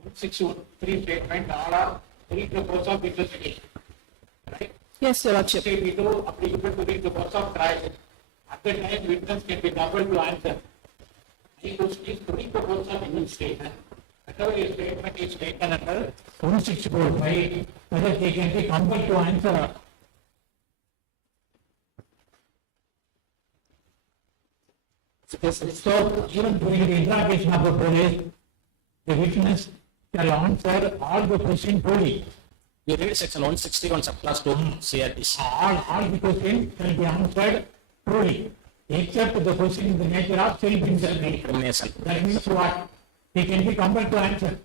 1643 statement are read the course of investigation. Right? Yes, Your Lordship. Say we do applicable to read the course of trial. At the time, witness can be compelled to answer. He could speak to read the course of investigation. Whatever a statement is taken under 1645, whether they can be compelled to answer. So even during the interrogation of the police, the witness shall answer all the questions fully. You read section 161 subclass 2 CRPC. All the questions shall be answered truly, except the question in the nature of self-incrimination. That means what? He can be compelled to answer.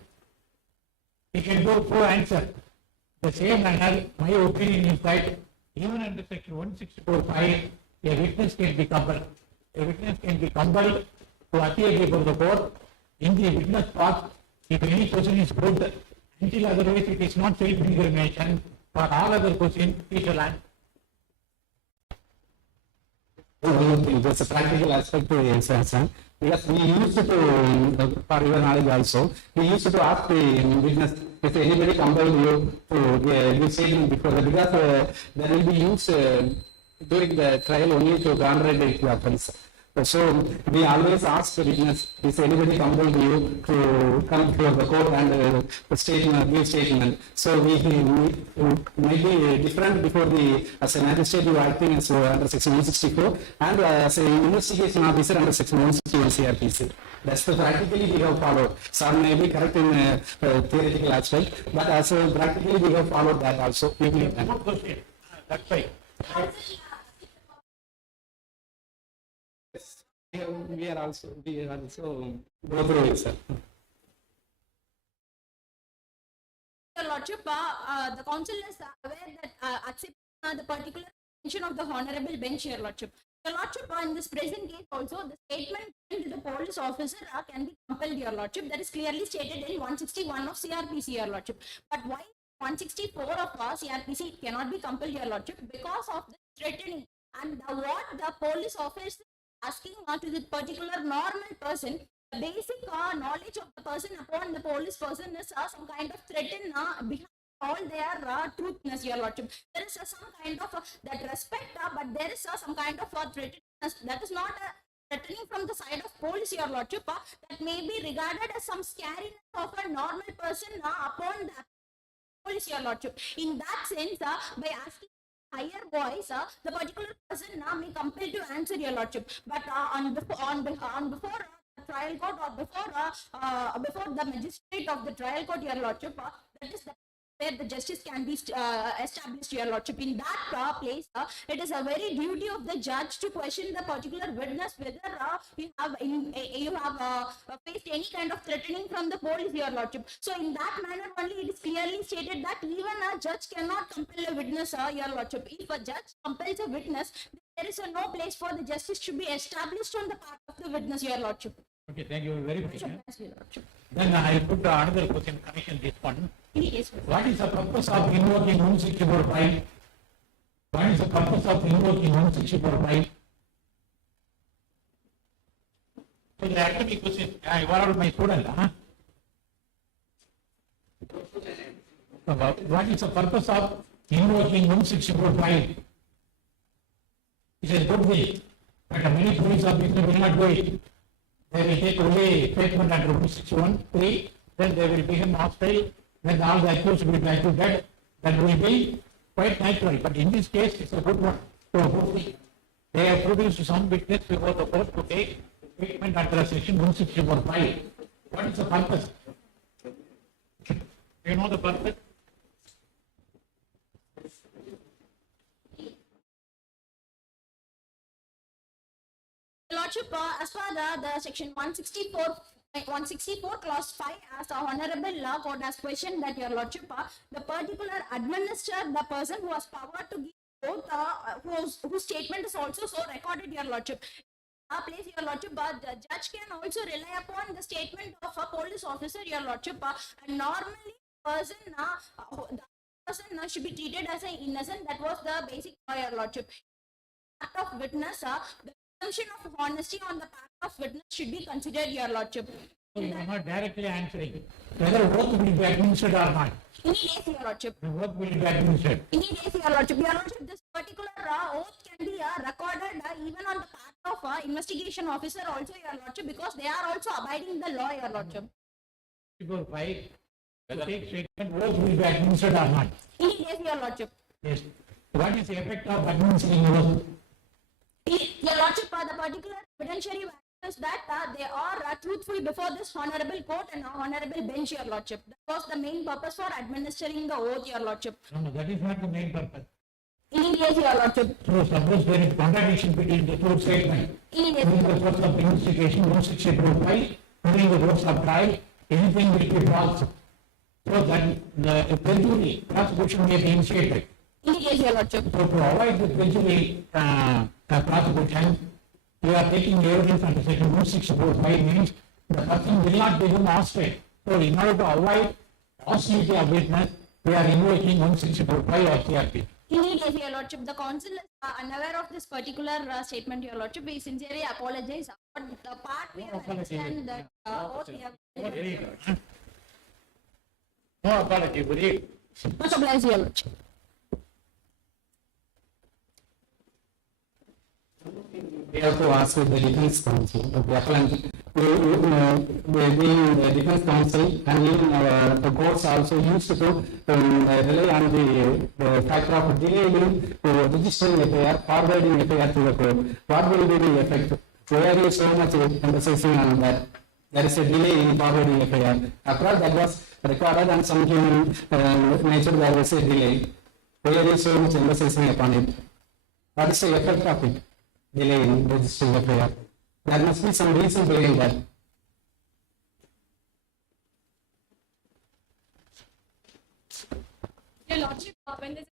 He can go through answer. The same manner, my opinion is that even under section 164(5), a witness can be compelled. A witness can be compelled to appear before the court in the witness box if any question is put. Until otherwise, it is not self-incrimination. For all other questions, he shall answer. There's a practical aspect to the answer. Yes, we used to, for your knowledge also, we used to ask the witness if anybody compelled you to give statement before that because there will be used during the trial only to garner the weapons. So we always ask the witness, is anybody compelled you to come before the court and give statement? So we might be different before as a magistrate you are acting as under section 164 and as an investigation officer under section 161 CRPC. That's the practically we have followed. Some may be correct in theoretical aspect, but also practically we have followed that also. Good question. That's right. We are also go through it, sir. Your Lordship, the council is aware that accepting the particular mention of the honorable bench, Your Lordship. Your Lordship, in this present case also, the statement given to the police officer can be compelled, Your Lordship. That is clearly stated in 161 of CRPC, Your Lordship. But why 164 of CRPC cannot be compelled, Your Lordship? Because of the threatening and what the police officer asking to the particular normal person, the basic knowledge of the person upon the police person is some kind of threaten behind all their truthness, Your Lordship. There is some kind of that respect, but there is some kind of threatenness that is not threatening from the side of police, Your Lordship. That may be regarded as some scariness of a normal person upon the police, Your Lordship. In that sense, by asking higher voice, the particular person may compel to answer, Your Lordship. But before the trial court or before the magistrate of the trial court, Your Lordship, that is the where the justice can be established, Your Lordship. In that place, it is a very duty of the judge to question the particular witness whether you have faced any kind of threatening from the police, Your Lordship. So in that manner only it is clearly stated that even a judge cannot compel a witness, Your Lordship. If a judge compels a witness, there is no place for the justice to be established on the part of the witness, Your Lordship. Okay, thank you very much. Yes, Your Lordship. Then I put another question connection this one. Yes, What is the purpose of invoking 164(5)? What is the purpose of invoking 164(5)? So the academic question, you are all my student, huh? What is the purpose of invoking 164(5)? It is a good will, but many police officers will not do it. They will take only statement under 161(3), then they will become hostile, then all the accused will try to get, that will be quite natural, but in this case, it's a good one. So, they have produced some witness before the court to take statement under section 164(5). What is the purpose? Do you know the purpose? Lordship, as per the section 164 clause 5, as the Honorable Law Court has questioned that your Lordship, the particular administrator, the person who has power to give both, whose statement is also so recorded, your Lordship. Place, your Lordship, but the judge can also rely upon the statement of a police officer, your Lordship, and normally the person should be treated as an innocent. That was the basic law, your Lordship. Act of witness, the presumption of honesty on the part of witness should be considered, your Lordship. You are not directly answering whether oath will be administered or not. Any case, your Lordship. The oath will be administered. Any case, your Lordship. Your Lordship, this particular oath can be recorded even on the part of investigation officer also, your Lordship, because they are also abiding the law, your Lordship. Before 5, to take statement, oath will be administered or not. Any case, your Lordship. Yes. What is the effect of administering oath? Your Lordship, the particular evidentiary is that they are truthful before this honorable court and honorable bench, your Lordship. That was the main purpose for administering the oath, your Lordship. No, that is not the main purpose. In case, your Lordship. So suppose there is contradiction between the two statements. In During the course of investigation, 164(5), during the course of trial, anything will be false. So that the perjury prosecution may be initiated. In case, your Lordship. So to avoid the perjury prosecution, we are taking evidence under section 164(5) means the person will not become hostile. So in order to avoid hostility of witness, we are invoking 164(5) of CRP. In case, your Lordship, the counsel is unaware of this particular statement, your Lordship. We sincerely apologize. But the part we have understand that oath we have. No apology, we read. Much obliged, your Lordship. We have to ask the defense counsel, the appellant, being the defense counsel and even the courts also used to rely on the factor of delaying registering FIR, forwarding FIR to the court. What will be the effect? Why are you so much emphasizing on that? There is a delay in forwarding FIR. Across that was recorded and some human nature there was a delay. Why are you so much emphasizing upon it? What is the effect of it? Delay in registering FIR. There must be some reason behind that. Your Lordship, when there's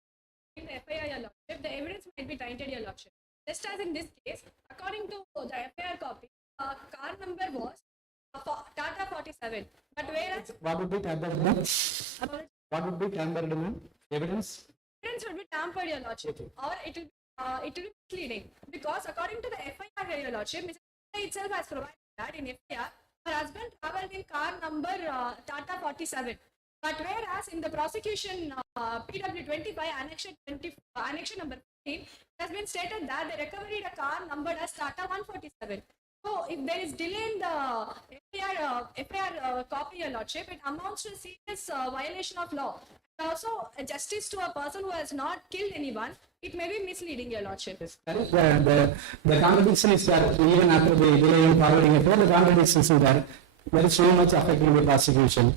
a FIR, your Lordship, the evidence might be tainted, your Lordship. Just as in this case, according to the FIR copy, car number was Tata 47. But whereas What would be tampered with? What would be tampered with? Evidence? evidence will be tampered, your Lordship, or it will be misleading, because according to the FIR here, your Lordship, Mr. itself has provided that in FIR, her husband traveled in car number Tata 47. But whereas in the prosecution PW 25 annexure number 15, it has been stated that they recovered a car numbered as Tata 147. So if there is delay in the FIR copy, your Lordship, it amounts to a serious violation of law. And also a justice to a person who has not killed anyone, it may be misleading, your Lordship. The contradiction is that even after the delay in forwarding FIR, the contradiction is that there is so much affecting the prosecution.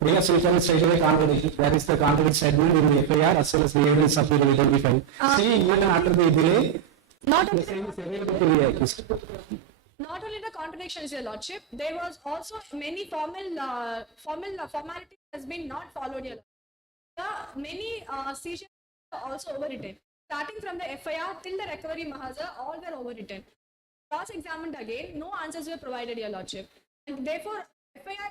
Because we can straight away contradict. That is the contradict statement in the FIR as well as the evidence of the 25. See, even after the delay, Not the same is available to the accused. Not only the contradictions, your Lordship, there was also many formalities has been not followed, your Lordship. Many seizures are also overwritten. Starting from the FIR till the recovery Mahaza, all were overwritten. Cross-examined again, no answers were provided, your Lordship. And therefore, FIR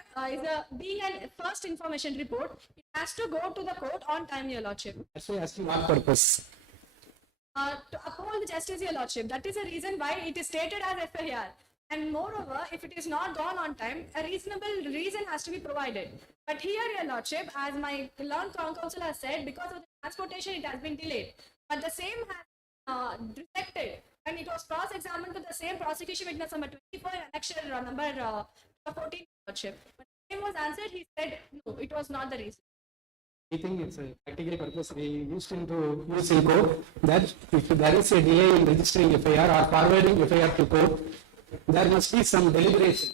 being a first information report, it has to go to the court on time, your Lordship. That's why asking what purpose? To uphold the justice, your Lordship. That is the reason why it is stated as FIR. And moreover, if it is not gone on time, a reasonable reason has to be provided. But here, your Lordship, as my learned counsel has said, because of the transportation, it has been delayed. But the same has rejected and it was cross-examined to the same prosecution witness number 24 and annexure number 14, Lordship. When the same was answered, he said, no, it was not the reason. I think it's a practical purpose we used into use in court that if there is a delay in registering FIR or forwarding FIR to court, there must be some deliberation.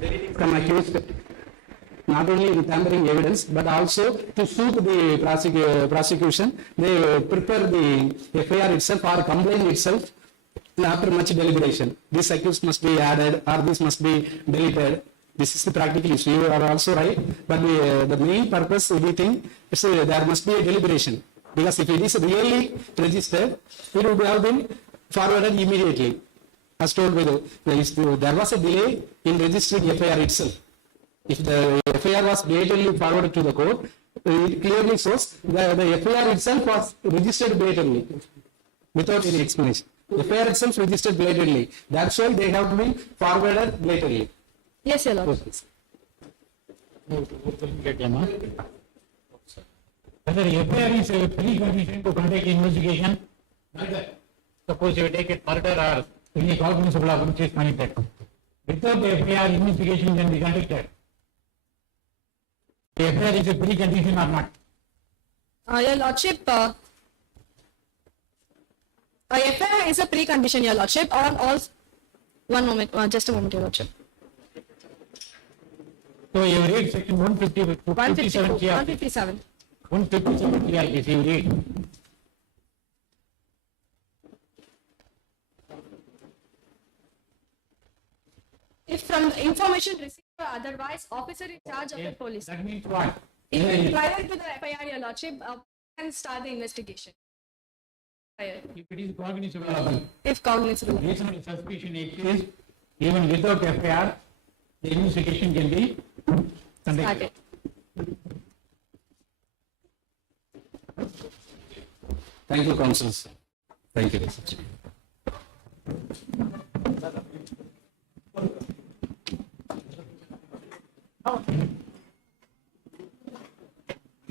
Deleting from accused, not only in tampering evidence but also to suit the prosecution, they prepare the FIR itself or complaint itself after much deliberation. This accused must be added or this must be deleted. This is the practical issue. You are also right, but the main purpose we think is there must be a deliberation, because if it is really registered, it would have been forwarded immediately. As told by there was a delay in registering FIR itself. If the FIR was blatantly forwarded to the court, it clearly shows that the FIR itself was registered blatantly without any explanation. The FIR itself registered blatantly. That's why they have to be forwarded blatantly. Yes, Your Lord. Whether FIR is a precondition to conduct investigation, neither. Suppose you take it murder or any cognizable offence is committed. Without the FIR, investigation can be conducted. The FIR is a precondition or not? Your Lordship, FIR is a precondition, Your Lordship, on all. One moment, just a moment, Your Lordship. So you read section 157 CRPC. 157. 157 CRPC, you read. If from the information received or otherwise, officer in charge of the Yes, police. that means what? Even prior to the FIR, Your Lordship, can start the investigation. Prior. If it is cognizable offence, If cognizable. reasonable suspicion exists, even without FIR, the investigation can be conducted. Started. Thank you, counsels. Thank you.